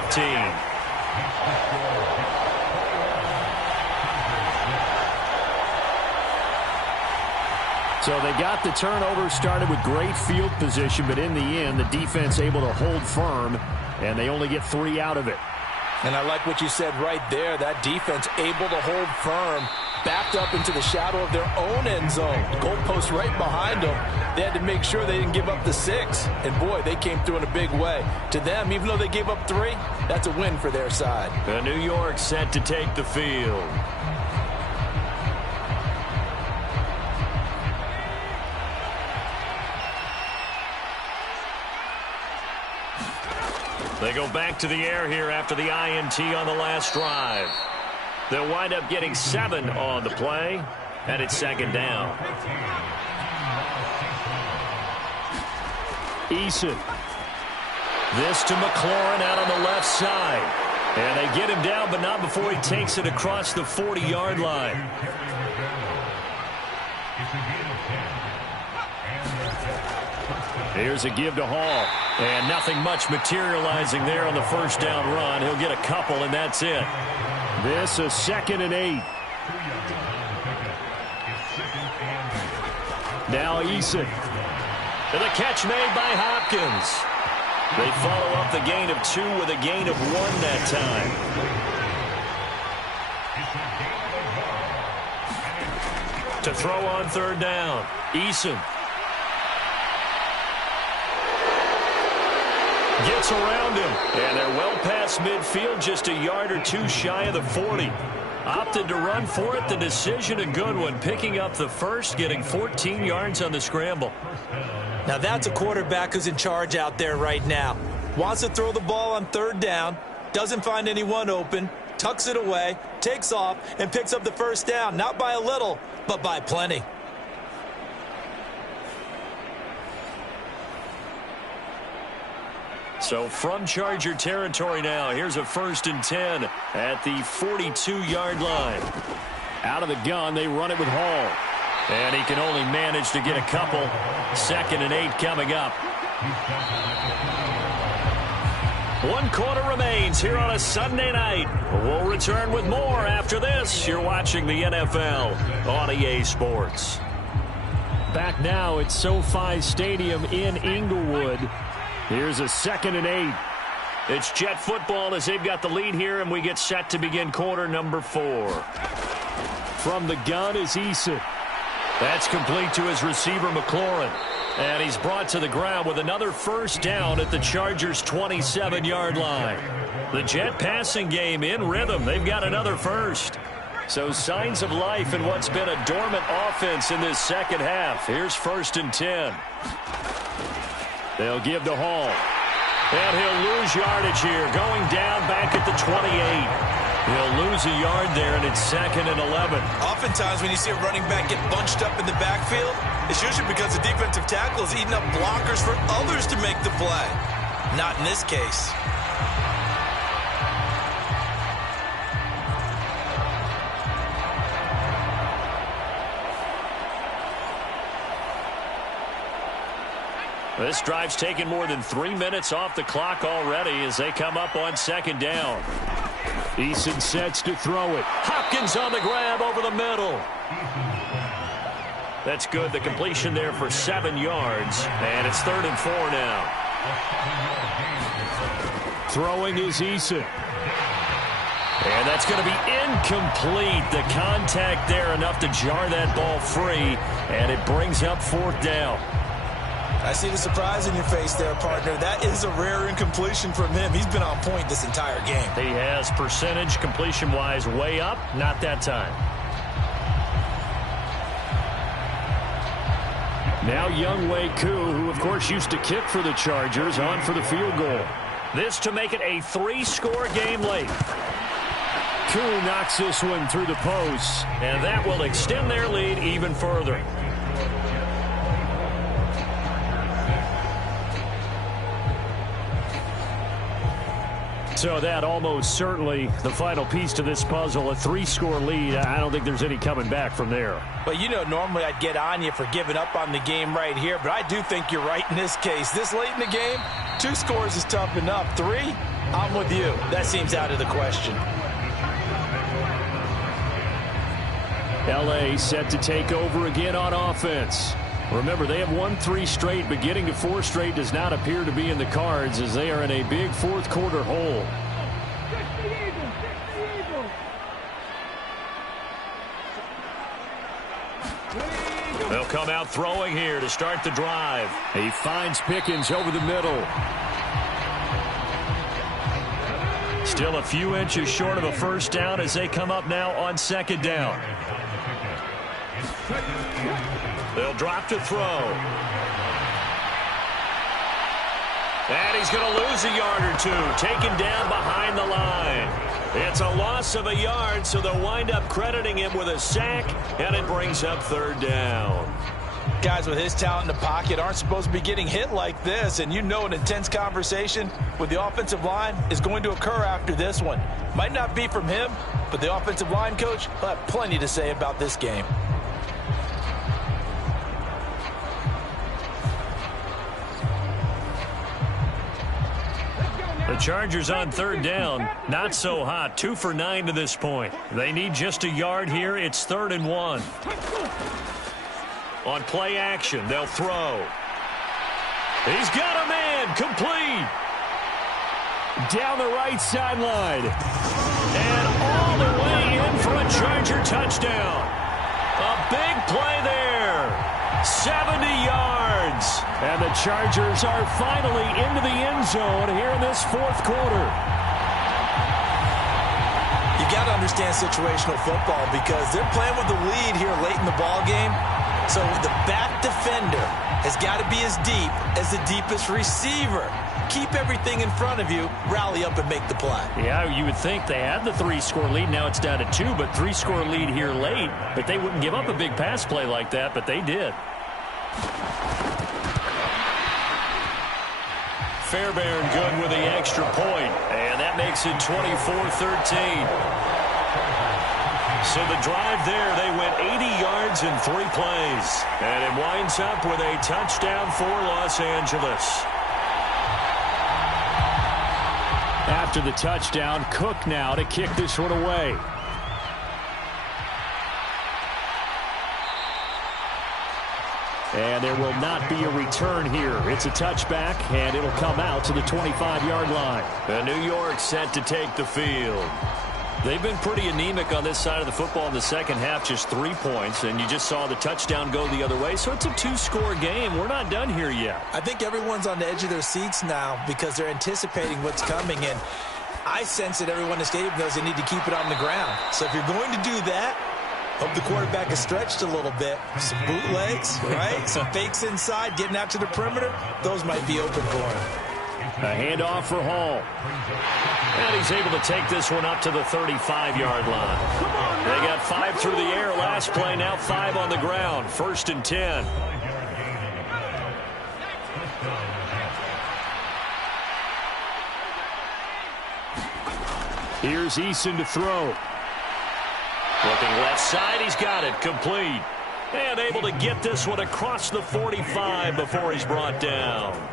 So they got the turnover, started with great field position, but in the end, the defense able to hold firm, and they only get 3 out of it. And I like what you said right there. That defense able to hold firm, backed up into the shadow of their own end zone. The goalpost right behind them. They had to make sure they didn't give up the 6. And, boy, they came through in a big way. To them, even though they gave up 3, that's a win for their side. The New York set to take the field. They go back to the air here after the INT on the last drive. They'll wind up getting 7 on the play, and it's 2nd down. Eason. This to McLaurin out on the left side. And they get him down, but not before he takes it across the 40-yard line. Here's a give to Hall. And nothing much materializing there on the first down run. He'll get a couple, and that's it. This is 2nd and 8. Now Eason. And the catch made by Hopkins. They follow up the gain of 2 with a gain of 1 that time. To throw on 3rd down, Eason. Gets around him, and they're well past midfield, just a yard or 2 shy of the 40. Opted to run for it. The decision a good one, picking up the first, getting 14 yards on the scramble. Now that's a quarterback who's in charge out there right now. Wants to throw the ball on 3rd down, doesn't find anyone open, tucks it away, takes off, and picks up the first down. Not by a little, but by plenty. So from Charger territory now, here's a 1st and 10 at the 42-yard line. Out of the gun, they run it with Hall. And he can only manage to get a couple. 2nd and 8 coming up. 1 quarter remains here on a Sunday night. We'll return with more after this. You're watching the NFL on EA Sports. Back now at SoFi Stadium in Inglewood. Here's a 2nd and 8. It's Jet football as they've got the lead here, and we get set to begin quarter number 4. From the gun is Eason. That's complete to his receiver, McLaurin. And he's brought to the ground with another first down at the Chargers' 27-yard line. The Jet passing game in rhythm. They've got another first. So signs of life in what's been a dormant offense in this second half. Here's 1st and 10. They'll give to Hall. And he'll lose yardage here, going down back at the 28. He'll lose a yard there, and it's 2nd and 11. Oftentimes when you see a running back get bunched up in the backfield, it's usually because the defensive tackle is eating up blockers for others to make the play. Not in this case. This drive's taken more than 3 minutes off the clock already as they come up on second down. Eason sets to throw it. Hopkins on the grab over the middle. That's good. The completion there for 7 yards. And it's 3rd and 4 now. Throwing is Eason. And that's going to be incomplete. The contact there enough to jar that ball free. And it brings up 4th down. I see the surprise in your face there, partner. That is a rare incompletion from him. He's been on point this entire game. He has percentage completion-wise way up. Not that time. Now Younghoe Koo, who of course used to kick for the Chargers, on for the field goal. This to make it a 3-score game late. Koo knocks this one through the posts, and that will extend their lead even further. So that almost certainly the final piece to this puzzle, a 3-score lead. I don't think there's any coming back from there. Well, you know, normally I'd get on you for giving up on the game right here, but I do think you're right in this case. This late in the game, 2 scores is tough enough. 3, I'm with you. That seems out of the question. L.A. set to take over again on offense. Remember, they have won 3 straight, but getting to 4 straight does not appear to be in the cards as they are in a big 4th quarter hole. They'll come out throwing here to start the drive. He finds Pickens over the middle. Still a few inches short of a 1st down as they come up now on 2nd down. They'll drop to throw. And he's going to lose a yard or 2, taken down behind the line. It's a loss of a yard, so they'll wind up crediting him with a sack, and it brings up 3rd down. Guys with his talent in the pocket aren't supposed to be getting hit like this, and you know an intense conversation with the offensive line is going to occur after this one. Might not be from him, but the offensive line coach will have plenty to say about this game. The Chargers on 3rd down, not so hot. 2 for 9 to this point. They need just a yard here. It's 3rd and 1. On play action, they'll throw. He's got a man, complete. Down the right sideline. And all the way in for a Charger touchdown. A big play there. 70 yards. And the Chargers are finally into the end zone here in this 4th quarter. You got to understand situational football because they're playing with the lead here late in the ball game. So the back defender has got to be as deep as the deepest receiver. Keep everything in front of you, rally up and make the play. Yeah, you would think they had the 3-score lead. Now it's down to 2, but 3-score lead here late. But they wouldn't give up a big pass play like that, but they did. Fairbairn good with the extra point, and that makes it 24-13. So the drive there, they went 80 yards in 3 plays, and it winds up with a touchdown for Los Angeles. After the touchdown, Cook now to kick this one away. And there will not be a return here. It's a touchback, and it'll come out to the 25-yard line. And New York set to take the field. They've been pretty anemic on this side of the football in the second half, just 3 points, and you just saw the touchdown go the other way. So it's a 2-score game. We're not done here yet. I think everyone's on the edge of their seats now because they're anticipating what's coming, and I sense that everyone in the stadium knows they need to keep it on the ground. So if you're going to do that, hope the quarterback is stretched a little bit. Some bootlegs, right? Some fakes inside, getting out to the perimeter. Those might be open for him. A handoff for Hall. And he's able to take this one up to the 35-yard line. They got 5 through the air last play, now 5 on the ground. 1st and 10. Here's Eason to throw. Looking left side, he's got it, complete. And able to get this one across the 45 before he's brought down.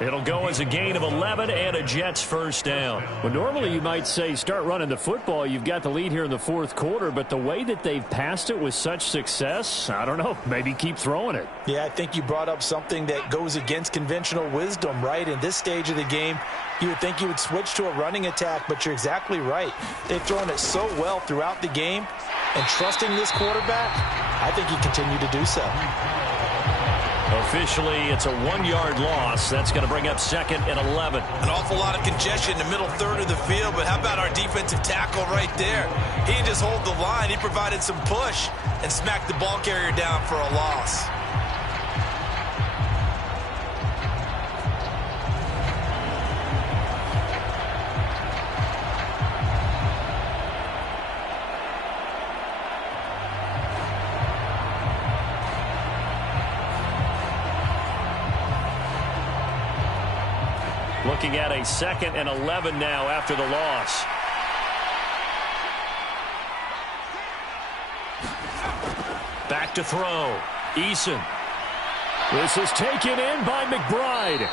It'll go as a gain of 11 and a Jets first down. Well, normally you might say start running the football. You've got the lead here in the fourth quarter, but the way that they've passed it with such success, I don't know, maybe keep throwing it. Yeah, I think you brought up something that goes against conventional wisdom, right? In this stage of the game, you would think you would switch to a running attack, but you're exactly right. They've thrown it so well throughout the game, and trusting this quarterback, I think he continued to do so. Officially, it's a 1-yard loss. That's going to bring up second and 11. An awful lot of congestion in the middle third of the field, but how about our defensive tackle right there? He didn't just hold the line. He provided some push and smacked the ball carrier down for a loss. Looking at a second and 11 now after the loss. Back to throw. Eason. This is taken in by McBride.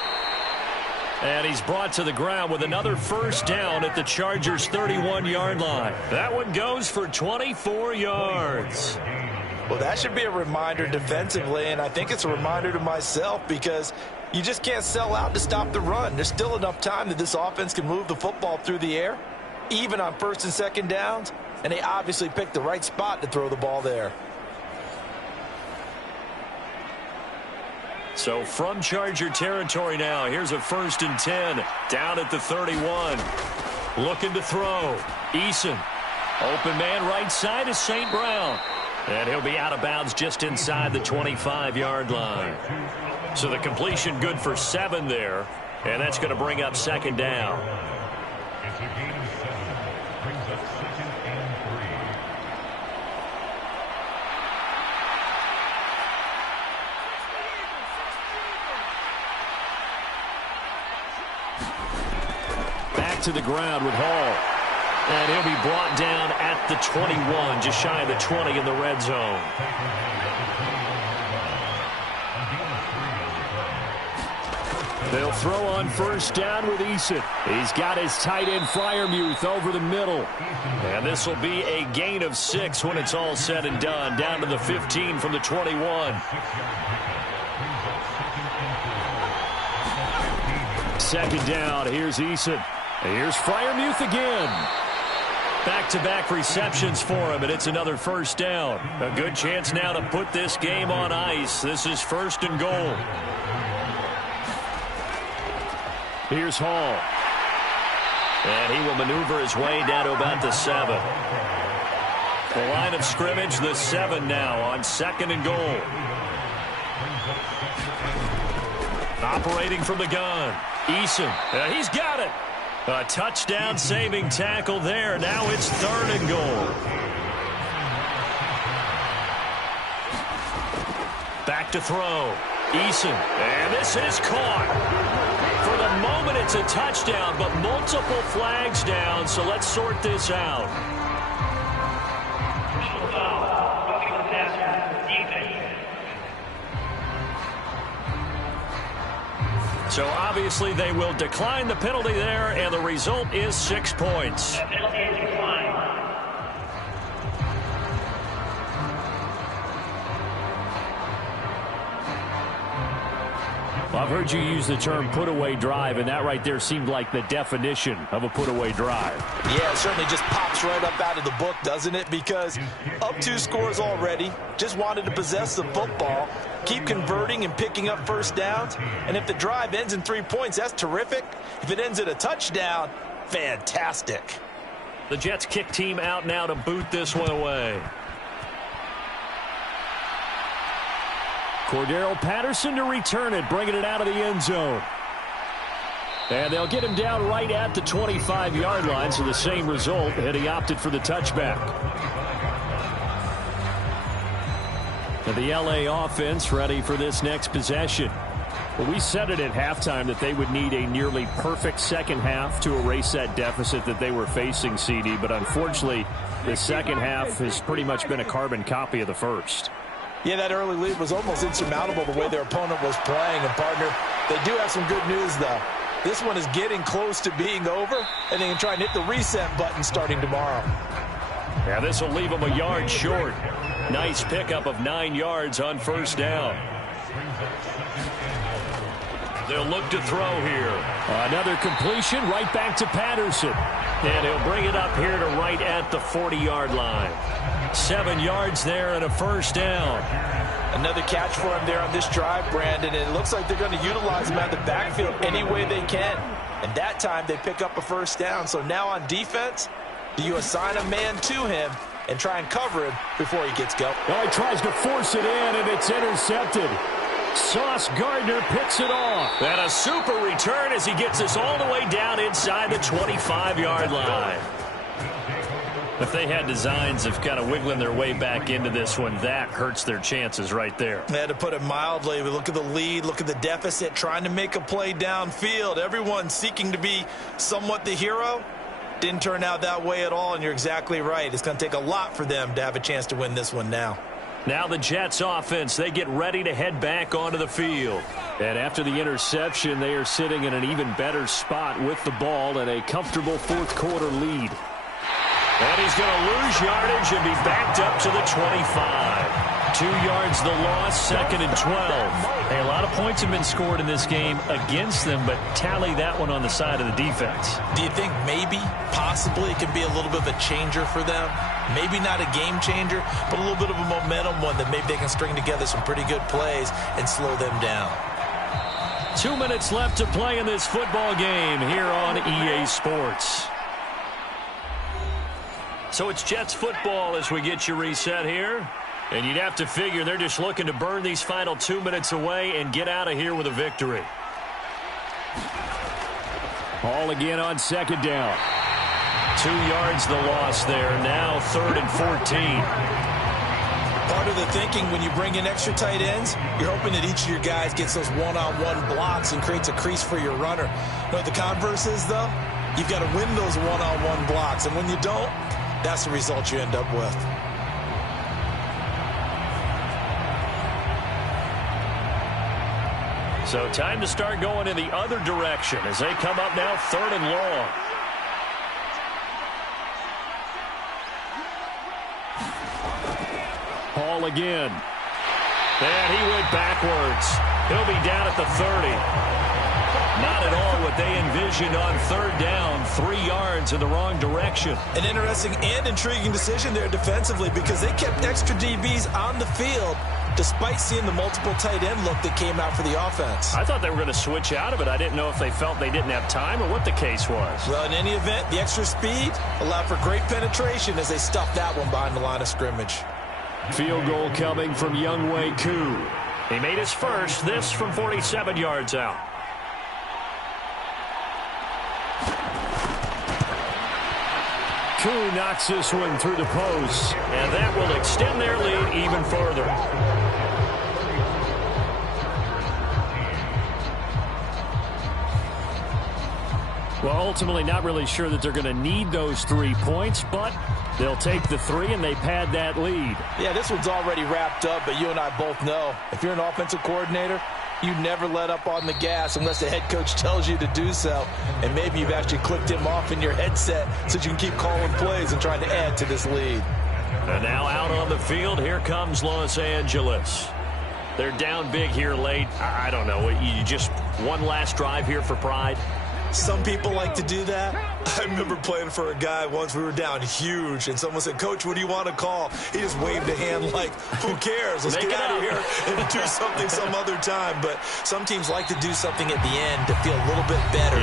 And he's brought to the ground with another first down at the Chargers' 31-yard line. That one goes for 24 yards. Well, that should be a reminder defensively, and I think it's a reminder to myself because you just can't sell out to stop the run. There's still enough time that this offense can move the football through the air, even on first and second downs, and they obviously picked the right spot to throw the ball there. So from Charger territory now, here's a 1st and 10 down at the 31. Looking to throw. Eason. Open man right side is St. Brown. And he'll be out of bounds just inside the 25-yard line. So the completion good for 7 there. And that's going to bring up second down. Back to the ground with Hall. And he'll be brought down at the 21, just shy of the 20 in the red zone. They'll throw on first down with Eason. He's got his tight end Freiermuth over the middle. And this will be a gain of 6 when it's all said and done, down to the 15 from the 21. Second down, here's Eason. Here's Freiermuth again. Back-to-back receptions for him, and it's another first down. A good chance now to put this game on ice. This is 1st and goal. Here's Hall. And he will maneuver his way down to about the 7. The line of scrimmage, the 7 now on 2nd and goal. Operating from the gun. Eason. He's got it. A touchdown-saving tackle there. Now it's 3rd and goal. Back to throw. Eason. And this is caught. For the moment, it's a touchdown, but multiple flags down, so let's sort this out. So obviously they will decline the penalty there, and the result is 6 points. Well, I've heard you use the term put-away drive, and that right there seemed like the definition of a put-away drive. Yeah, it certainly just pops right up out of the book, doesn't it? Because up 2 scores already, just wanted to possess the football, keep converting and picking up first downs. And if the drive ends in 3 points, that's terrific. If it ends in a touchdown, fantastic. The Jets kick team out now to boot this one away. Cordero Patterson to return it, bringing it out of the end zone. And they'll get him down right at the 25-yard line, so the same result, and he opted for the touchback. And the LA offense ready for this next possession. Well, we said it at halftime that they would need a nearly perfect second half to erase that deficit that they were facing, CD, but unfortunately, the second half has pretty much been a carbon copy of the first. Yeah, that early lead was almost insurmountable the way their opponent was playing. And, partner, they do have some good news, though. This one is getting close to being over, and they can try and hit the reset button starting tomorrow. Yeah, this will leave them a yard short. Nice pickup of 9 yards on first down. They'll look to throw here. Another completion right back to Patterson. And he'll bring it up here to right at the 40-yard line. 7 yards there and a first down. Another catch for him there on this drive, Brandon. And it looks like they're going to utilize him out of the backfield any way they can. And that time they pick up a first down. So now on defense, do you assign a man to him and try and cover him before he gets going? Oh, he tries to force it in, and it's intercepted. Sauce Gardner picks it off. And a super return as he gets us all the way down inside the 25-yard line. If they had designs of kind of wiggling their way back into this one, that hurts their chances right there. They had to put it mildly. We look at the lead, look at the deficit, trying to make a play downfield. Everyone seeking to be somewhat the hero. Didn't turn out that way at all, and you're exactly right. It's going to take a lot for them to have a chance to win this one now. Now the Jets offense, they get ready to head back onto the field. And after the interception, they are sitting in an even better spot with the ball and a comfortable fourth-quarter lead. And he's going to lose yardage and be backed up to the 25. 2 yards the loss, 2nd and 12. Hey, a lot of points have been scored in this game against them, but tally that one on the side of the defense. Do you think maybe, possibly, it can be a little bit of a changer for them? Maybe not a game changer, but a little bit of a momentum one that maybe they can string together some pretty good plays and slow them down. 2 minutes left to play in this football game here on EA Sports. So it's Jets football as we get you reset here. And you'd have to figure they're just looking to burn these final 2 minutes away and get out of here with a victory. Ball again on 2nd down. 2 yards the loss there. Now 3rd and 14. Part of the thinking when you bring in extra tight ends, you're hoping that each of your guys gets those one-on-one blocks and creates a crease for your runner. You know what the converse is, though? You've got to win those one-on-one blocks. And when you don't, that's the result you end up with. So time to start going in the other direction as they come up now 3rd and long. Hall again. And he went backwards. He'll be down at the 30. Not at all what they envisioned on 3rd down. 3 yards in the wrong direction. An interesting and intriguing decision there defensively because they kept extra DBs on the field despite seeing the multiple tight end look that came out for the offense. I thought they were going to switch out of it. I didn't know if they felt they didn't have time or what the case was. Well, in any event, the extra speed allowed for great penetration as they stuffed that one behind the line of scrimmage. Field goal coming from Younghoe Koo. He made his first, this from 47 yards out. Koo knocks this one through the post, and that will extend their lead even further. Well, ultimately not really sure that they're going to need those 3 points, but they'll take the 3 and they pad that lead. Yeah, this one's already wrapped up, but you and I both know if you're an offensive coordinator, you never let up on the gas unless the head coach tells you to do so. And maybe you've actually clicked him off in your headset so you can keep calling plays and trying to add to this lead. And now out on the field, here comes Los Angeles. They're down big here late. I don't know. You just one last drive here for pride? Some people like to do that. I remember playing for a guy once. We were down huge, and someone said, "Coach, what do you want to call?" He just waved a hand like, "Who cares? Let's get out of here and do something some other time." But some teams like to do something at the end to feel a little bit better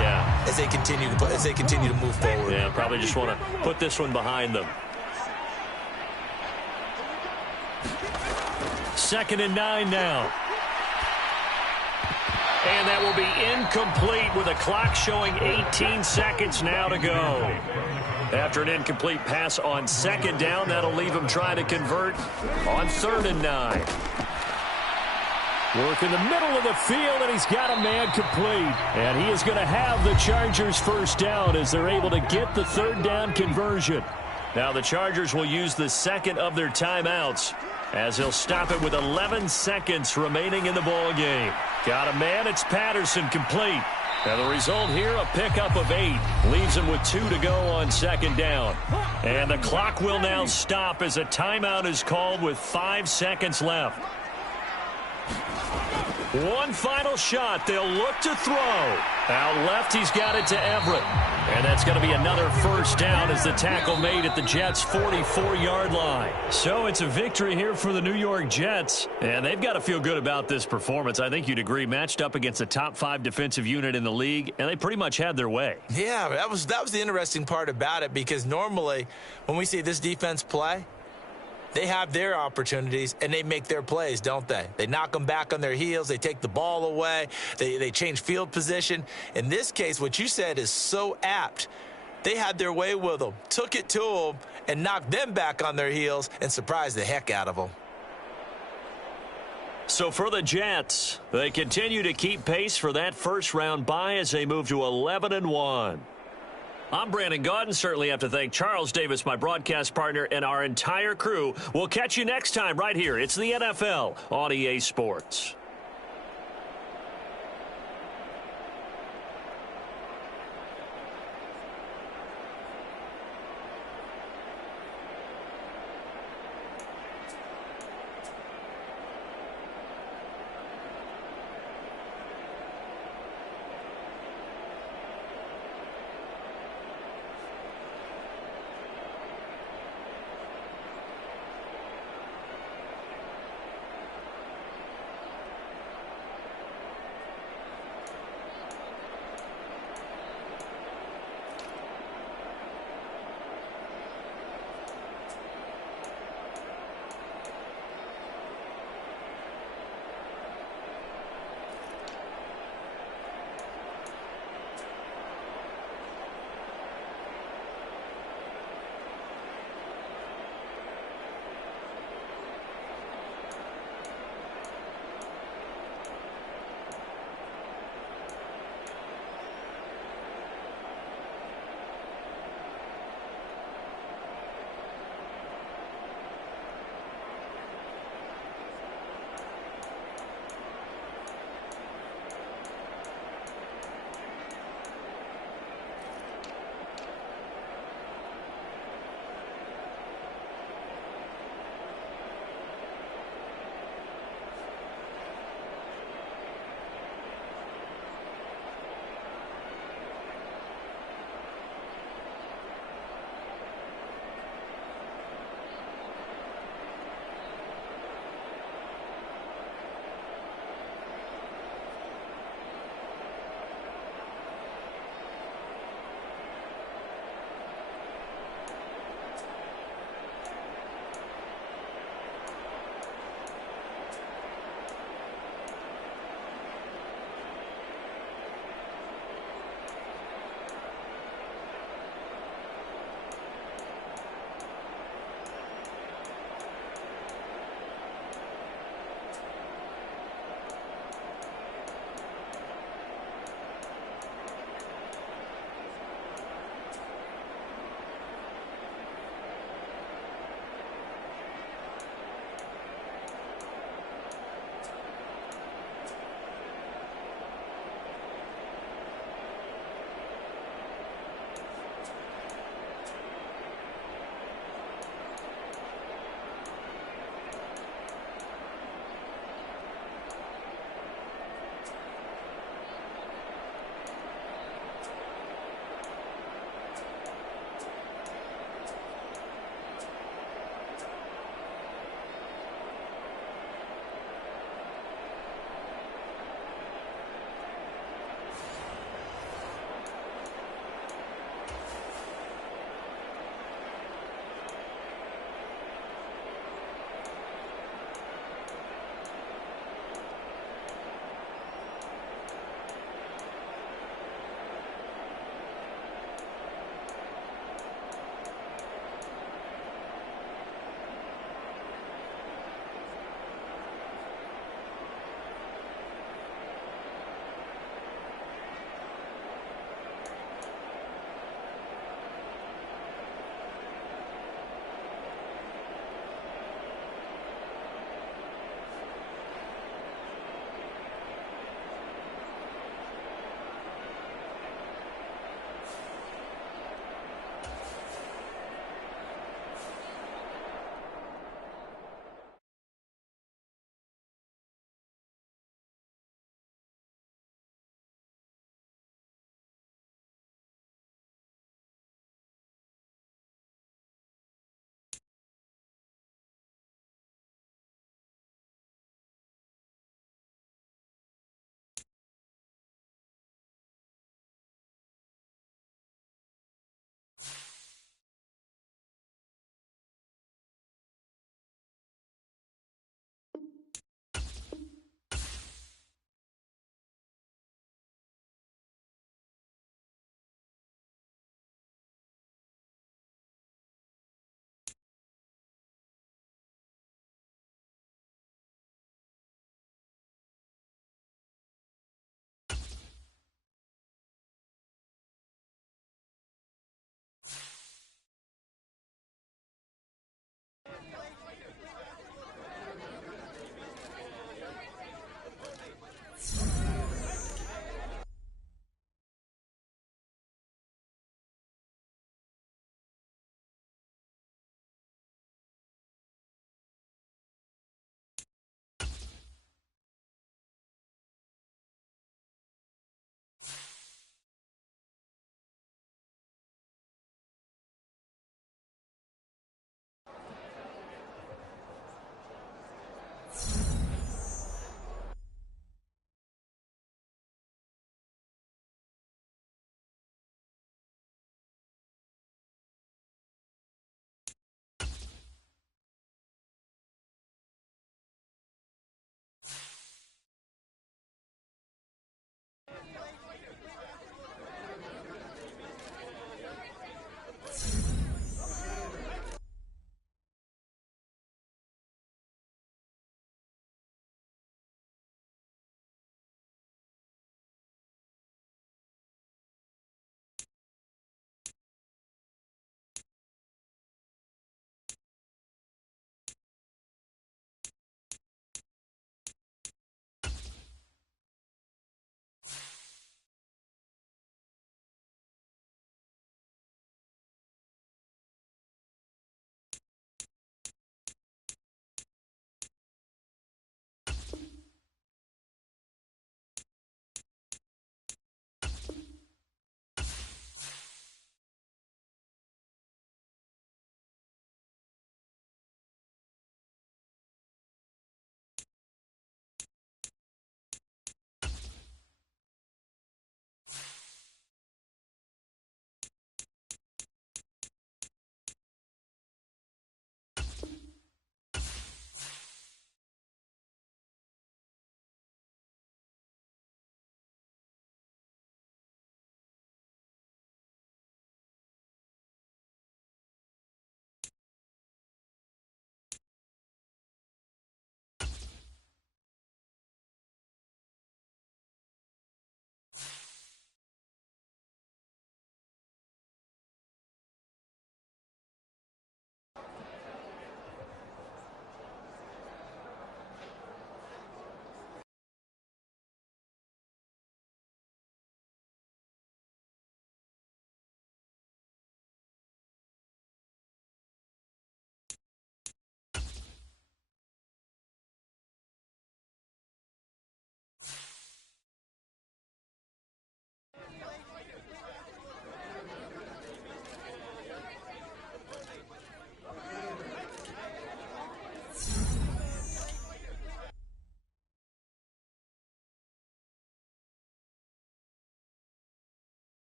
as they continue to play, as they continue to move forward. Yeah, probably just want to put this one behind them. 2nd and 9 now. And that will be incomplete with a clock showing 18 seconds now to go. After an incomplete pass on 2nd down, that'll leave him trying to convert on 3rd and 9. Work in the middle of the field, and he's got a man complete. And he is going to have the Chargers first down as they're able to get the 3rd down conversion. Now the Chargers will use the 2nd of their timeouts as he'll stop it with 11 seconds remaining in the ball game. Got a man. It's Patterson, complete. And the result here, a pickup of 8. Leaves him with 2 to go on second down. And the clock will now stop as a timeout is called with 5 seconds left. One final shot. They'll look to throw. Out left, he's got it to Everett. And that's going to be another first down as the tackle made at the Jets' 44-yard line. So it's a victory here for the New York Jets. And they've got to feel good about this performance. I think you'd agree, matched up against a top 5 defensive unit in the league, and they pretty much had their way. Yeah, that was the interesting part about it, because normally when we see this defense play, they have their opportunities, and they make their plays, don't they? They knock them back on their heels. They take the ball away. They change field position. In this case, what you said is so apt. They had their way with them, took it to them, and knocked them back on their heels and surprised the heck out of them. So for the Jets, they continue to keep pace for that first-round bye as they move to 11-1. I'm Brandon Gaudin. Certainly have to thank Charles Davis, my broadcast partner, and our entire crew. We'll catch you next time right here. It's the NFL on EA Sports.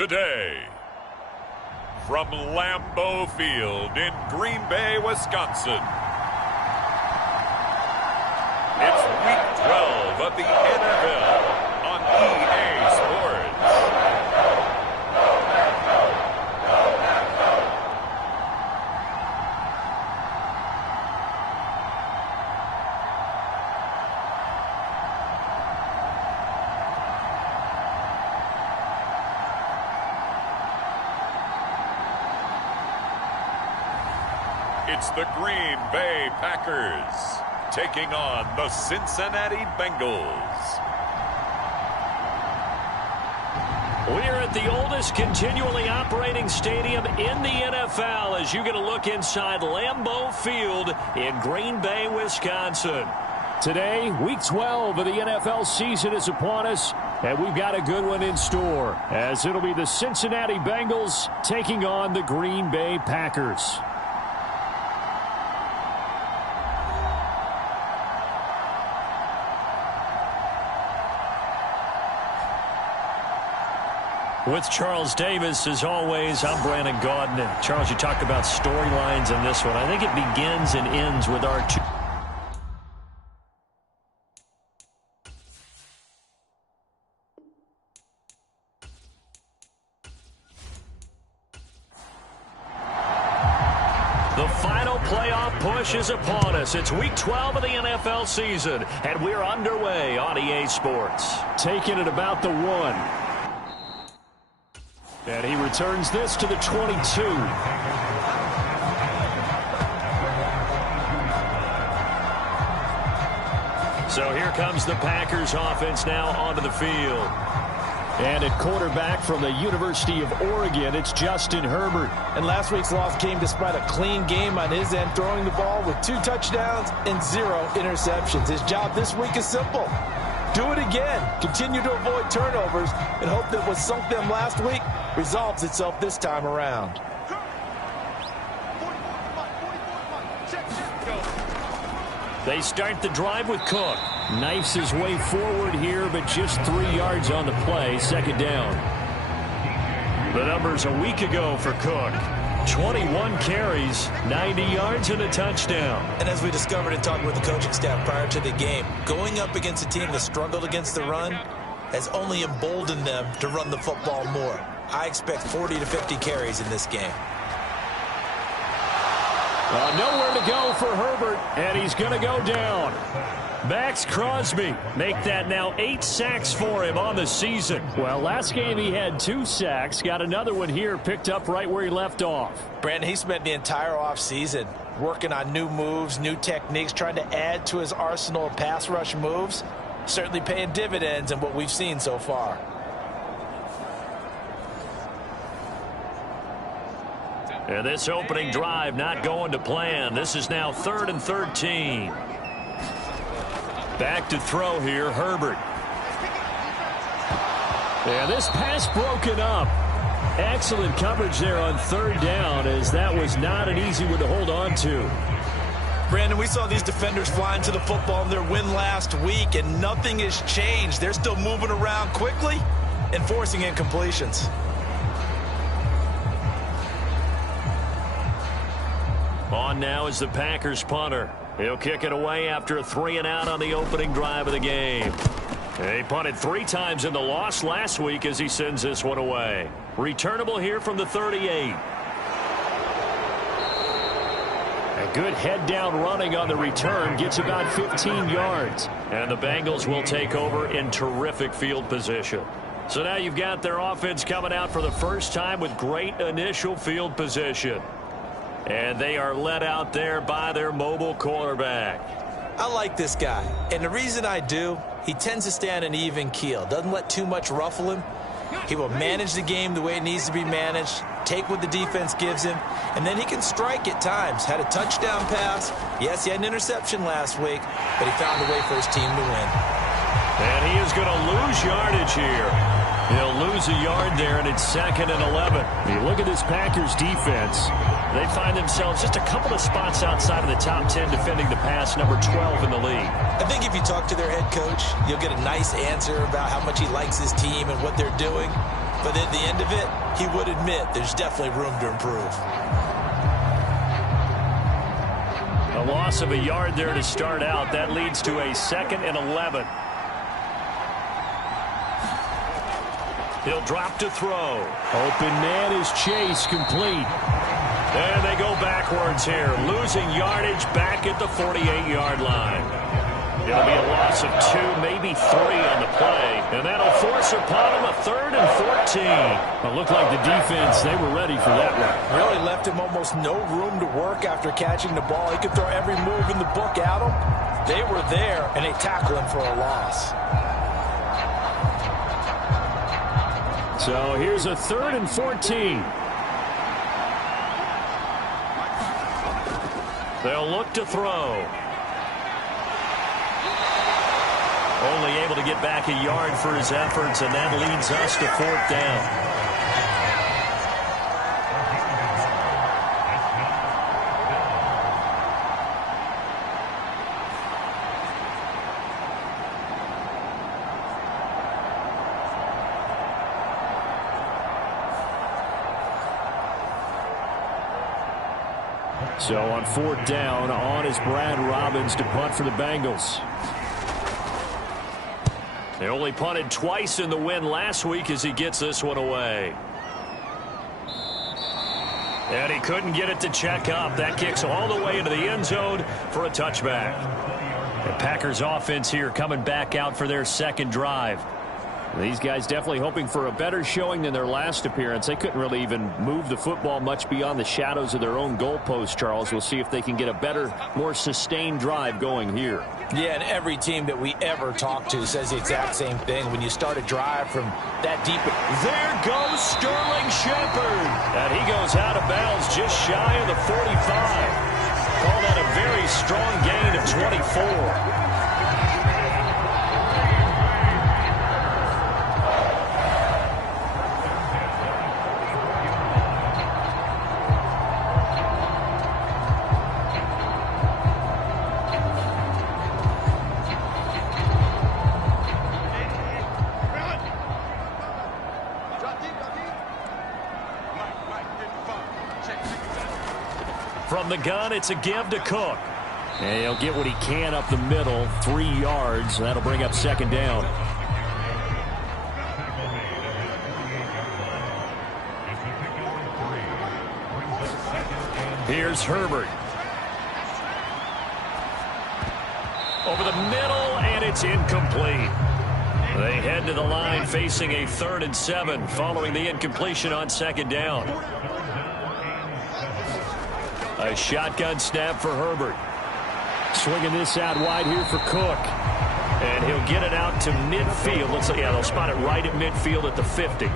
Today, from Lambeau Field in Green Bay, Wisconsin, it's Week 12 of the NFL on EA Sports. It's the Green Bay Packers taking on the Cincinnati Bengals. We're at the oldest continually operating stadium in the NFL as you get a look inside Lambeau Field in Green Bay, Wisconsin. Today, Week 12 of the NFL season is upon us, and we've got a good one in store, as it'll be the Cincinnati Bengals taking on the Green Bay Packers. With Charles Davis, as always, I'm Brandon Gaudin. And Charles, you talk about storylines in this one. I think it begins and ends with our two. The final playoff push is upon us. It's Week 12 of the NFL season, and we're underway on EA Sports. Taking it about the 1. And he returns this to the 22. So here comes the Packers offense now onto the field. And at quarterback from the University of Oregon, it's Justin Herbert. And last week's loss came despite a clean game on his end, throwing the ball with 2 touchdowns and 0 interceptions. His job this week is simple. Do it again. Continue to avoid turnovers and hope that what sunk them last week resolves itself this time around. They start the drive with Cook. Knifes his way forward here, but just 3 yards on the play. Second down. The numbers a week ago for Cook. 21 carries, 90 yards, and a touchdown. And as we discovered in talking with the coaching staff prior to the game, going up against a team that struggled against the run has only emboldened them to run the football more. I expect 40 to 50 carries in this game. Nowhere to go for Herbert, and he's going to go down. Max Crosby, make that now 8 sacks for him on the season. Well, last game he had 2 sacks. Got another one here, picked up right where he left off. Brandon, he spent the entire offseason working on new moves, new techniques, trying to add to his arsenal of pass rush moves. Certainly paying dividends in what we've seen so far. And this opening drive not going to plan. This is now 3rd and 13. Back to throw here, Herbert. And this pass broken up. Excellent coverage there on 3rd down, as that was not an easy one to hold on to. Brandon, we saw these defenders flying to the football in their win last week, and nothing has changed. They're still moving around quickly and forcing incompletions. On now is the Packers punter. He'll kick it away after a 3-and-out on the opening drive of the game. He punted 3 times in the loss last week as he sends this one away. Returnable here from the 38. A good head-down running on the return gets about 15 yards. And the Bengals will take over in terrific field position. So now you've got their offense coming out for the first time with great initial field position. And they are led out there by their mobile quarterback. I like this guy. And the reason I do, he tends to stay on an even keel. Doesn't let too much ruffle him. He will manage the game the way it needs to be managed, take what the defense gives him, and then he can strike at times. Had a touchdown pass. Yes, he had an interception last week, but he found a way for his team to win. And he is going to lose yardage here. He'll lose a yard there, and it's 2nd and 11. You look at this Packers defense. They find themselves just a couple of spots outside of the top 10 defending the pass, number 12 in the league. I think if you talk to their head coach, you'll get a nice answer about how much he likes his team and what they're doing. But at the end of it, he would admit there's definitely room to improve. A loss of a yard there to start out. That leads to a 2nd and 11. He'll drop to throw. Open man is Chase, complete. And they go backwards here, losing yardage back at the 48-yard line. It'll be a loss of 2, maybe 3 on the play, and that'll force upon him a 3rd and 14. It looked like the defense, they were ready for that one. Really left him almost no room to work after catching the ball. He could throw every move in the book at him. They were there, and they tackled him for a loss. So here's a 3rd and 14. They'll look to throw. Only able to get back a yard for his efforts, and that leads us to 4th down. So on 4th down, on is Brad Robbins to punt for the Bengals. They only punted twice in the win last week as he gets this one away. And he couldn't get it to check up. That kicks all the way into the end zone for a touchback. The Packers offense here coming back out for their second drive. These guys definitely hoping for a better showing than their last appearance. They couldn't really even move the football much beyond the shadows of their own goalpost, Charles. We'll see if they can get a better, more sustained drive going here. Yeah, and every team that we ever talk to says the exact same thing. When you start a drive from that deep. There goes Sterling Shepard. And he goes out of bounds just shy of the 45. Call that a very strong gain of 24. From the gun, it's a give to Cook. And he'll get what he can up the middle, 3 yards. That'll bring up 2nd down. Here's Herbert. Over the middle, and it's incomplete. They head to the line facing a 3rd and 7 following the incompletion on 2nd down. A shotgun snap for Herbert. Swinging this out wide here for Cook. And he'll get it out to midfield. Looks like, yeah, they'll spot it right at midfield at the 50.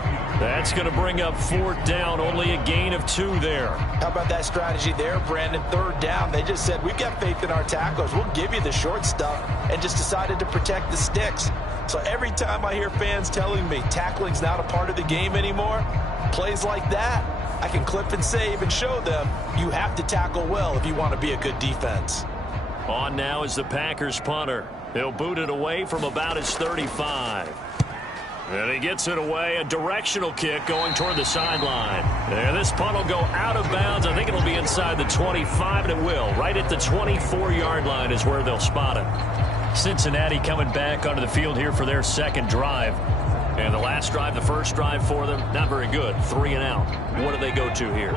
That's going to bring up 4th down. Only a gain of 2 there. How about that strategy there, Brandon? 3rd down. They just said, we've got faith in our tacklers. We'll give you the short stuff, and just decided to protect the sticks. So every time I hear fans telling me tackling's not a part of the game anymore, plays like that, I can clip and save and show them you have to tackle well if you want to be a good defense. On now is the Packers punter. He'll boot it away from about his 35. And he gets it away, a directional kick going toward the sideline. And this punt will go out of bounds. I think it'll be inside the 25, and it will. Right at the 24-yard line is where they'll spot it. Cincinnati coming back onto the field here for their 2nd drive. And the last drive, the first drive for them, not very good. 3 and out. What do they go to here?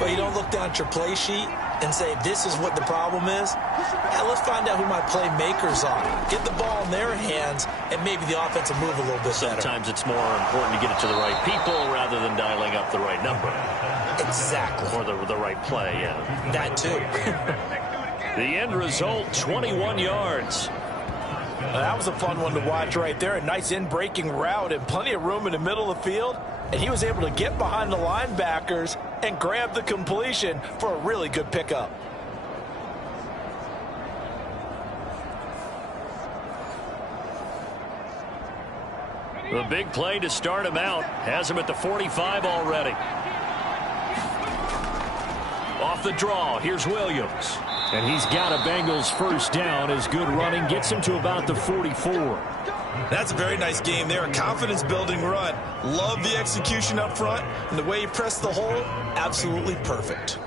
Well, you don't look down at your play sheet and say, this is what the problem is. Yeah, let's find out who my playmakers are. Get the ball in their hands, and maybe the offense will move a little bit better. Sometimes it's more important to get it to the right people rather than dialing up the right number. Exactly. Or the right play, yeah. That too. The end result, 21 yards. That was a fun one to watch right there. A nice in-breaking route and plenty of room in the middle of the field. And he was able to get behind the linebackers and grab the completion for a really good pickup. The big play to start him out. Has him at the 45 already. Off the draw, here's Williams. And he's got a Bengals 1st down as good running gets him to about the 44. That's a very nice game there. A confidence-building run. Love the execution up front. And the way he pressed the hole, absolutely perfect.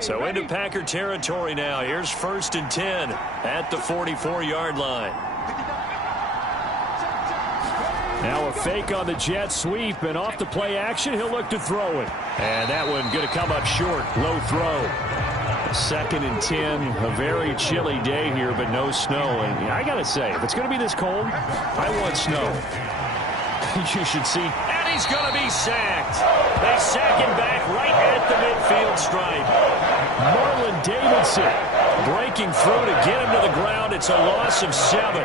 So into Packer territory now. Here's 1st and 10 at the 44-yard line. Now a fake on the jet sweep, and off the play action, he'll look to throw it. And that one going to come up short. Low throw. 2nd and 10. A very chilly day here, but no snow. And I got to say, if it's going to be this cold, I want snow. You should see. And he's going to be sacked. They sack him back right at the midfield stripe. Marlon Davidson breaking through to get him to the ground. It's a loss of 7.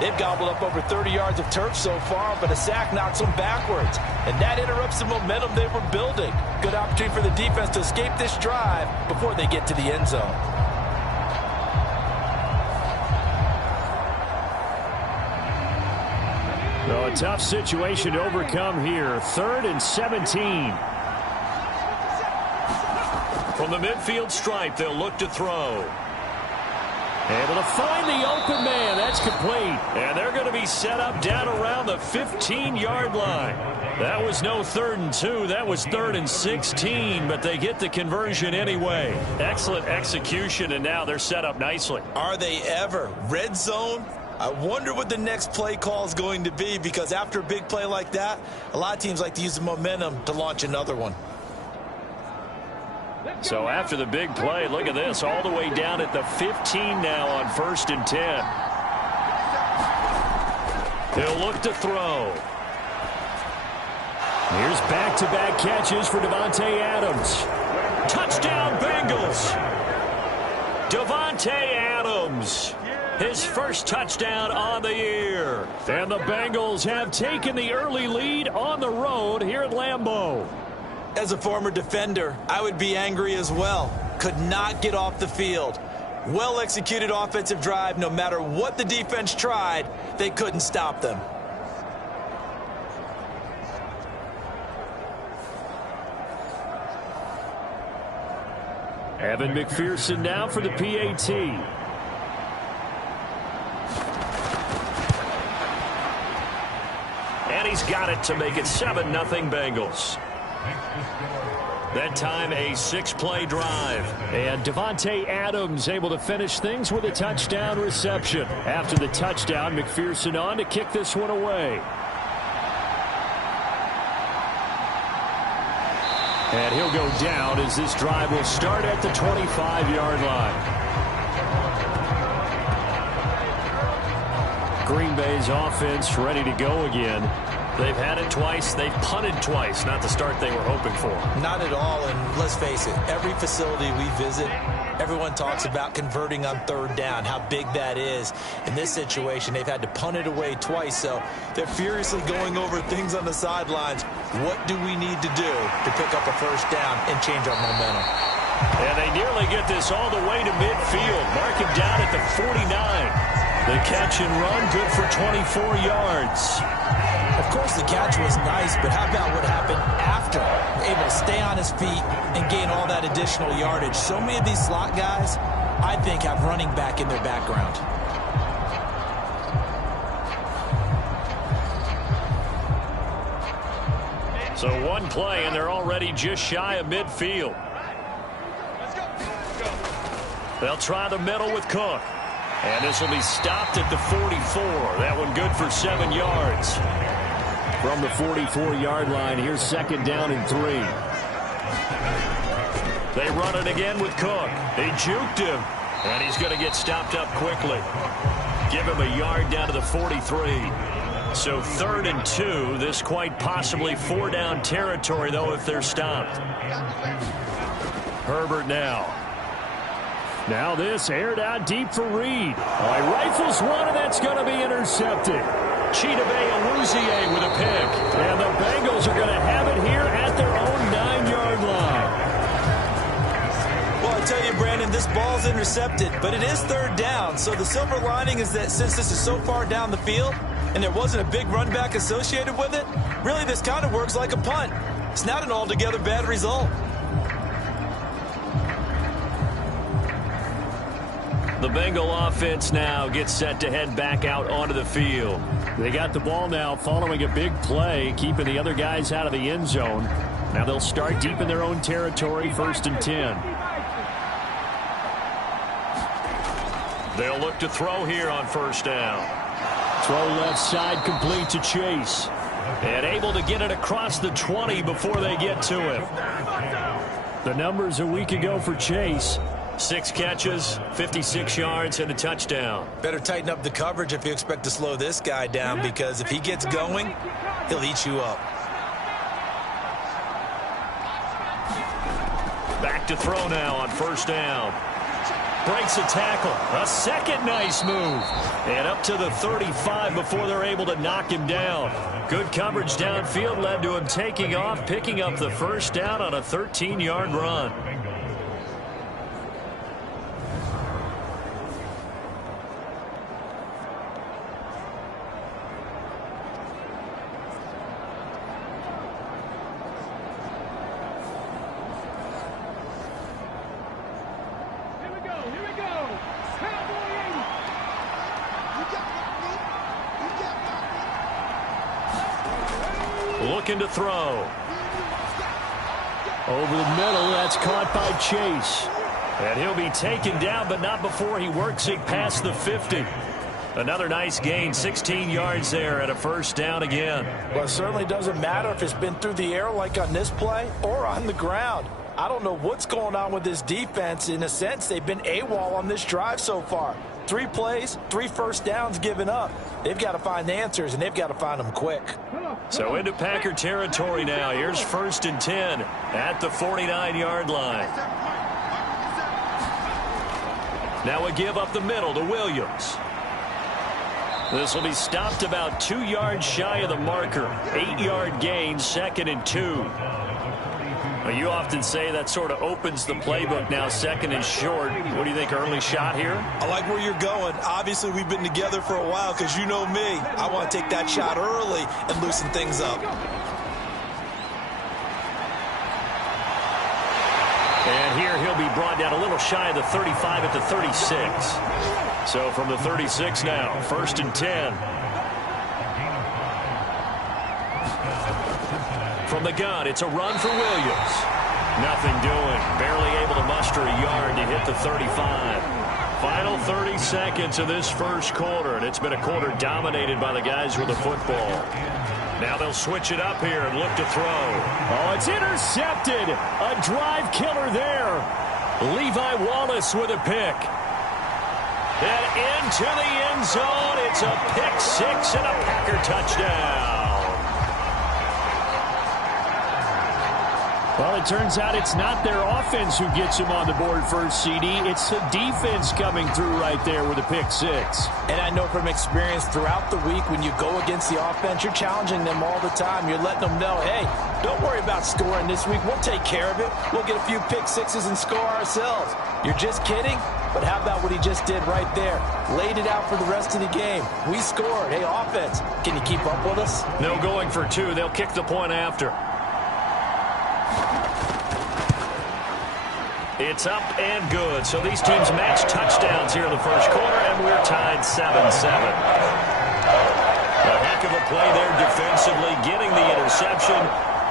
They've gobbled up over 30 yards of turf so far, but a sack knocks them backwards. And that interrupts the momentum they were building. Good opportunity for the defense to escape this drive before they get to the end zone. So a tough situation to overcome here. 3rd and 17. From the midfield stripe, they'll look to throw. Able to find the open man. That's complete. And they're going to be set up down around the 15-yard line. That was no 3rd and 2. That was 3rd and 16, but they get the conversion anyway. Excellent execution, and now they're set up nicely. Are they ever? Red zone? I wonder what the next play call is going to be, because after a big play like that, a lot of teams like to use the momentum to launch another one. So after the big play, look at this, all the way down at the 15 now on 1st and 10. He'll look to throw. Here's back-to-back catches for Davante Adams. Touchdown, Bengals. Davante Adams, his first touchdown on the year. And the Bengals have taken the early lead on the road here at Lambeau. As a former defender, I would be angry as well. Could not get off the field. Well-executed offensive drive. No matter what the defense tried, they couldn't stop them. Evan McPherson now for the PAT. And he's got it to make it 7-0 Bengals. That time a 6-play drive. And Davante Adams able to finish things with a touchdown reception. After the touchdown, McPherson on to kick this one away. And he'll go down as this drive will start at the 25-yard line. Green Bay's offense ready to go again. They've had it twice. They've punted twice. Not the start they were hoping for. Not at all, and let's face it, every facility we visit, everyone talks about converting on 3rd down, how big that is. In this situation, they've had to punt it away twice, so they're furiously going over things on the sidelines. What do we need to do to pick up a 1st down and change our momentum? And they nearly get this all the way to midfield. Mark him down at the 49. The catch and run good for 24 yards. Of course, the catch was nice, but how about what happened after? Able to stay on his feet and gain all that additional yardage. So many of these slot guys, I think, have running back in their background. So one play, and they're already just shy of midfield. They'll try the middle with Cook. And this will be stopped at the 44. That one good for 7 yards. From the 44-yard line, here's 2nd down and 3. They run it again with Cook. They juked him, and he's going to get stopped up quickly. Give him a yard down to the 43. So 3rd and 2. This quite possibly 4-down territory, though, if they're stopped. Herbert now. Now this aired out deep for Reed. He rifles one, and that's going to be intercepted. Chidobe Awuzie with a pick. And the Bengals are going to have it here at their own 9-yard line. Well, I tell you, Brandon, this ball's intercepted, but it is 3rd down. So the silver lining is that since this is so far down the field and there wasn't a big run back associated with it, really this kind of works like a punt. It's not an altogether bad result. The Bengal offense now gets set to head back out onto the field. They got the ball now following a big play, keeping the other guys out of the end zone. Now they'll start deep in their own territory, 1st and 10. They'll look to throw here on 1st down. Throw left side complete to Chase. And able to get it across the 20 before they get to him. The numbers a week ago for Chase. 6 catches, 56 yards, and a touchdown. Better tighten up the coverage if you expect to slow this guy down, because if he gets going, he'll eat you up. Back to throw now on 1st down. Breaks a tackle. A second nice move. And up to the 35 before they're able to knock him down. Good coverage downfield led to him taking off, picking up the 1st down on a 13-yard run. Here we go. Cowboy Looking to throw. Over the middle, that's caught by Chase. And he'll be taken down, but not before he works it past the 50. Another nice gain, 16 yards there and a first down again. Well, it certainly doesn't matter if it's been through the air like on this play or on the ground. I don't know what's going on with this defense. In a sense, they've been AWOL on this drive so far. 3 plays, 3 first downs given up. They've got to find the answers, and they've got to find them quick. So into Packer territory now. Here's 1st and 10 at the 49-yard line. Now a give up the middle to Williams. This will be stopped about 2 yards shy of the marker. 8-yard gain, 2nd and 2. Well, you often say that sort of opens the playbook now, 2nd and short. What do you think, early shot here? I like where you're going. Obviously, we've been together for a while because you know me. I want to take that shot early and loosen things up. And here he'll be brought down a little shy of the 35 at the 36. So from the 36 now, 1st and 10. From the gun, it's a run for Williams. Nothing doing. Barely able to muster a yard to hit the 35. Final 30 seconds of this first quarter, and it's been a quarter dominated by the guys with the football. Now they'll switch it up here and look to throw. Oh, it's intercepted. A drive killer there. Levi Wallace with a pick. And into the end zone. It's a pick 6 and a Packer touchdown. Well, it turns out it's not their offense who gets him on the board first, CD. It's the defense coming through right there with a pick 6. And I know from experience throughout the week, when you go against the offense, you're challenging them all the time. You're letting them know, hey, don't worry about scoring this week. We'll take care of it. We'll get a few pick 6s and score ourselves. You're just kidding? But how about what he just did right there? Laid it out for the rest of the game. We scored. Hey, offense, can you keep up with us? No going for 2. They'll kick the point after. It's up and good. So these teams match touchdowns here in the first quarter, and we're tied 7-7. A heck of a play there defensively, getting the interception,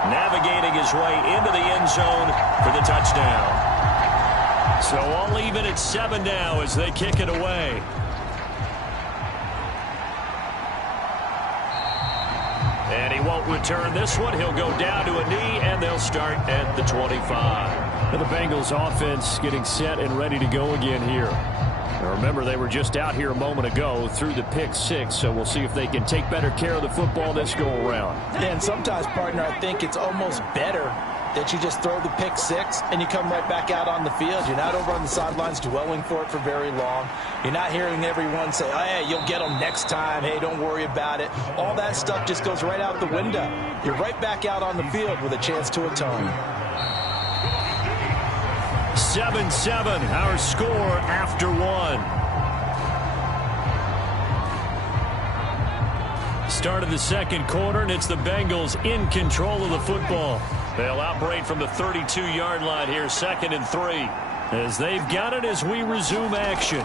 navigating his way into the end zone for the touchdown. So all even at 7 now as they kick it away. And he won't return this one. He'll go down to a knee, and they'll start at the 25. And the Bengals offense getting set and ready to go again here. Now remember, they were just out here a moment ago through the pick 6, so we'll see if they can take better care of the football this go-around. And sometimes, partner, I think it's almost better that you just throw the pick 6 and you come right back out on the field. You're not over on the sidelines dwelling for it for very long. You're not hearing everyone say, oh, hey, you'll get them next time. Hey, don't worry about it. All that stuff just goes right out the window. You're right back out on the field with a chance to atone. 7-7, our score after 1. Start of the second quarter, and it's the Bengals in control of the football. They'll operate from the 32-yard line here, 2nd and 3, as they've got it as we resume action.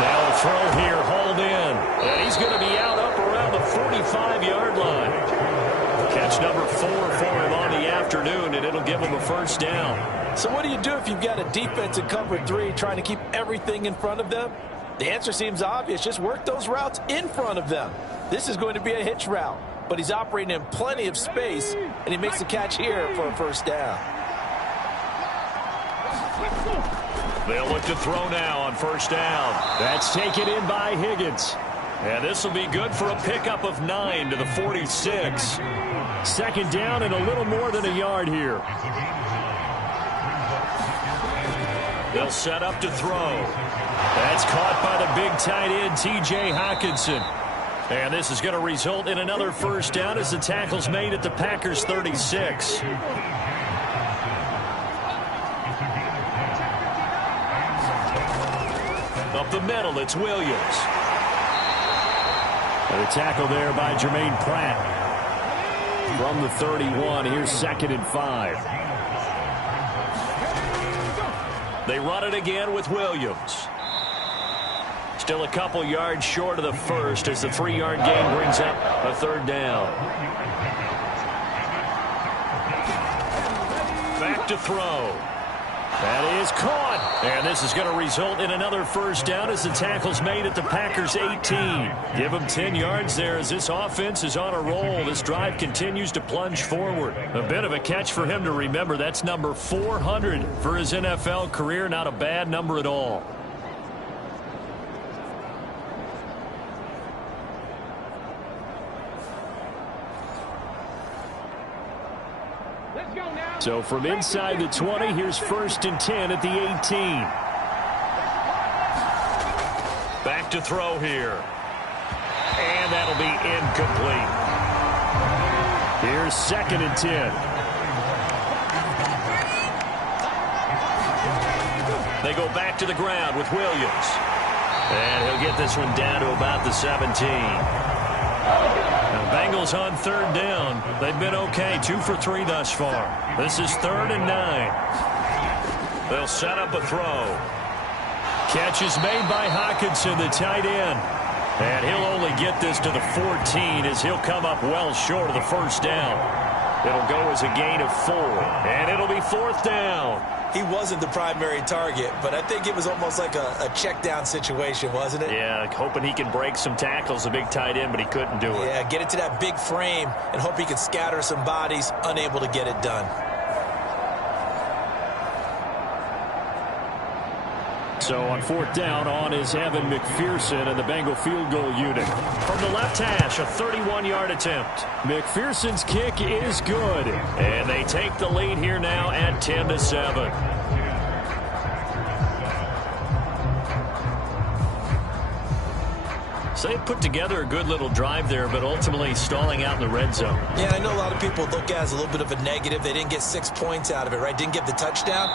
They'll throw here, hauled in, and he's going to be out up around the 45-yard line. Catch number 4 for him on the afternoon, and it'll give him a first down. So what do you do if you've got a defense in cover 3 trying to keep everything in front of them? The answer seems obvious. Just work those routes in front of them. This is going to be a hitch route, but he's operating in plenty of space, and he makes the catch here for a first down. They'll look to throw now on first down. That's taken in by Higgins. And this will be good for a pickup of 9 to the 46. 2nd down and a little more than a yard here. They'll set up to throw. That's caught by the big tight end, T.J. Hockenson. And this is going to result in another first down as the tackle's made at the Packers' 36. Up the middle, it's Williams. And a tackle there by Jermaine Pratt. From the 31, here's 2nd and 5. They run it again with Williams. Still a couple yards short of the first as the 3-yard gain brings up a third down. Back to throw. That is caught. And this is going to result in another first down as the tackle's made at the Packers' 18. Give them 10 yards there as this offense is on a roll. This drive continues to plunge forward. A bit of a catch for him to remember. That's number 400 for his NFL career. Not a bad number at all. So from inside the 20, here's 1st and 10 at the 18. Back to throw here. And that'll be incomplete. Here's 2nd and 10. They go back to the ground with Williams. And he'll get this one down to about the 17. Now, Bengals on 3rd down. They've been okay, 2 for 3 thus far. This is 3rd and 9. They'll set up a throw. Catch is made by Hockenson, the tight end. And he'll only get this to the 14 as he'll come up well short of the first down. It'll go as a gain of 4. And it'll be 4th down. He wasn't the primary target, but I think it was almost like a check down situation, wasn't it? Yeah, hoping he can break some tackles, a big tight end, but he couldn't do it. Yeah, get it to that big frame and hope he can scatter some bodies, unable to get it done. So on 4th down, on is Evan McPherson and the Bengal field goal unit. From the left hash, a 31-yard attempt. McPherson's kick is good. And they take the lead here now at 10-7. So they put together a good little drive there, but ultimately stalling out in the red zone. Yeah, I know a lot of people look at it as a little bit of a negative. They didn't get 6 points out of it, right? Didn't get the touchdown.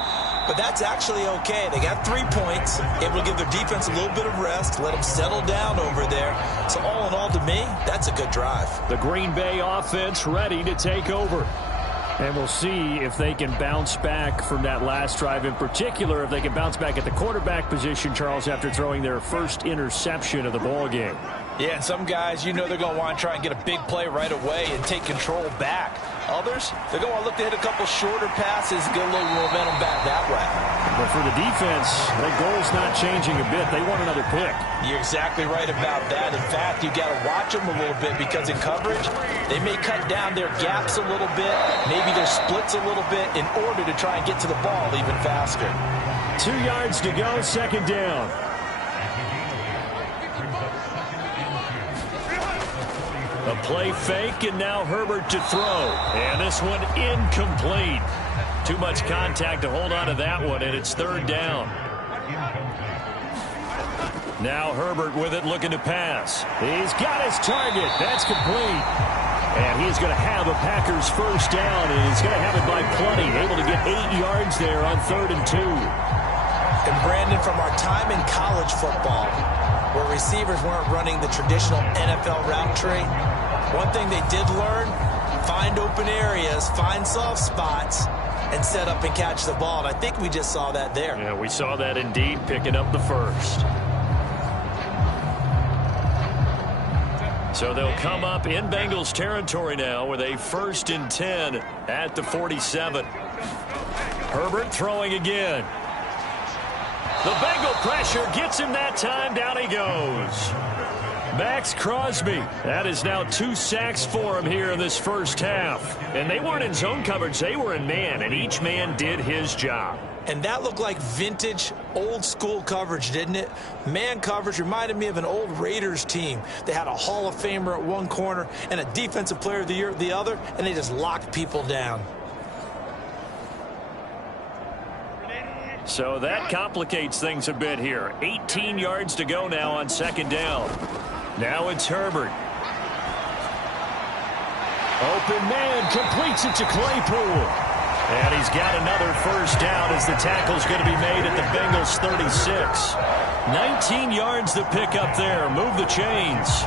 But that's actually okay. They got 3 points, able to give their defense a little bit of rest, let them settle down over there. So all in all, to me, that's a good drive. The Green Bay offense ready to take over. And we'll see if they can bounce back from that last drive, in particular, if they can bounce back at the quarterback position, Charles, after throwing their first interception of the ballgame. Yeah, and some guys, you know they're going to want to try and get a big play right away and take control back. Others, they're going to look to hit a couple shorter passes, get a little momentum back that way. But for the defense, that goal's not changing a bit. They want another pick. You're exactly right about that. In fact, you got to watch them a little bit because in coverage, they may cut down their gaps a little bit, maybe their splits a little bit in order to try and get to the ball even faster. 2 yards to go, 2nd down. A play fake, and now Herbert to throw. And this one incomplete. Too much contact to hold on to that one, and it's 3rd down. Now Herbert with it, looking to pass. He's got his target. That's complete. And he's going to have a Packers first down, and he's going to have it by plenty. Able to get 8 yards there on 3rd and 2. And Brandon, from our time in college football, where receivers weren't running the traditional NFL route tree, one thing they did learn, find open areas, find soft spots, and set up and catch the ball. And I think we just saw that there. Yeah, we saw that indeed, picking up the first. So they'll come up in Bengals territory now with a 1st and 10 at the 47. Herbert throwing again. The Bengal pressure gets him that time. Down he goes. Max Crosby. That is now 2 sacks for him here in this first half. And they weren't in zone coverage. They were in man, and each man did his job. And that looked like vintage, old-school coverage, didn't it? Man coverage reminded me of an old Raiders team. They had a Hall of Famer at one corner and a Defensive Player of the Year at the other, and they just locked people down. So that complicates things a bit here. 18 yards to go now on 2nd down. Now it's Herbert. Open man, completes it to Claypool. And he's got another first down as the tackle's going to be made at the Bengals 36. 19 yards to pick up there. Move the chains.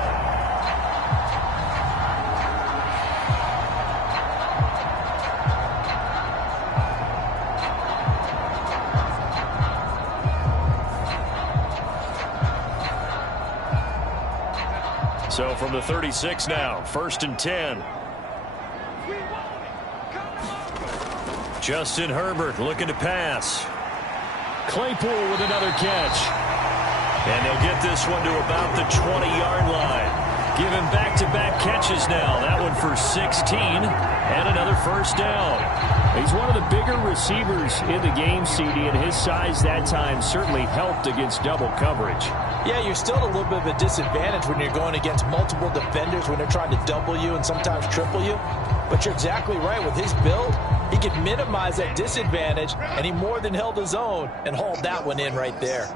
So from the 36 now, 1st and 10. Justin Herbert looking to pass. Claypool with another catch. And they'll get this one to about the 20-yard line. Give him back-to-back catches now. That one for 16 and another first down. He's one of the bigger receivers in the game, CD, and his size that time certainly helped against double coverage. Yeah, you're still at a little bit of a disadvantage when you're going against multiple defenders when they're trying to double you and sometimes triple you. But you're exactly right. With his build, he could minimize that disadvantage, and he more than held his own and hauled that one in right there.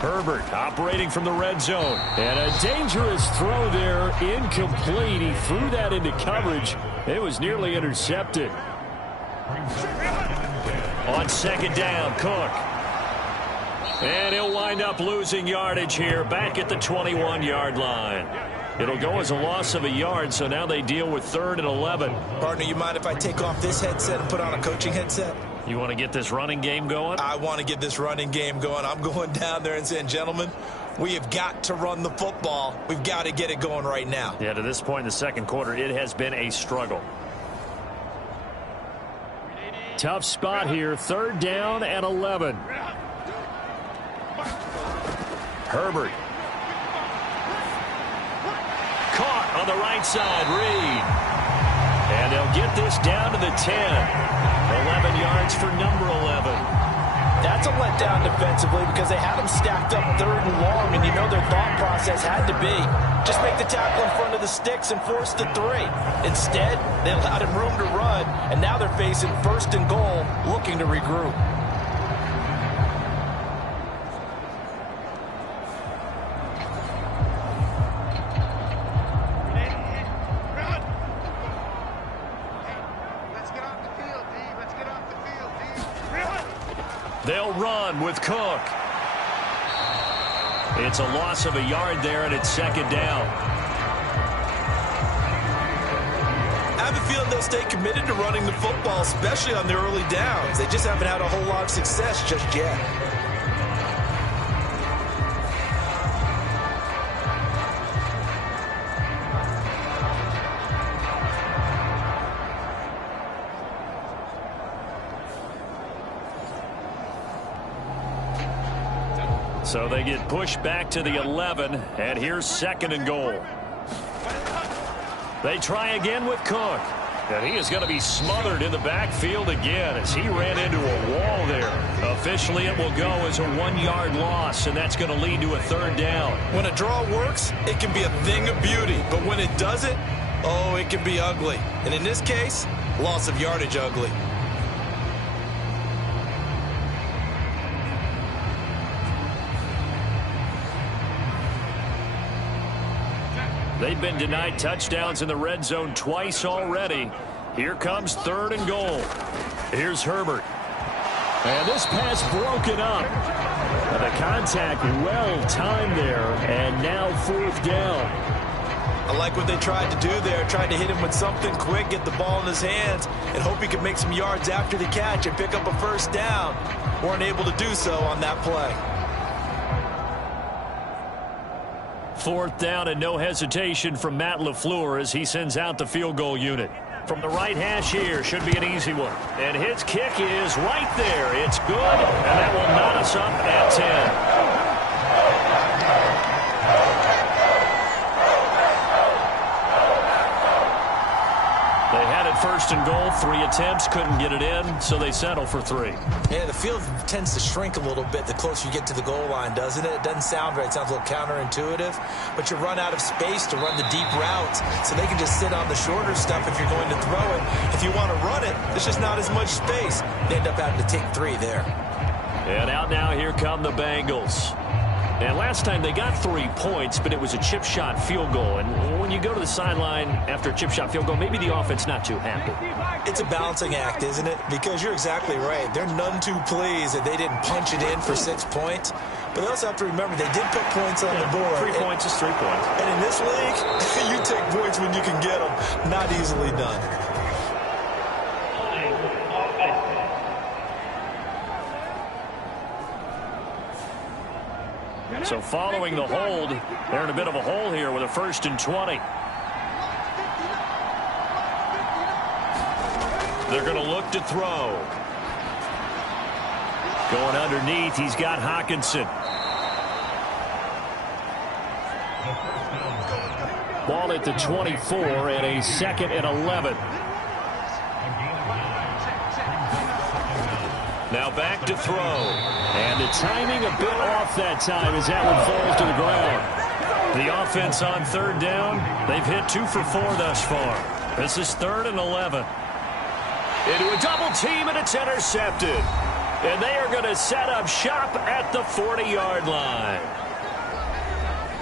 Herbert operating from the red zone. And a dangerous throw there, incomplete. He threw that into coverage. It was nearly intercepted. On 2nd down, Cook. And he'll wind up losing yardage here back at the 21-yard line. It'll go as a loss of a yard, so now they deal with 3rd and 11. Partner, you mind if I take off this headset and put on a coaching headset? You want to get this running game going? I want to get this running game going. I'm going down there and saying, gentlemen, we have got to run the football. We've got to get it going right now. Yeah, to this point in the second quarter, it has been a struggle. Tough spot here, 3rd down and 11. Herbert. Caught on the right side, Reed. And they'll get this down to the 10. 11 yards for number 11. That's a letdown defensively because they had him stacked up 3rd and long, and you know their thought process had to be just make the tackle in front of the sticks and force the 3. Instead, they allowed him room to run, and now they're facing 1st and goal, looking to regroup. They'll run with Cook. It's a loss of a yard there, and it's 2nd down. I have a feeling they'll stay committed to running the football, especially on their early downs. They just haven't had a whole lot of success just yet. So they get pushed back to the 11, and here's 2nd and goal. They try again with Cook. And he is going to be smothered in the backfield again as he ran into a wall there. Officially, it will go as a 1-yard loss, and that's going to lead to a 3rd down. When a draw works, it can be a thing of beauty. But when it doesn't, oh, it can be ugly. And in this case, loss of yardage ugly. They've been denied touchdowns in the red zone twice already. Here comes 3rd and goal. Here's Herbert. And this pass broken up. And the contact well timed there. And now 4th down. I like what they tried to do there. Tried to hit him with something quick, get the ball in his hands, and hope he could make some yards after the catch and pick up a 1st down. Weren't able to do so on that play. 4th down and no hesitation from Matt LaFleur as he sends out the field goal unit. From the right hash here, should be an easy one. And his kick is right there. It's good, and that will knot us up at 10. They had it 1st and goal, 3 attempts, couldn't get it in, so they settle for 3. Yeah, the field tends to shrink a little bit the closer you get to the goal line, doesn't it? It doesn't sound right. It sounds a little counterintuitive, but you run out of space to run the deep routes, so they can just sit on the shorter stuff if you're going to throw it. If you want to run it, there's just not as much space. They end up having to take 3 there. And out now, here come the Bengals. And last time they got 3 points, but it was a chip shot field goal. And when you go to the sideline after a chip shot field goal, maybe the offense not too happy. It's a balancing act, isn't it? Because you're exactly right. They're none too pleased that they didn't punch it in for 6 points. But they also have to remember they did put points on the board. 3 points is 3 points. And in this league, you take points when you can get them. Not easily done. So following the hold, they're in a bit of a hole here with a 1st and 20. They're going to look to throw. Going underneath, he's got Hawkinson. Ball at the 24 and a 2nd and 11. Now back to throw. And the timing a bit off that time as that one falls to the ground. The offense on 3rd down, they've hit 2 for 4 thus far. This is 3rd and 11. Into a double team, and it's intercepted. And they are going to set up shop at the 40-yard line.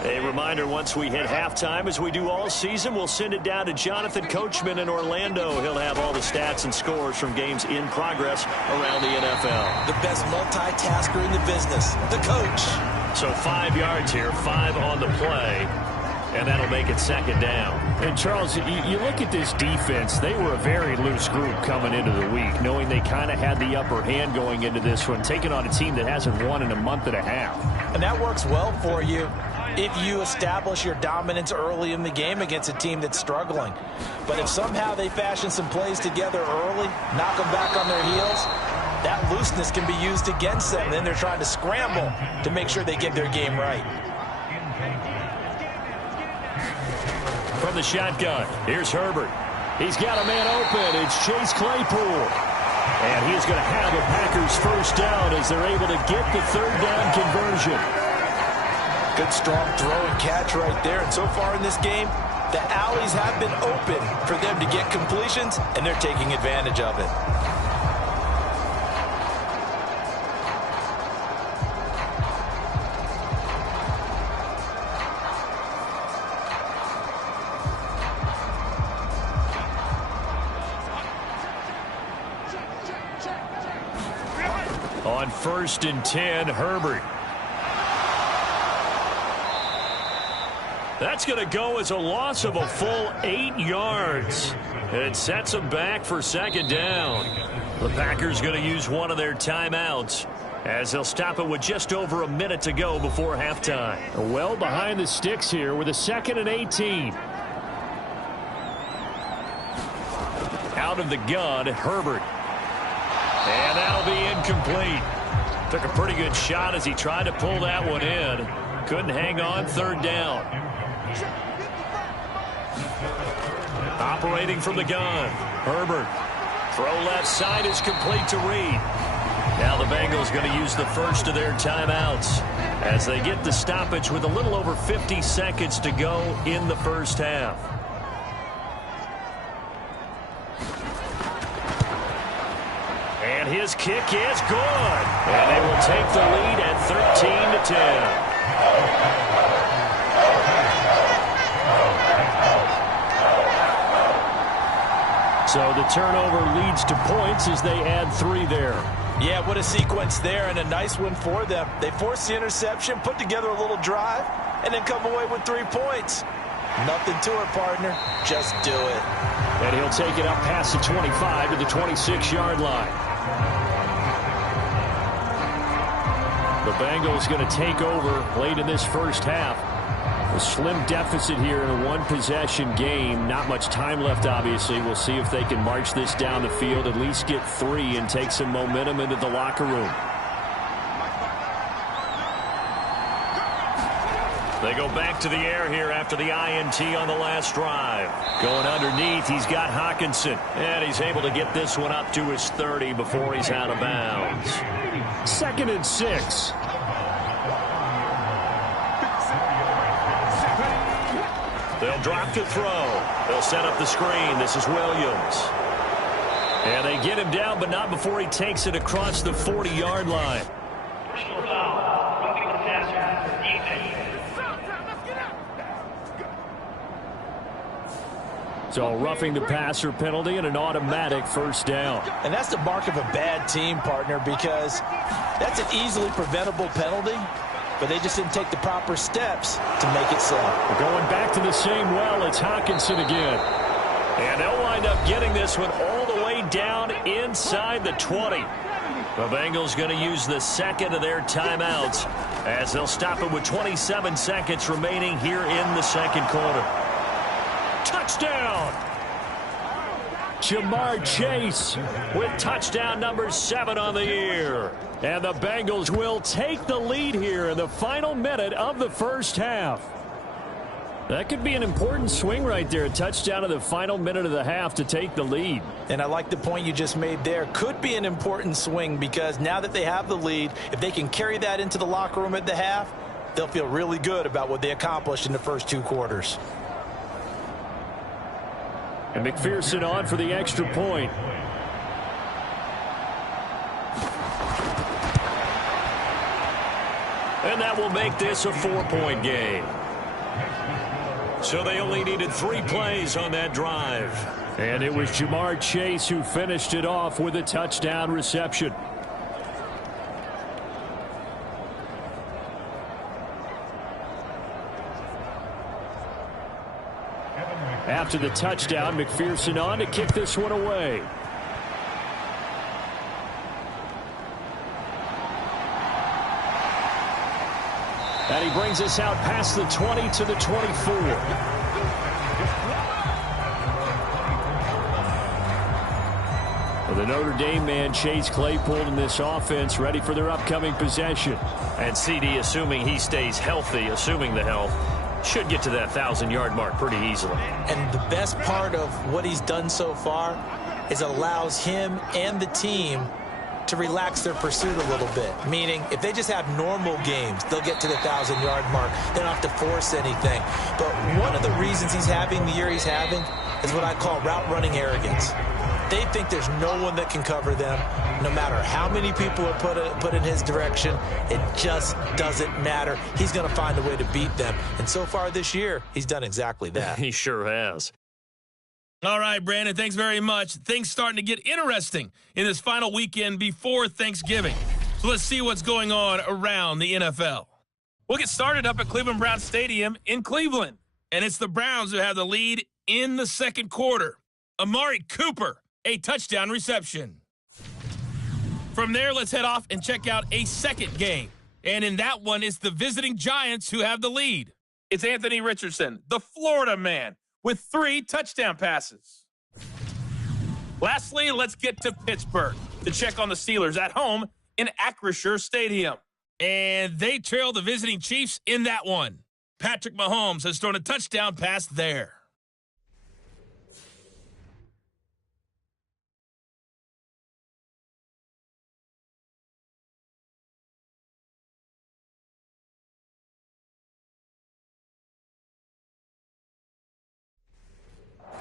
A reminder, once we hit halftime, as we do all season, we'll send it down to Jonathan Coachman in Orlando. He'll have all the stats and scores from games in progress around the NFL. The best multitasker in the business, the coach. So 5 yards here, 5 on the play, and that'll make it 2nd down. And, Charles, you look at this defense, they were a very loose group coming into the week, knowing they kind of had the upper hand going into this one, taking on a team that hasn't won in a month and a half. And that works well for you if you establish your dominance early in the game against a team that's struggling. But if somehow they fashion some plays together early, knock them back on their heels, that looseness can be used against them. Then they're trying to scramble to make sure they get their game right. From the shotgun, here's Herbert. He's got a man open. It's Chase Claypool. And he's going to have a Packers 1st down as they're able to get the 3rd down conversion. Good strong throw and catch right there. And so far in this game, the alleys have been open for them to get completions, and they're taking advantage of it. On 1st and 10, Herbert. That's going to go as a loss of a full 8 yards. It sets them back for 2nd down. The Packers going to use one of their timeouts as they'll stop it with just over a minute to go before halftime. Well behind the sticks here with a 2nd and 18. Out of the gun, Herbert. And that'll be incomplete. Took a pretty good shot as he tried to pull that one in. Couldn't hang on, 3rd down. Operating from the gun, Herbert. Throw left side is complete to Reed. Now the Bengals going to use the first of their timeouts as they get the stoppage with a little over 50 seconds to go in the 1st half. And his kick is good. And they will take the lead at 13-10. So the turnover leads to points as they add 3 there. Yeah, what a sequence there, and a nice one for them. They forced the interception, put together a little drive, and then come away with 3 points. Nothing to it, partner. Just do it. And he'll take it up past the 25 to the 26-yard line. The Bengals going to take over late in this 1st half. A slim deficit here in a 1-possession game. Not much time left, obviously. We'll see if they can march this down the field, at least get 3 and take some momentum into the locker room. They go back to the air here after the INT on the last drive. Going underneath, he's got Hawkinson. And he's able to get this one up to his 30 before he's out of bounds. 2nd and 6. They'll drop to throw. They'll set up the screen. This is Williams. And they get him down, but not before he takes it across the 40-yard line. So roughing the passer penalty and an automatic 1st down. And that's the mark of a bad team, partner, because that's an easily preventable penalty, but they just didn't take the proper steps to make it so. Going back to the same well, it's Hawkinson again. And they'll wind up getting this one all the way down inside the 20. The Bengals going to use the second of their timeouts as they'll stop it with 27 seconds remaining here in the second quarter. Touchdown! Jamar Chase with touchdown number 7 on the year. And the Bengals will take the lead here in the final minute of the first half. That could be an important swing right there. A touchdown in the final minute of the half to take the lead. And I like the point you just made there. Could be an important swing because now that they have the lead, if they can carry that into the locker room at the half, they'll feel really good about what they accomplished in the first 2 quarters. And McPherson on for the extra point. And that will make this a 4-point game. So they only needed 3 plays on that drive. And it was Jamar Chase who finished it off with a touchdown reception. After the touchdown, McPherson on to kick this one away. And he brings us out past the 20 to the 24. Well, the Notre Dame man, Chase Claypool, in this offense, ready for their upcoming possession. And CD, assuming he stays healthy, assuming the health, should get to that 1,000-yard mark pretty easily. And the best part of what he's done so far is allows him and the team to relax their pursuit a little bit. Meaning, if they just have normal games, they'll get to the 1,000-yard mark. They don't have to force anything. But one of the reasons he's having the year he's having is what I call route running arrogance. They think there's no one that can cover them. No matter how many people are put in his direction, it just doesn't matter. He's going to find a way to beat them. And so far this year, he's done exactly that. He sure has. All right, Brandon, thanks very much. Things starting to get interesting in this final weekend before Thanksgiving. So let's see what's going on around the NFL. We'll get started up at Cleveland Browns Stadium in Cleveland. And it's the Browns who have the lead in the second quarter. Amari Cooper, a touchdown reception. From there, let's head off and check out a second game. And in that one, it's the visiting Giants who have the lead. It's Anthony Richardson, the Florida man, with 3 touchdown passes. Lastly, let's get to Pittsburgh to check on the Steelers at home in Acrisure Stadium. And they trail the visiting Chiefs in that one. Patrick Mahomes has thrown a touchdown pass there.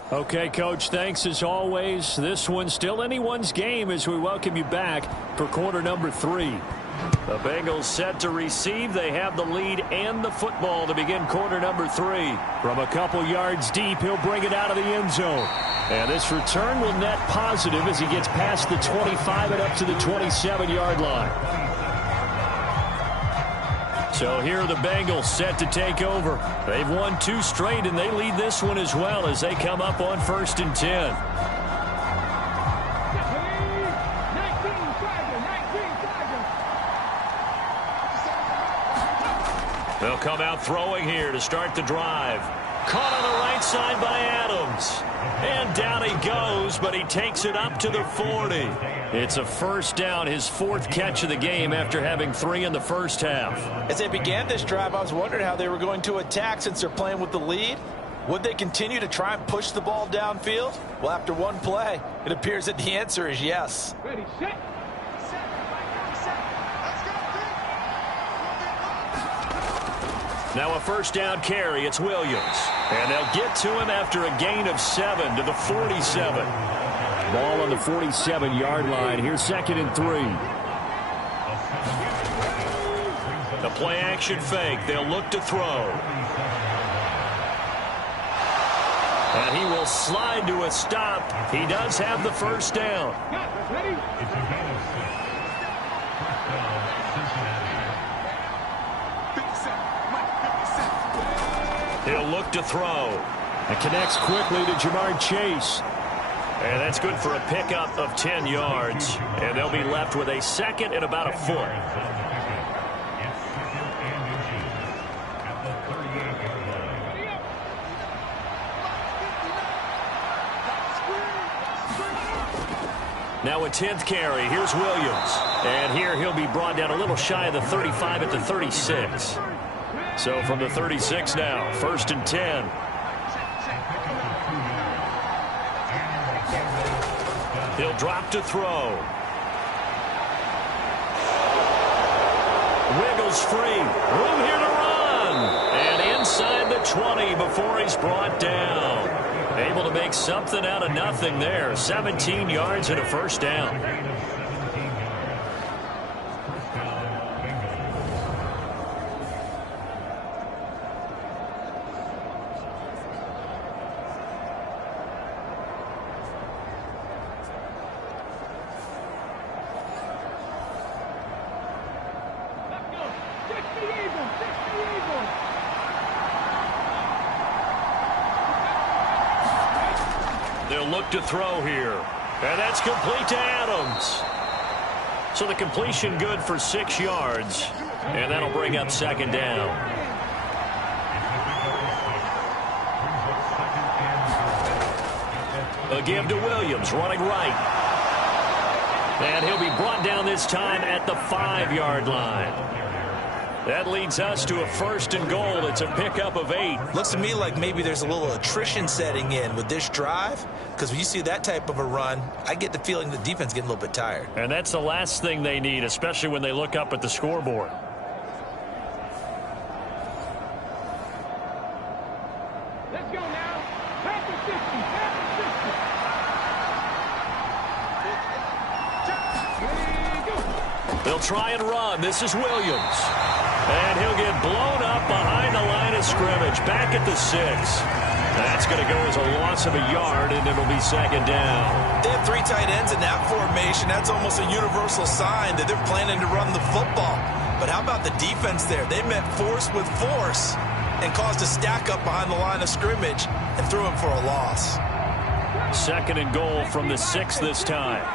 Okay, Coach, thanks as always. This one's still anyone's game as we welcome you back for quarter number 3. The Bengals set to receive. They have the lead and the football to begin quarter number 3. From a couple yards deep, he'll bring it out of the end zone. And this return will net positive as he gets past the 25 and up to the 27-yard line. So here are the Bengals set to take over. They've won 2 straight, and they lead this one as well as they come up on 1st and 10. They'll come out throwing here to start the drive. Caught on the right side by Adams. And down he goes, but he takes it up to the 40. It's a first down, his 4th catch of the game after having 3 in the first half. As they began this drive, I was wondering how they were going to attack since they're playing with the lead. Would they continue to try and push the ball downfield? Well, after one play, it appears that the answer is yes. Ready, set. Now a first down carry. It's Williams. And they'll get to him after a gain of 7 to the 47. Ball on the 47-yard line. Here's 2nd and 3. The play action fake. They'll look to throw. And he will slide to a stop. He does have the first down. He'll look to throw. And connects quickly to Jamar Chase. And that's good for a pickup of 10 yards. And they'll be left with a second and about a foot. Now a 10th carry. Here's Williams. And here he'll be brought down a little shy of the 35 at the 36. So from the 36 now, 1st and 10. He'll drop to throw. Wiggles free. Room here to run. And inside the 20 before he's brought down. Able to make something out of nothing there. 17 yards and a first down. They'll look to throw here. And that's complete to Adams. So the completion good for 6 yards. And that'll bring up 2nd down. A give to Williams, running right. And he'll be brought down this time at the 5-yard line. That leads us to a 1st and goal. It's a pickup of 8. Looks to me like maybe there's a little attrition setting in with this drive, because when you see that type of a run, I get the feeling the defense getting a little bit tired. And that's the last thing they need, especially when they look up at the scoreboard. Let's go now. Pass the 60. Pass the 60. They'll try and run. This is Williams. And he'll get blown up behind the line of scrimmage. Back at the 6. That's going to go as a loss of a yard, and it'll be 2nd down. They have 3 tight ends in that formation. That's almost a universal sign that they're planning to run the football. But how about the defense there? They met force with force and caused a stack up behind the line of scrimmage and threw him for a loss. 2nd and goal from the 6 this time.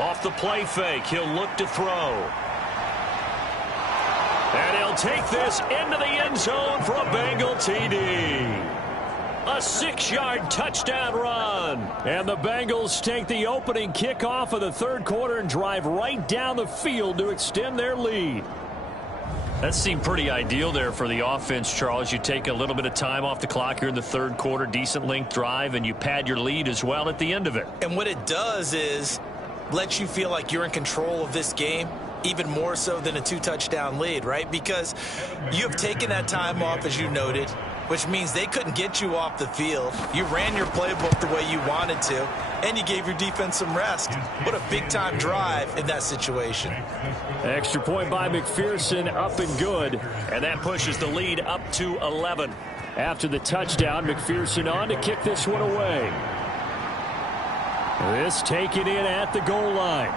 Off the play fake, he'll look to throw. And he'll take this into the end zone for a Bengal TD. A 6-yard touchdown run. And the Bengals take the opening kickoff of the 3rd quarter and drive right down the field to extend their lead. That seemed pretty ideal there for the offense, Charles. You take a little bit of time off the clock here in the 3rd quarter, decent length drive, and you pad your lead as well at the end of it. And what it does is let you feel like you're in control of this game, even more so than a 2-touchdown lead, right? Because you have taken that time off, as you noted, which means they couldn't get you off the field. You ran your playbook the way you wanted to, and you gave your defense some rest. What a big-time drive in that situation. Extra point by McPherson, up and good, and that pushes the lead up to 11. After the touchdown, McPherson on to kick this one away. This taken in at the goal line.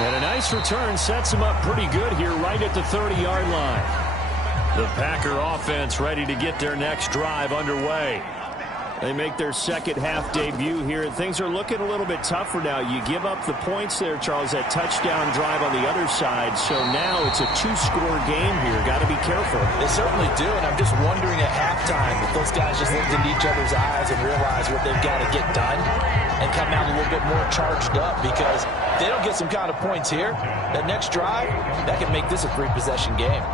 And a nice return sets him up pretty good here right at the 30-yard line. The Packer offense ready to get their next drive underway. They make their second-half debut here, and things are looking a little bit tougher now. You give up the points there, Charles, that touchdown drive on the other side. So now it's a 2-score game here. Got to be careful. They certainly do, and I'm just wondering at halftime if those guys just looked into each other's eyes and realized what they've got to get done and come out a little bit more charged up, because if they don't get some kind of points here, that next drive, that can make this a 3-possession game.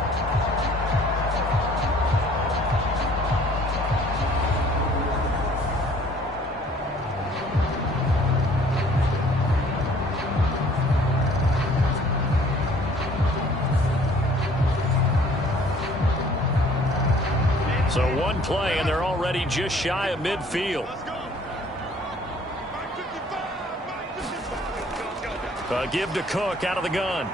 So one play, and they're already just shy of midfield. A give to Cook out of the gun.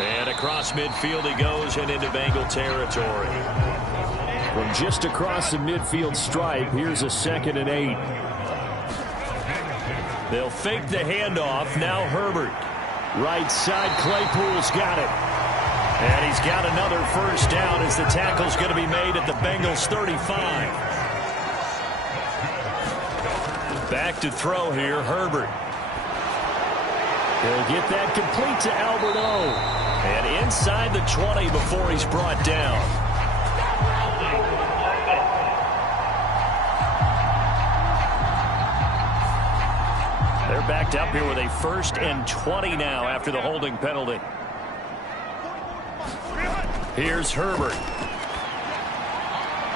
And across midfield he goes and into Bengal territory. From just across the midfield stripe, here's a 2nd and 8. They'll fake the handoff. Now Herbert. Right side, Claypool's got it. And he's got another first down as the tackle's going to be made at the Bengals 35. Back to throw here, Herbert. He'll get that complete to Albert O. And inside the 20 before he's brought down. They're backed up here with a 1st and 20 now after the holding penalty. Here's Herbert.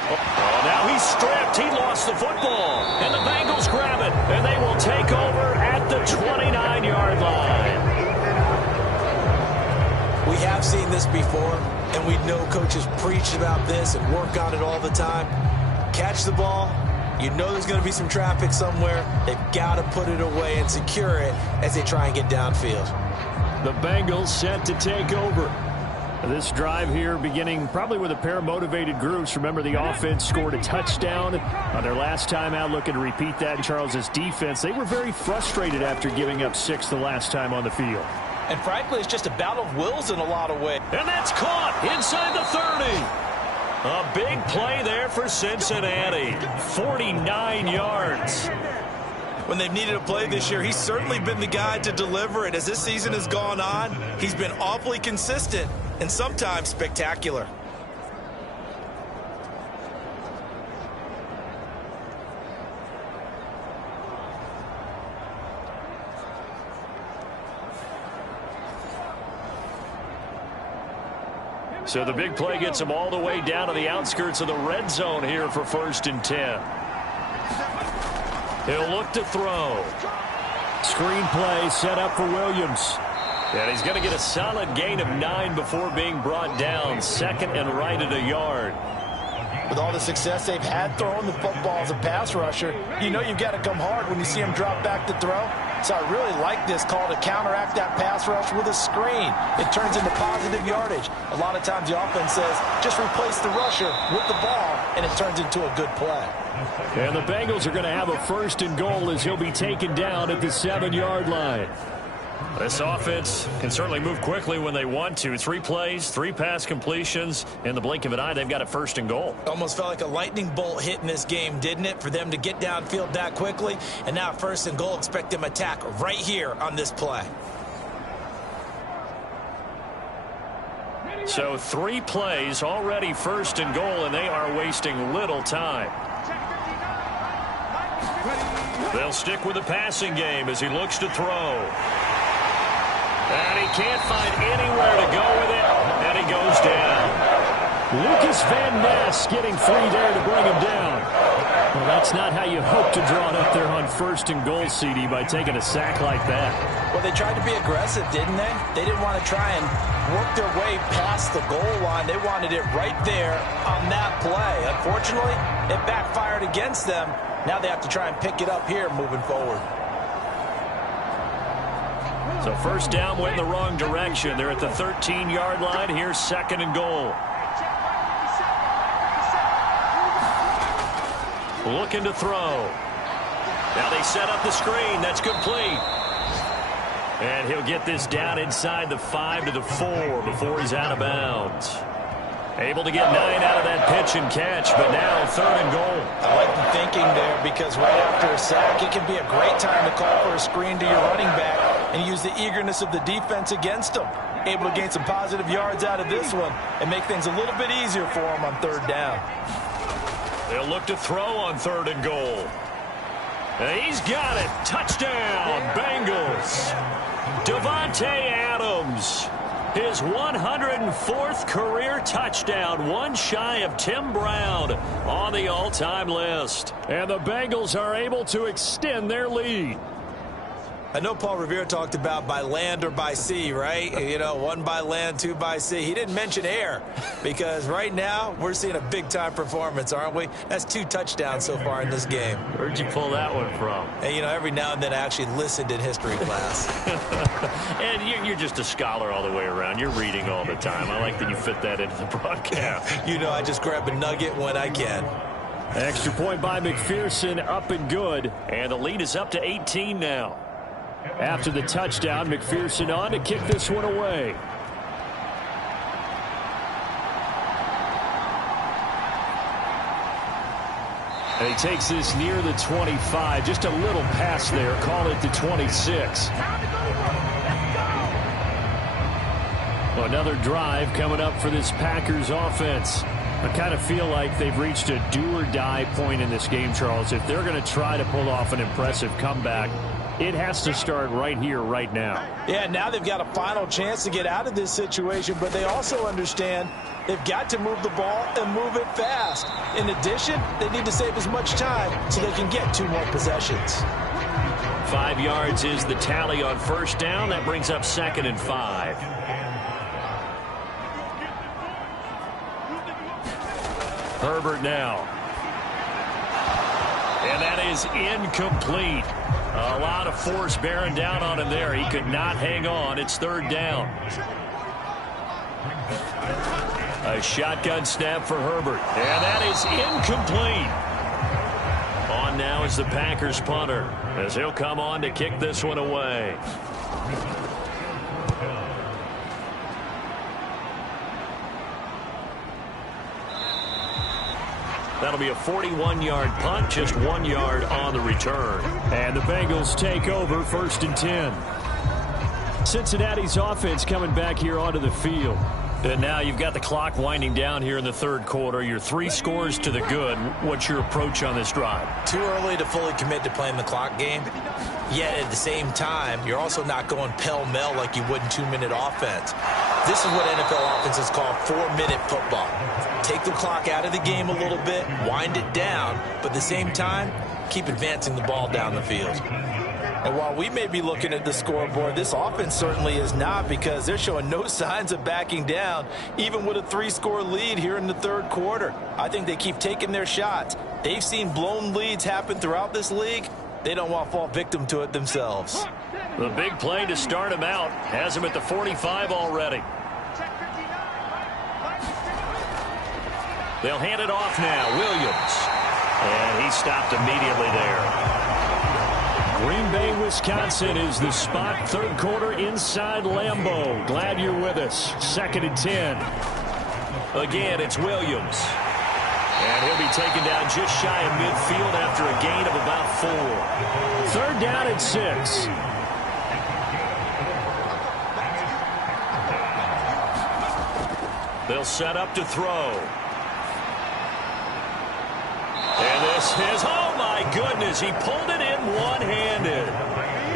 Oh, now he's stripped. He lost the football. And the Bengals grab it. And they will take over at the 29-yard line. We have seen this before, and we know coaches preach about this and work on it all the time. Catch the ball. You know there's going to be some traffic somewhere. They've got to put it away and secure it as they try and get downfield. The Bengals set to take over. This drive here beginning probably with a pair of motivated groups. Remember, the offense scored a touchdown on their last time out, looking to repeat that in Charles's defense. They were very frustrated after giving up 6 the last time on the field. And frankly, it's just a battle of wills in a lot of ways. And that's caught inside the 30. A big play there for Cincinnati. 49 yards. When they've needed a play this year, he's certainly been the guy to deliver it. As this season has gone on, he's been awfully consistent and sometimes spectacular. So the big play gets him all the way down to the outskirts of the red zone here for 1st and 10. He'll look to throw. Screen play set up for Williams. And he's going to get a solid gain of 9 before being brought down. 2nd and right at a yard. With all the success they've had throwing the football as a pass rusher, you know you've got to come hard when you see him drop back to throw. So I really like this call to counteract that pass rush with a screen. It turns into positive yardage. A lot of times the offense says, just replace the rusher with the ball, and it turns into a good play. And the Bengals are going to have a 1st and goal as he'll be taken down at the 7-yard line. This offense can certainly move quickly when they want to. 3 plays, 3 pass completions. In the blink of an eye, they've got a 1st and goal. Almost felt like a lightning bolt hit in this game, didn't it? For them to get downfield that quickly. And now 1st and goal, expect them to attack right here on this play. So 3 plays, already 1st and goal, and they are wasting little time. They'll stick with the passing game as he looks to throw. And he can't find anywhere to go with it, and he goes down. Lucas Van Ness getting free there to bring him down. Well, that's not how you hope to draw it up there on 1st and goal, CD, by taking a sack like that. Well, they tried to be aggressive, didn't they? They didn't want to try and work their way past the goal line. They wanted it right there on that play. Unfortunately, it backfired against them. Now they have to try and pick it up here moving forward. So 1st down went in the wrong direction. They're at the 13-yard line. Here's 2nd and goal. Looking to throw. Now they set up the screen. That's complete. And he'll get this down inside the 5 to the 4 before he's out of bounds. Able to get 9 out of that pitch and catch, but now 3rd and goal. I like the thinking there because right after a sack, it can be a great time to call for a screen to your running back and use the eagerness of the defense against them. Able to gain some positive yards out of this one and make things a little bit easier for them on 3rd down. They'll look to throw on 3rd and goal. And he's got it. Touchdown, Bengals. Davante Adams. His 104th career touchdown, one shy of Tim Brown on the all-time list. And the Bengals are able to extend their lead. I know Paul Revere talked about by land or by sea, right? You know, 1 by land, 2 by sea. He didn't mention air because right now we're seeing a big-time performance, aren't we? That's 2 touchdowns so far in this game. Where'd you pull that one from? And, you know, every now and then I actually listened in history class. And you're just a scholar all the way around. You're reading all the time. I like that you fit that into the broadcast. You know, I just grab a nugget when I can. Extra point by McPherson, up and good. And the lead is up to 18 now. After the touchdown, McPherson on to kick this one away. And he takes this near the 25. Just a little pass there. Call it the 26. Another drive coming up for this Packers offense. I kind of feel like they've reached a do-or-die point in this game, Charles. If they're going to try to pull off an impressive comeback, it has to start right here, right now. Yeah, now they've got a final chance to get out of this situation, but they also understand they've got to move the ball and move it fast. In addition, they need to save as much time so they can get 2 more possessions. 5 yards is the tally on first down. That brings up 2nd and 5. Herbert now. And that is incomplete. A lot of force bearing down on him there. He could not hang on. It's 3rd down. A shotgun snap for Herbert. And that is incomplete. On now is the Packers punter, as he'll come on to kick this one away. That'll be a 41-yard punt, just 1 yard on the return. And the Bengals take over 1st and 10. Cincinnati's offense coming back here onto the field. And now you've got the clock winding down here in the 3rd quarter. You're 3 scores to the good. What's your approach on this drive? Too early to fully commit to playing the clock game. Yet at the same time, you're also not going pell-mell like you would in 2-minute offense. This is what NFL offenses call 4-minute football. Take the clock out of the game a little bit, wind it down, but at the same time, keep advancing the ball down the field. And while we may be looking at the scoreboard, this offense certainly is not, because they're showing no signs of backing down, even with a 3-score lead here in the 3rd quarter. I think they keep taking their shots. They've seen blown leads happen throughout this league. They don't want to fall victim to it themselves. The big play to start him out has him at the 45 already. They'll hand it off now. Williams. And he stopped immediately there. Green Bay, Wisconsin is the spot. 3rd quarter inside Lambeau. Glad you're with us. 2nd and 10. Again, it's Williams. And he'll be taken down just shy of midfield after a gain of about 4. 3rd down and 6. They'll set up to throw. And this is, oh my goodness, he pulled it in one-handed.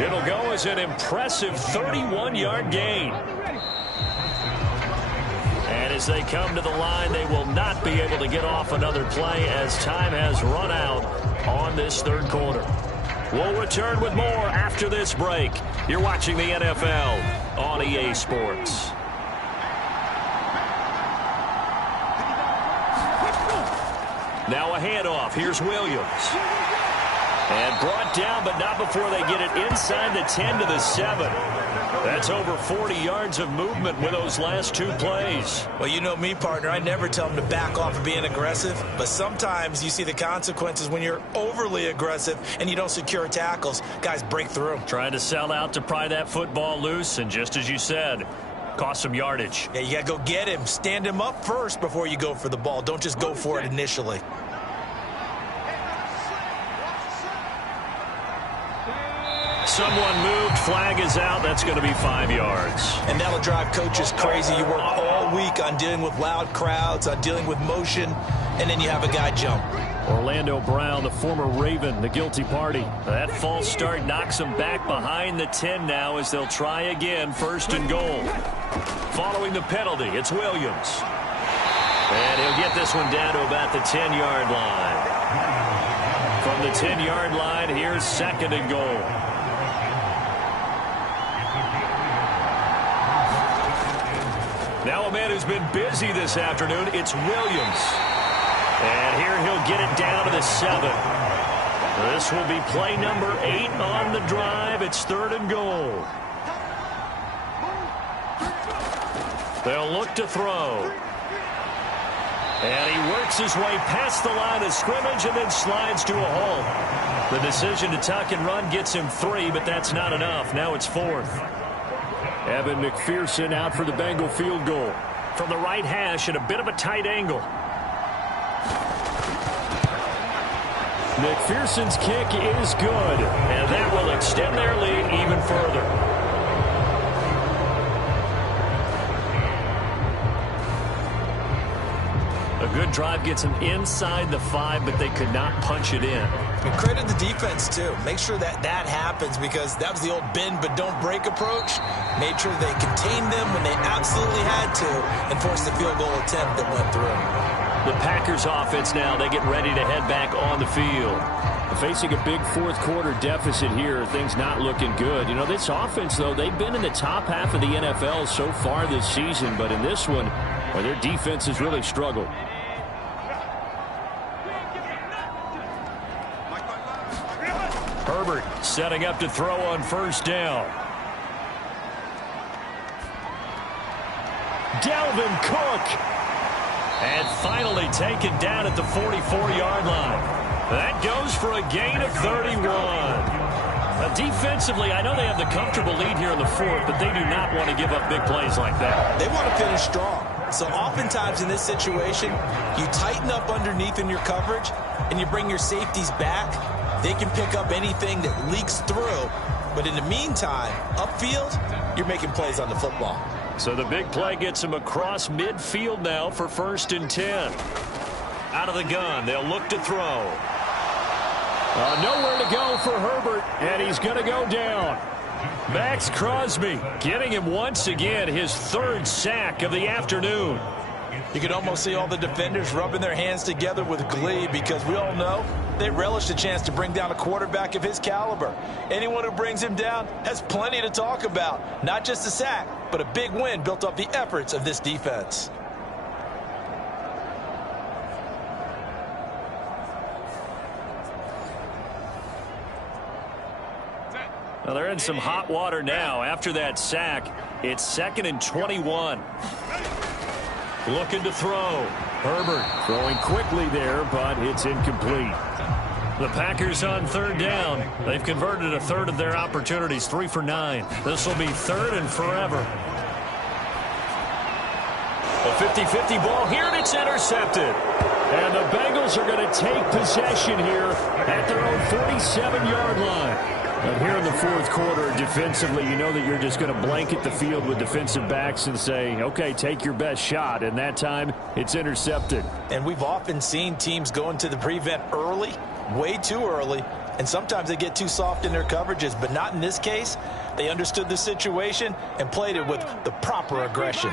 It'll go as an impressive 31-yard gain. And as they come to the line, they will not be able to get off another play as time has run out on this 3rd quarter. We'll return with more after this break. You're watching the NFL on EA Sports. Now a handoff. Here's Williams. And brought down, but not before they get it inside the 10 to the 7. That's over 40 yards of movement with those last 2 plays. Well, you know me, partner. I never tell them to back off of being aggressive. But sometimes you see the consequences when you're overly aggressive and you don't secure tackles. Guys break through. Trying to sell out to pry that football loose, and just as you said, cost some yardage. Yeah, you got to go get him. Stand him up first before you go for the ball. Don't just go for it initially. Someone moved. Flag is out. That's going to be 5 yards. And that'll drive coaches crazy. You work all week on dealing with loud crowds, on dealing with motion, and then you have a guy jump. Orlando Brown, the former Raven, the guilty party. That false start knocks them back behind the 10 now as they'll try again, 1st and goal. Following the penalty, it's Williams. And he'll get this one down to about the 10-yard line. From the 10-yard line, here's 2nd and goal. Now a man who's been busy this afternoon, it's Williams. And here he'll get it down to the 7. This will be play number 8 on the drive. It's 3rd and goal. They'll look to throw. And he works his way past the line of scrimmage and then slides to a halt. The decision to tuck and run gets him 3, but that's not enough. Now it's 4th. Evan McPherson out for the Bengal field goal. From the right hash at a bit of a tight angle. McPherson's kick is good, and that will extend their lead even further. A good drive gets them inside the 5, but they could not punch it in. And credit the defense, too. Make sure that happens, because that was the old bend but don't break approach. Made sure they contained them when they absolutely had to and forced the field goal attempt that went through. The Packers offense now, they get ready to head back on the field. Facing a big fourth quarter deficit here, things not looking good. You know, this offense, though, they've been in the top half of the NFL so far this season, but in this one, well, their defense has really struggled. Herbert setting up to throw on first down. Dalvin Cook. And finally taken down at the 44-yard line. That goes for a gain of 31. Defensively, I know they have the comfortable lead here in the 4th, but they do not want to give up big plays like that. They want to finish strong. So oftentimes in this situation, you tighten up underneath in your coverage, and you bring your safeties back. They can pick up anything that leaks through. But in the meantime, upfield, you're making plays on the football. So the big play gets him across midfield now for 1st and 10. Out of the gun, they'll look to throw. Nowhere to go for Herbert, and he's going to go down. Max Crosby getting him once again, his 3rd sack of the afternoon. You can almost see all the defenders rubbing their hands together with glee, because we all know they relish the chance to bring down a quarterback of his caliber. Anyone who brings him down has plenty to talk about. Not just a sack, but a big win built off the efforts of this defense. Well, they're in some hot water now. After that sack, it's 2nd and 21. Looking to throw. Herbert throwing quickly there, but it's incomplete. The Packers on 3rd down. They've converted a 3rd of their opportunities, 3 for 9. This will be 3rd and forever. A 50-50 ball here, and it's intercepted. And the Bengals are going to take possession here at their own 47-yard line. But here in the 4th quarter, defensively, you know that you're just going to blanket the field with defensive backs and say, okay, take your best shot. And that time, it's intercepted. And we've often seen teams go into the prevent early, way too early, and sometimes they get too soft in their coverages, but not in this case. They understood the situation and played it with the proper aggression.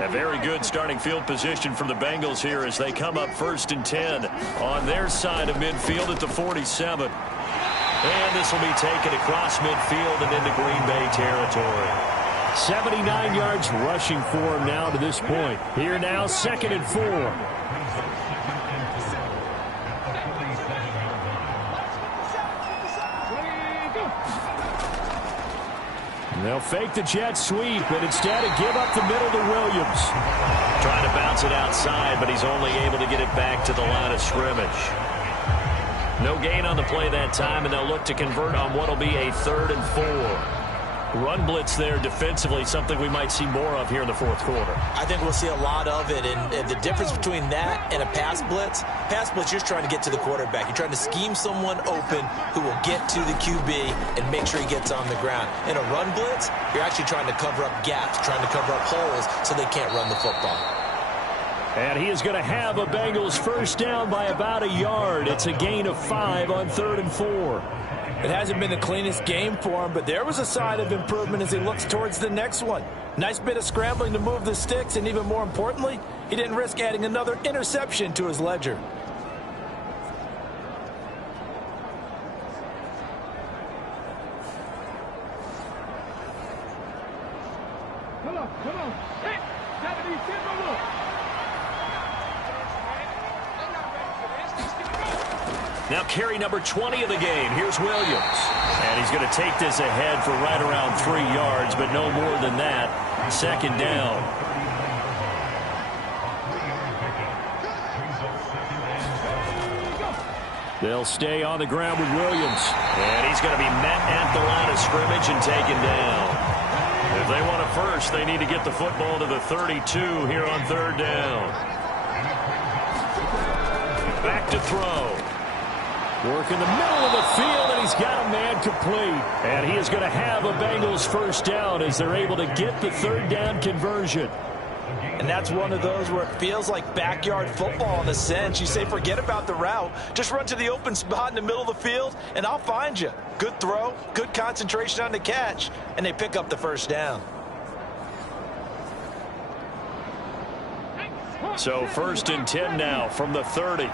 A very good starting field position for the Bengals here as they come up 1st and 10 on their side of midfield at the 47. And this will be taken across midfield and into Green Bay territory. 79 yards rushing for him now to this point. Here now, 2nd and 4. They'll fake the jet sweep, but instead give up the middle to Williams. Trying to bounce it outside, but he's only able to get it back to the line of scrimmage. No gain on the play that time, and they'll look to convert on what will be a 3rd and 4. Run blitz there defensively, something we might see more of here in the 4th quarter. I think we'll see a lot of it, and the difference between that and a pass blitz, you're trying to get to the quarterback. You're trying to scheme someone open who will get to the QB and make sure he gets on the ground. In a run blitz, you're actually trying to cover up gaps, trying to cover up holes so they can't run the football. And he is going to have a Bengals 1st down by about a yard. It's a gain of 5 on 3rd and 4. It hasn't been the cleanest game for him, but there was a sign of improvement as he looks towards the next one. Nice bit of scrambling to move the sticks, and even more importantly, he didn't risk adding another interception to his ledger. Come on. Hit. 70, look. Now carry number 20 of the game. Here's Williams. And he's going to take this ahead for right around 3 yards, but no more than that. 2nd down. They'll stay on the ground with Williams. And he's going to be met at the line of scrimmage and taken down. If they want a first, they need to get the football to the 32 here on 3rd down. Back to throw. Work in the middle of the field, and he's got a man complete. And he is going to have a Bengals first down as they're able to get the 3rd down conversion. And that's one of those where it feels like backyard football in a sense. You say, forget about the route. Just run to the open spot in the middle of the field, and I'll find you. Good throw, good concentration on the catch, and they pick up the first down. So 1st and 10 now from the 30.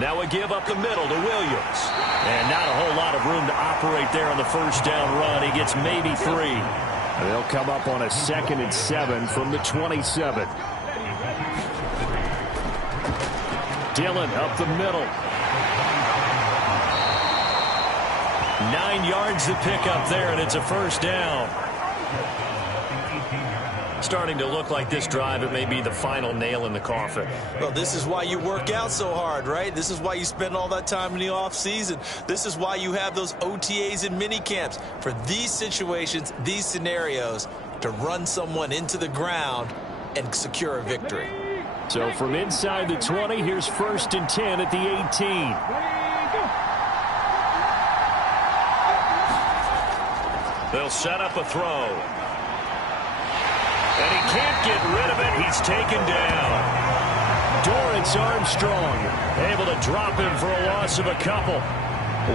Now we give up the middle to Williams. And not a whole lot of room to operate there on the first down run. He gets maybe 3. They'll come up on a 2nd and 7 from the 27. Dillon up the middle. 9 yards to pick up there, and it's a first down. Starting to look like this drive, it may be the final nail in the coffin. Well, this is why you work out so hard, right? This is why you spend all that time in the offseason. This is why you have those OTAs and mini camps for these situations, these scenarios, to run someone into the ground and secure a victory. So from inside the 20, here's 1st and 10 at the 18. They'll set up a throw. And he can't get rid of it. He's taken down. Dorrance Armstrong able to drop him for a loss of a couple.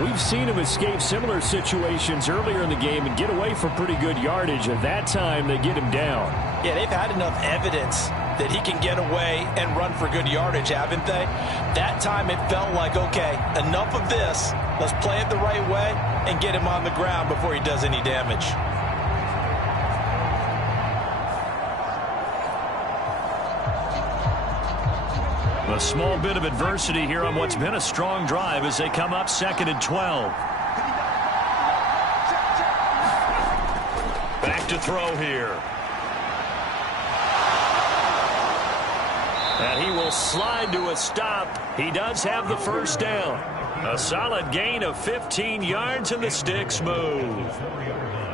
We've seen him escape similar situations earlier in the game and get away for pretty good yardage. At that time, they get him down. Yeah, they've had enough evidence that he can get away and run for good yardage, haven't they? That time it felt like, okay, enough of this. Let's play it the right way and get him on the ground before he does any damage. A small bit of adversity here on what's been a strong drive as they come up 2nd and 12. Back to throw here. And he will slide to a stop. He does have the first down. A solid gain of 15 yards and the sticks move.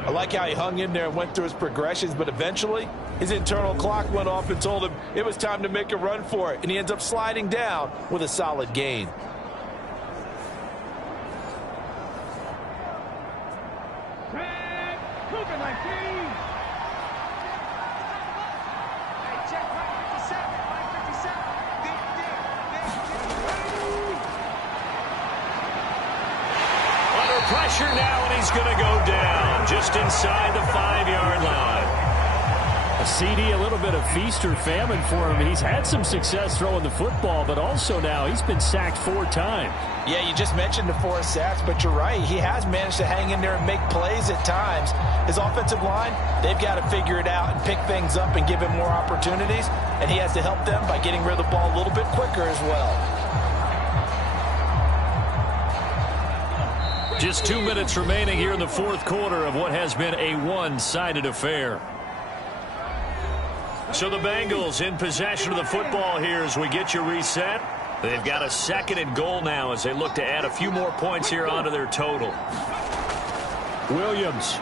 I like how he hung in there and went through his progressions, but eventually his internal clock went off and told him it was time to make a run for it, and he ends up sliding down with a solid gain. Under pressure now, and he's going to go down just inside the 5-yard line. A CD, a little bit of feast or famine for him. He's had some success throwing the football, but also now he's been sacked 4 times. Yeah, you just mentioned the 4 sacks, but you're right. He has managed to hang in there and make plays at times. His offensive line, they've got to figure it out and pick things up and give him more opportunities, and he has to help them by getting rid of the ball a little bit quicker as well. Just 2 minutes remaining here in the 4th quarter of what has been a one-sided affair. So the Bengals in possession of the football here as we get you reset. They've got a 2nd and goal now as they look to add a few more points here onto their total. Williams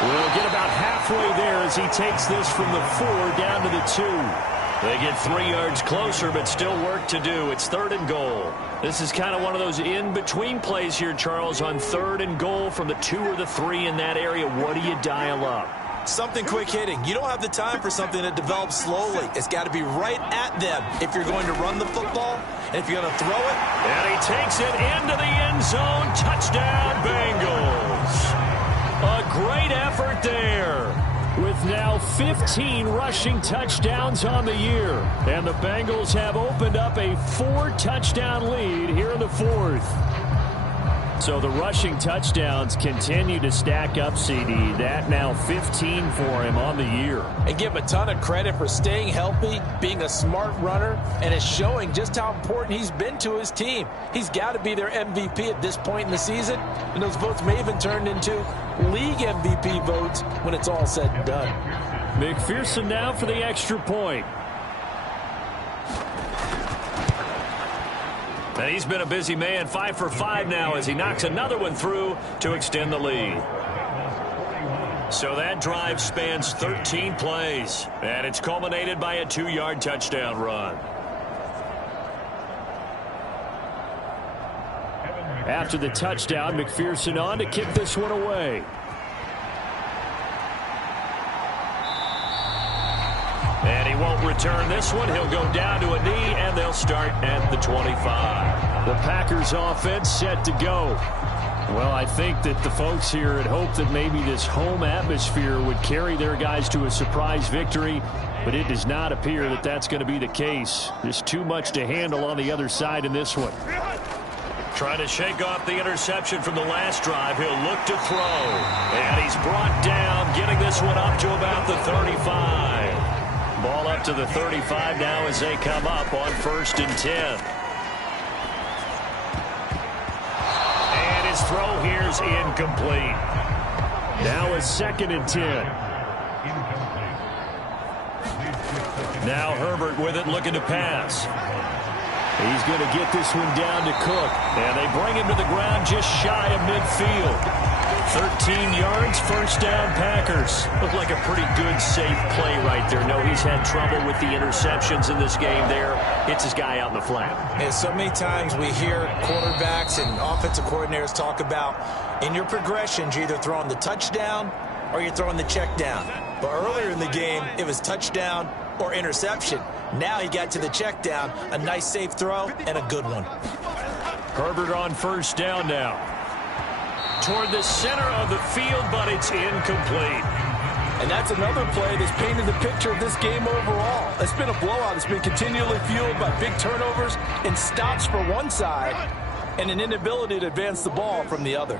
will get about halfway there as he takes this from the 4 down to the 2. They get 3 yards closer, but still work to do. It's 3rd and goal. This is kind of one of those in-between plays here, Charles, on 3rd and goal from the 2 or the 3 in that area. What do you dial up? Something quick hitting. You don't have the time for something that develops slowly. It's got to be right at them if you're going to run the football and if you're going to throw it. And he takes it into the end zone. Touchdown, Bengals. A great effort there. With now 15 rushing touchdowns on the year. And the Bengals have opened up a 4-touchdown lead here in the 4th. So the rushing touchdowns continue to stack up, CD. That now 15 for him on the year. And give him a ton of credit for staying healthy, being a smart runner, and it's showing just how important he's been to his team. He's got to be their MVP at this point in the season, and those votes may even turn into league MVP votes when it's all said and done. McPherson now for the extra point. And he's been a busy man, 5 for 5 now as he knocks another one through to extend the lead. So that drive spans 13 plays, and it's culminated by a 2-yard touchdown run. After the touchdown, McPherson on to kick this one away. And he won't return this one. He'll go down to a knee, and they'll start at the 25. The Packers offense set to go. Well, I think that the folks here had hoped that maybe this home atmosphere would carry their guys to a surprise victory, but it does not appear that that's going to be the case. There's too much to handle on the other side in this one. Trying to shake off the interception from the last drive. He'll look to throw. And he's brought down, getting this one up to about the 35. Ball up to the 35 now as they come up on 1st and 10. And his throw here's incomplete. Now a 2nd and 10. Now Herbert with it, looking to pass. He's going to get this one down to Cook. And they bring him to the ground just shy of midfield. 13 yards, 1st down, Packers. Looked like a pretty good, safe play right there. No, he's had trouble with the interceptions in this game there. Hits his guy out in the flat. And so many times we hear quarterbacks and offensive coordinators talk about in your progressions, you're either throwing the touchdown or you're throwing the check down. But earlier in the game, it was touchdown or interception. Now he got to the check down, a nice safe throw, and a good one. Herbert on 1st down now. Toward the center of the field, but it's incomplete. And that's another play that's painted the picture of this game overall. It's been a blowout. It's been continually fueled by big turnovers and stops for one side and an inability to advance the ball from the other.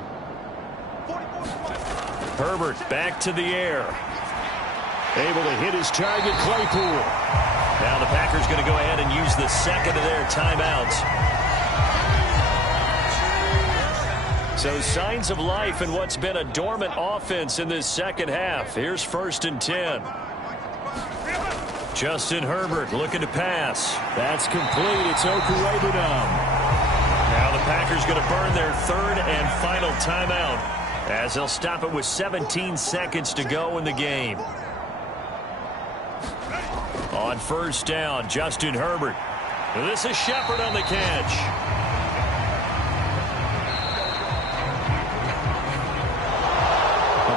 Herbert back to the air. Able to hit his target, Claypool. Now the Packers going to go ahead and use the second of their timeouts. So signs of life in what's been a dormant offense in this second half. Here's 1st and 10. Justin Herbert looking to pass. That's complete. It's Okuwebunam. Now the Packers going to burn their 3rd and final timeout as they'll stop it with 17 seconds to go in the game. On 1st down, Justin Herbert. This is Shepard on the catch.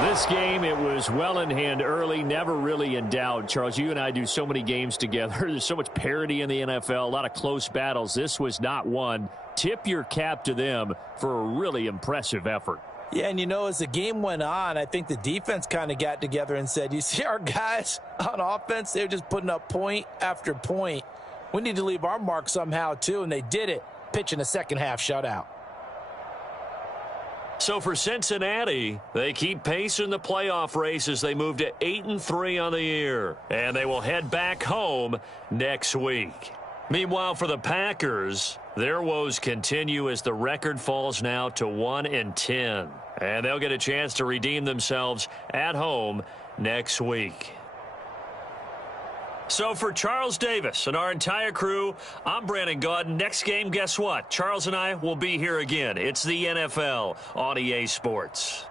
This game, it was well in hand early, never really in doubt. Charles, you and I do so many games together. There's so much parity in the NFL, a lot of close battles. This was not one. Tip your cap to them for a really impressive effort. Yeah, and you know, as the game went on, I think the defense kind of got together and said, you see our guys on offense, they're just putting up point after point. We need to leave our mark somehow, too, and they did it, pitching a second-half shutout. So for Cincinnati, they keep pace in the playoff race as they move to 8-3 on the year. And they will head back home next week. Meanwhile, for the Packers, their woes continue as the record falls now to 1-10. And they'll get a chance to redeem themselves at home next week. So for Charles Davis and our entire crew, I'm Brandon Gaudin. Next game, guess what? Charles and I will be here again. It's the NFL on EA Sports.